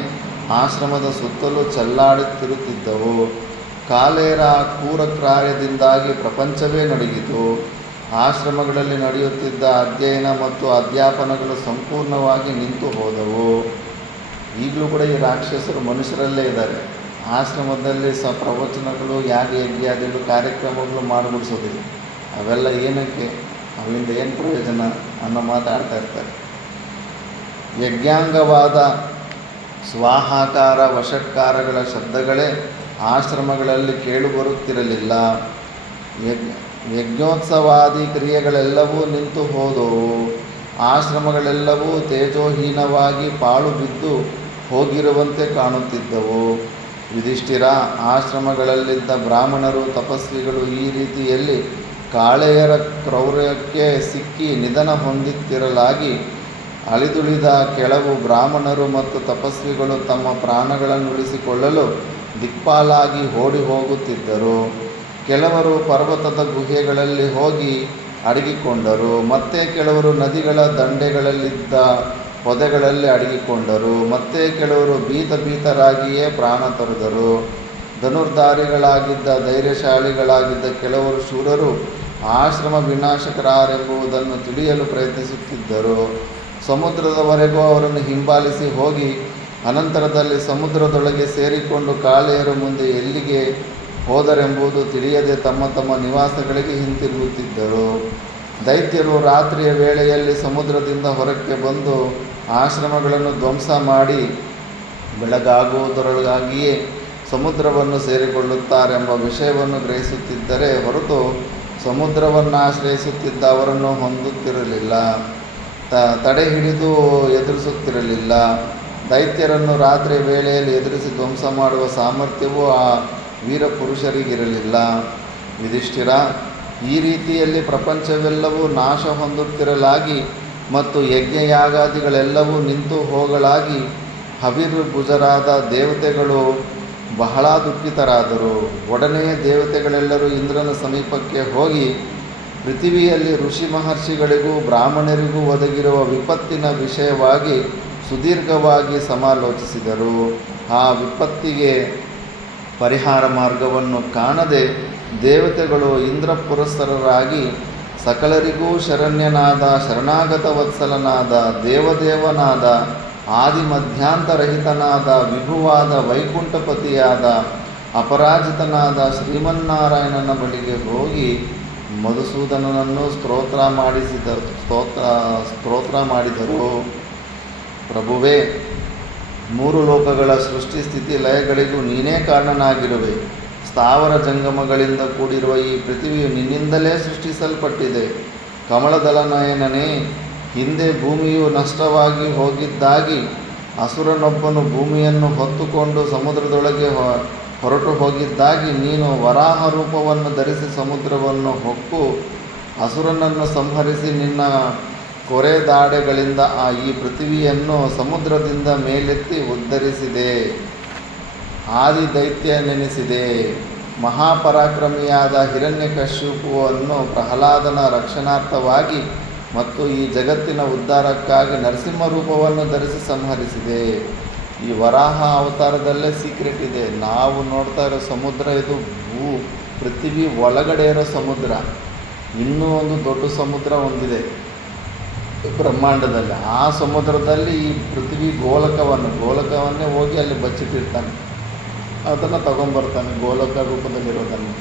ಆಶ್ರಮದ ಸುತ್ತಲೂ ಚೆಲ್ಲಾಡುತ್ತಿರುತ್ತಿದ್ದವು. ಕಾಲೇರ ಕ್ರೂರ ಕಾರ್ಯದಿಂದಾಗಿ ಪ್ರಪಂಚವೇ ನಡುಗಿತು. ಆಶ್ರಮಗಳಲ್ಲಿ ನಡೆಯುತ್ತಿದ್ದ ಅಧ್ಯಯನ ಮತ್ತು ಅಧ್ಯಾಪನಗಳು ಸಂಪೂರ್ಣವಾಗಿ ನಿಂತು ಹೋದವು. ಈಗಲೂ ಕೂಡ ಈ ರಾಕ್ಷಸರು ಮನುಷ್ಯರಲ್ಲೇ ಇದ್ದಾರೆ. ಆಶ್ರಮದಲ್ಲಿ ಪ್ರವಚನಗಳು, ಯಜ್ಞಾದಿಗಳು, ಕಾರ್ಯಕ್ರಮಗಳು ಮಾಡಿಬಿಡಿಸೋದಿಲ್ಲ. ಅವೆಲ್ಲ ಏನಕ್ಕೆ, ಅವಿಂದ ಏನು ಪ್ರಯೋಜನ ಅನ್ನೋ ಮಾತಾಡ್ತಾ ಇರ್ತಾರೆ. ಯಜ್ಞಾಂಗವಾದ ಸ್ವಾಹಾಕಾರ, ವಷಟ್ಕಾರಗಳ ಶಬ್ದಗಳೇ ಆಶ್ರಮಗಳಲ್ಲಿ ಕೇಳಿಬರುತ್ತಿರಲಿಲ್ಲ. ಯಜ್ಞೋತ್ಸವಾದಿ ಕ್ರಿಯೆಗಳೆಲ್ಲವೂ ನಿಂತು ಹೋದವು. ಆಶ್ರಮಗಳೆಲ್ಲವೂ ತೇಜೋಹೀನವಾಗಿ ಪಾಳು ಬಿದ್ದು ಹೋಗಿರುವಂತೆ ಕಾಣುತ್ತಿದ್ದವು. ಯುಧಿಷ್ಠಿರ, ಆಶ್ರಮಗಳಲ್ಲಿದ್ದ ಬ್ರಾಹ್ಮಣರು, ತಪಸ್ವಿಗಳು ಈ ರೀತಿಯಲ್ಲಿ ಕಾಳೆಯರ ಕ್ರೌರ್ಯಕ್ಕೆ ಸಿಕ್ಕಿ ನಿಧನ ಹೊಂದುತ್ತಿರಲಾಗಿ ಅಳಿದುಳಿದ ಕೆಲವು ಬ್ರಾಹ್ಮಣರು ಮತ್ತು ತಪಸ್ವಿಗಳು ತಮ್ಮ ಪ್ರಾಣಗಳನ್ನು ಉಳಿಸಿಕೊಳ್ಳಲು ದಿಕ್ಪಾಲಾಗಿ ಓಡಿ ಹೋಗುತ್ತಿದ್ದರು. ಕೆಲವರು ಪರ್ವತದ ಗುಹೆಗಳಲ್ಲಿ ಹೋಗಿ ಅಡಗಿಕೊಂಡರು. ಮತ್ತೆ ಕೆಲವರು ನದಿಗಳ ದಂಡೆಗಳಲ್ಲಿದ್ದ ಪೊದೆಗಳಲ್ಲಿ ಅಡಗಿಕೊಂಡರು. ಮತ್ತೆ ಕೆಲವರು ಭೀತರಾಗಿಯೇ ಪ್ರಾಣ ತೊರೆದರು. ಧನುರ್ಧಾರಿಗಳಾಗಿದ್ದ ಧೈರ್ಯಶಾಲಿಗಳಾಗಿದ್ದ ಕೆಲವರು ಶೂರರು ಆಶ್ರಮ ವಿನಾಶಕರಾರೆಂಬುದನ್ನು ತಿಳಿಯಲು ಪ್ರಯತ್ನಿಸುತ್ತಿದ್ದರು. ಸಮುದ್ರದವರೆಗೂ ಅವರನ್ನು ಹಿಂಬಾಲಿಸಿ ಹೋಗಿ ಅನಂತರದಲ್ಲಿ ಸಮುದ್ರದೊಳಗೆ ಸೇರಿಕೊಂಡು ಕಾಳೆಯರ ಮುಂದೆ ಎಲ್ಲಿಗೆ ಹೋದರೆಂಬುದು ತಿಳಿಯದೆ ತಮ್ಮ ತಮ್ಮ ನಿವಾಸಗಳಿಗೆ ಹಿಂತಿರುಗುತ್ತಿದ್ದರು. ದೈತ್ಯರು ರಾತ್ರಿಯ ವೇಳೆಯಲ್ಲಿ ಸಮುದ್ರದಿಂದ ಹೊರಕ್ಕೆ ಬಂದು ಆಶ್ರಮಗಳನ್ನು ಧ್ವಂಸ ಮಾಡಿ ಬೆಳಗಾಗುವುದರೊಳಗಾಗಿಯೇ ಸಮುದ್ರವನ್ನು ಸೇರಿಕೊಳ್ಳುತ್ತಾರೆಂಬ ವಿಷಯವನ್ನು ಗ್ರಹಿಸುತ್ತಿದ್ದರೆ ಹೊರತು ಸಮುದ್ರವನ್ನು ಆಶ್ರಯಿಸುತ್ತಿದ್ದ ಅವರನ್ನು ಹೊಂದುತ್ತಿರಲಿಲ್ಲ, ತಡೆ ಹಿಡಿದು ಎದುರಿಸುತ್ತಿರಲಿಲ್ಲ. ದೈತ್ಯರನ್ನು ರಾತ್ರಿ ವೇಳೆಯಲ್ಲಿ ಎದುರಿಸಿ ಧ್ವಂಸ ಮಾಡುವ ಸಾಮರ್ಥ್ಯವೂ ಆ ವೀರ ಪುರುಷರಿಗಿರಲಿಲ್ಲ. ಯುಧಿಷ್ಠಿರ, ಈ ರೀತಿಯಲ್ಲಿ ಪ್ರಪಂಚವೆಲ್ಲವೂ ನಾಶ ಹೊಂದುತ್ತಿರಲಾಗಿ ಮತ್ತು ಯಜ್ಞಯಾಗಾದಿಗಳೆಲ್ಲವೂ ನಿಂತು ಹೋಗಲಾಗಿ ಹವಿರ್ಭುಜರಾದ ದೇವತೆಗಳು ಬಹಳ ದುಃಖಿತರಾದರು. ಒಡನೆಯೇ ದೇವತೆಗಳೆಲ್ಲರೂ ಇಂದ್ರನ ಸಮೀಪಕ್ಕೆ ಹೋಗಿ ಪೃಥ್ವಿಯಲ್ಲಿ ಋಷಿ ಮಹರ್ಷಿಗಳಿಗೂ ಬ್ರಾಹ್ಮಣರಿಗೂ ಒದಗಿರುವ ವಿಪತ್ತಿನ ವಿಷಯವಾಗಿ ಸುದೀರ್ಘವಾಗಿ ಸಮಾಲೋಚಿಸಿದರು. ಆ ವಿಪತ್ತಿಗೆ ಪರಿಹಾರ ಮಾರ್ಗವನ್ನು ಕಾಣದೆ ದೇವತೆಗಳು ಇಂದ್ರ ಪುರಸ್ಸರರಾಗಿ ಸಕಲರಿಗೂ ಶರಣ್ಯನಾದ ಶರಣಾಗತ ವತ್ಸಲನಾದ ದೇವದೇವನಾದ ಆದಿಮಧ್ಯಾಂತರಹಿತನಾದ ವಿಭುವಾದ ವೈಕುಂಠಪತಿಯಾದ ಅಪರಾಜಿತನಾದ ಶ್ರೀಮನ್ನಾರಾಯಣನ ಬಳಿಗೆ ಹೋಗಿ ಮಧುಸೂದನನನ್ನು ಸ್ತೋತ್ರ ಮಾಡಿದರು. ಪ್ರಭುವೇ, 3 ಲೋಕಗಳ ಸೃಷ್ಟಿ ಸ್ಥಿತಿ ಲಯಗಳಿಗೂ ನೀನೇ ಕಾರಣನಾಗಿರುವೆ. ಸ್ಥಾವರ ಜಂಗಮಗಳಿಂದ ಕೂಡಿರುವ ಈ ಪೃಥ್ವಿಯು ನಿನ್ನಿಂದಲೇ ಸೃಷ್ಟಿಸಲ್ಪಟ್ಟಿದೆ. ಕಮಲದಲನಯನನೇ, ಹಿಂದೆ ಭೂಮಿಯು ನಷ್ಟವಾಗಿ ಹೋಗಿದ್ದಾಗಿ ಅಸುರನೊಬ್ಬನು ಭೂಮಿಯನ್ನು ಹೊತ್ತುಕೊಂಡು ಸಮುದ್ರದೊಳಗೆ ಹೊರಟು ಹೋಗಿದ್ದಾಗಿ ನೀನು ವರಾಹ ರೂಪವನ್ನು ಧರಿಸಿ ಸಮುದ್ರವನ್ನು ಹೊಕ್ಕು ಅಸುರನನ್ನು ಸಂಹರಿಸಿ ನಿನ್ನ ಕೊರೆದಾಡೆಗಳಿಂದ ಈ ಪೃಥ್ವಿಯನ್ನು ಸಮುದ್ರದಿಂದ ಮೇಲೆತ್ತಿ ಉದ್ಧರಿಸಿದೆ. ಆದಿದೈತ್ಯ ನೆನೆಸಿದೆ. ಮಹಾಪರಾಕ್ರಮಿಯಾದ ಹಿರಣ್ಯಕಶ್ಯಪುವನ್ನು ಪ್ರಹ್ಲಾದನ ರಕ್ಷಣಾರ್ಥವಾಗಿ ಮತ್ತು ಈ ಜಗತ್ತಿನ ಉದ್ಧಾರಕ್ಕಾಗಿ ನರಸಿಂಹ ರೂಪವನ್ನು ಧರಿಸಿ ಸಂಹರಿಸಿದೆ. ಈ ವರಾಹ ಅವತಾರದಲ್ಲೇ ಸೀಕ್ರೆಟ್ ಇದೆ. ನಾವು ನೋಡ್ತಾ ಇರೋ ಸಮುದ್ರ ಇದು ಪೃಥ್ವಿ ಒಳಗಡೆ ಇರೋ ಸಮುದ್ರ. ಇನ್ನೂ ಒಂದು ದೊಡ್ಡ ಸಮುದ್ರ ಒಂದಿದೆ ಬ್ರಹ್ಮಾಂಡದಲ್ಲಿ. ಆ ಸಮುದ್ರದಲ್ಲಿ ಈ ಪೃಥ್ವಿ ಗೋಲಕವನ್ನೇ ಹೋಗಿ ಅಲ್ಲಿ ಬಚ್ಚಿಟ್ಟಿರ್ತಾನೆ. ಅದನ್ನು ತಗೊಂಬರ್ತಾನೆ ಗೋಲಕ ರೂಪದಲ್ಲಿರೋದನ್ನು.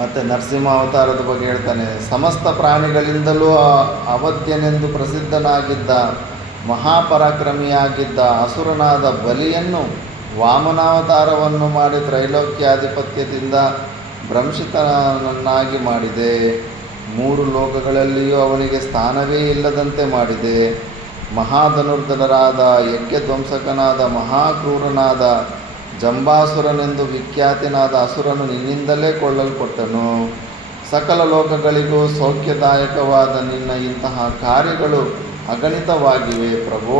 ಮತ್ತು ನರಸಿಂಹ ಅವತಾರದ ಬಗ್ಗೆ ಹೇಳ್ತಾನೆ. ಸಮಸ್ತ ಪ್ರಾಣಿಗಳಿಂದಲೂ ಅವಧ್ಯನೆಂದು ಪ್ರಸಿದ್ಧನಾಗಿದ್ದ ಮಹಾಪರಾಕ್ರಮಿಯಾಗಿದ್ದ ಅಸುರನಾದ ಬಲಿಯನ್ನು ವಾಮನಾವತಾರವನ್ನು ಮಾಡಿ ತ್ರೈಲೋಕ್ಯಾಧಿಪತ್ಯದಿಂದ ಭ್ರಂಶಿತನನ್ನಾಗಿ ಮಾಡಿದೆ. 3 ಲೋಕಗಳಲ್ಲಿಯೂ ಅವನಿಗೆ ಸ್ಥಾನವೇ ಇಲ್ಲದಂತೆ ಮಾಡಿದೆ. ಮಹಾಧನುರ್ಧರರಾದ ಯಜ್ಞಧ್ವಂಸಕನಾದ ಮಹಾಕ್ರೂರನಾದ ಜಂಬಾಸುರನೆಂದು ವಿಖ್ಯಾತನಾದ ಅಸುರನು ನಿನ್ನಿಂದಲೇ ಕೊಳ್ಳಲ್ಪಟ್ಟನು. ಸಕಲ ಲೋಕಗಳಿಗೂ ಸೌಖ್ಯದಾಯಕವಾದ ನಿನ್ನ ಇಂತಹ ಕಾರ್ಯಗಳು ಅಗಣಿತವಾಗಿವೆ. ಪ್ರಭೋ,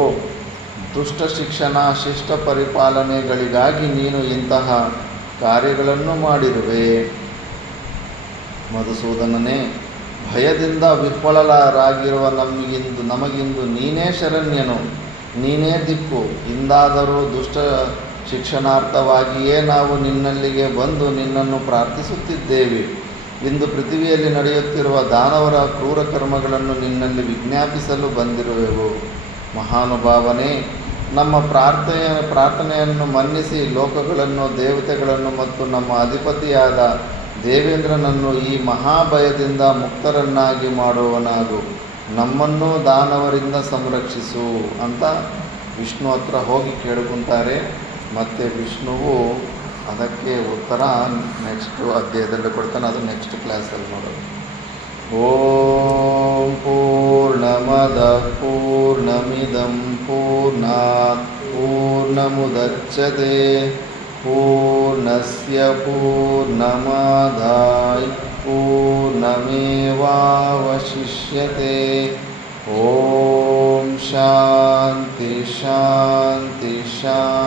ದುಷ್ಟ ಶಿಕ್ಷಣ ಶಿಷ್ಟ ಪರಿಪಾಲನೆಗಳಿಗಾಗಿ ನೀನು ಇಂತಹ ಕಾರ್ಯಗಳನ್ನು ಮಾಡಿರುವೆ. ಮಧುಸೂದನನೇ, ಭಯದಿಂದ ವಿಫಲರಾಗಿರುವ ನಮಗಿಂದು ನೀನೇ ಶರಣ್ಯನು, ನೀನೇ ದಿಕ್ಕು. ಇಂದಾದರೂ ದುಷ್ಟ ಶಿಕ್ಷಣಾರ್ಥವಾಗಿಯೇ ನಾವು ನಿನ್ನಲ್ಲಿಗೆ ಬಂದು ನಿನ್ನನ್ನು ಪ್ರಾರ್ಥಿಸುತ್ತಿದ್ದೇವೆ. ಇಂದು ಪೃಥ್ವಿಯಲ್ಲಿ ನಡೆಯುತ್ತಿರುವ ದಾನವರ ಕ್ರೂರ ಕರ್ಮಗಳನ್ನು ನಿನ್ನಲ್ಲಿ ವಿಜ್ಞಾಪಿಸಲು ಬಂದಿರುವೆವು. ಮಹಾನುಭಾವನೇ, ನಮ್ಮ ಪ್ರಾರ್ಥನೆಯನ್ನು ಮನ್ನಿಸಿ ಲೋಕಗಳನ್ನು, ದೇವತೆಗಳನ್ನು ಮತ್ತು ನಮ್ಮ ಅಧಿಪತಿಯಾದ ದೇವೇಂದ್ರನನ್ನು ಈ ಮಹಾಭಯದಿಂದ ಮುಕ್ತರನ್ನಾಗಿ ಮಾಡುವನಾಗು. ನಮ್ಮನ್ನು ದಾನವರಿಂದ ಸಂರಕ್ಷಿಸು ಅಂತ ವಿಷ್ಣು ಹತ್ರ ಹೋಗಿ ಕೇಳ್ಕೊತಾರೆ. ಮತ್ತು ವಿಷ್ಣುವು ಅದಕ್ಕೆ ಉತ್ತರ ನೆಕ್ಸ್ಟ್ ಅಧ್ಯಾಯದಲ್ಲಿ ಕೊಡ್ತಾನೆ. ಅದು ನೆಕ್ಸ್ಟ್ ಕ್ಲಾಸಲ್ಲಿ ನೋಡೋದು. ಓಂ ಪೂರ್ಣಮದ ಪೂರ್ಣಮಿದಂ ಪೂರ್ಣಾತ್ ಪೂರ್ಣಮುದಚ್ಯತೆ ಪೂರ್ಣಸ್ಯ ಪೂರ್ಣಮಾದಾಯ ಪೂರ್ಣಮೇವಾವಶಿಷ್ಯತೆ. ಓಂ ಶಾಂತಿ ಶಾಂತಿ ಶಾಂತಿ.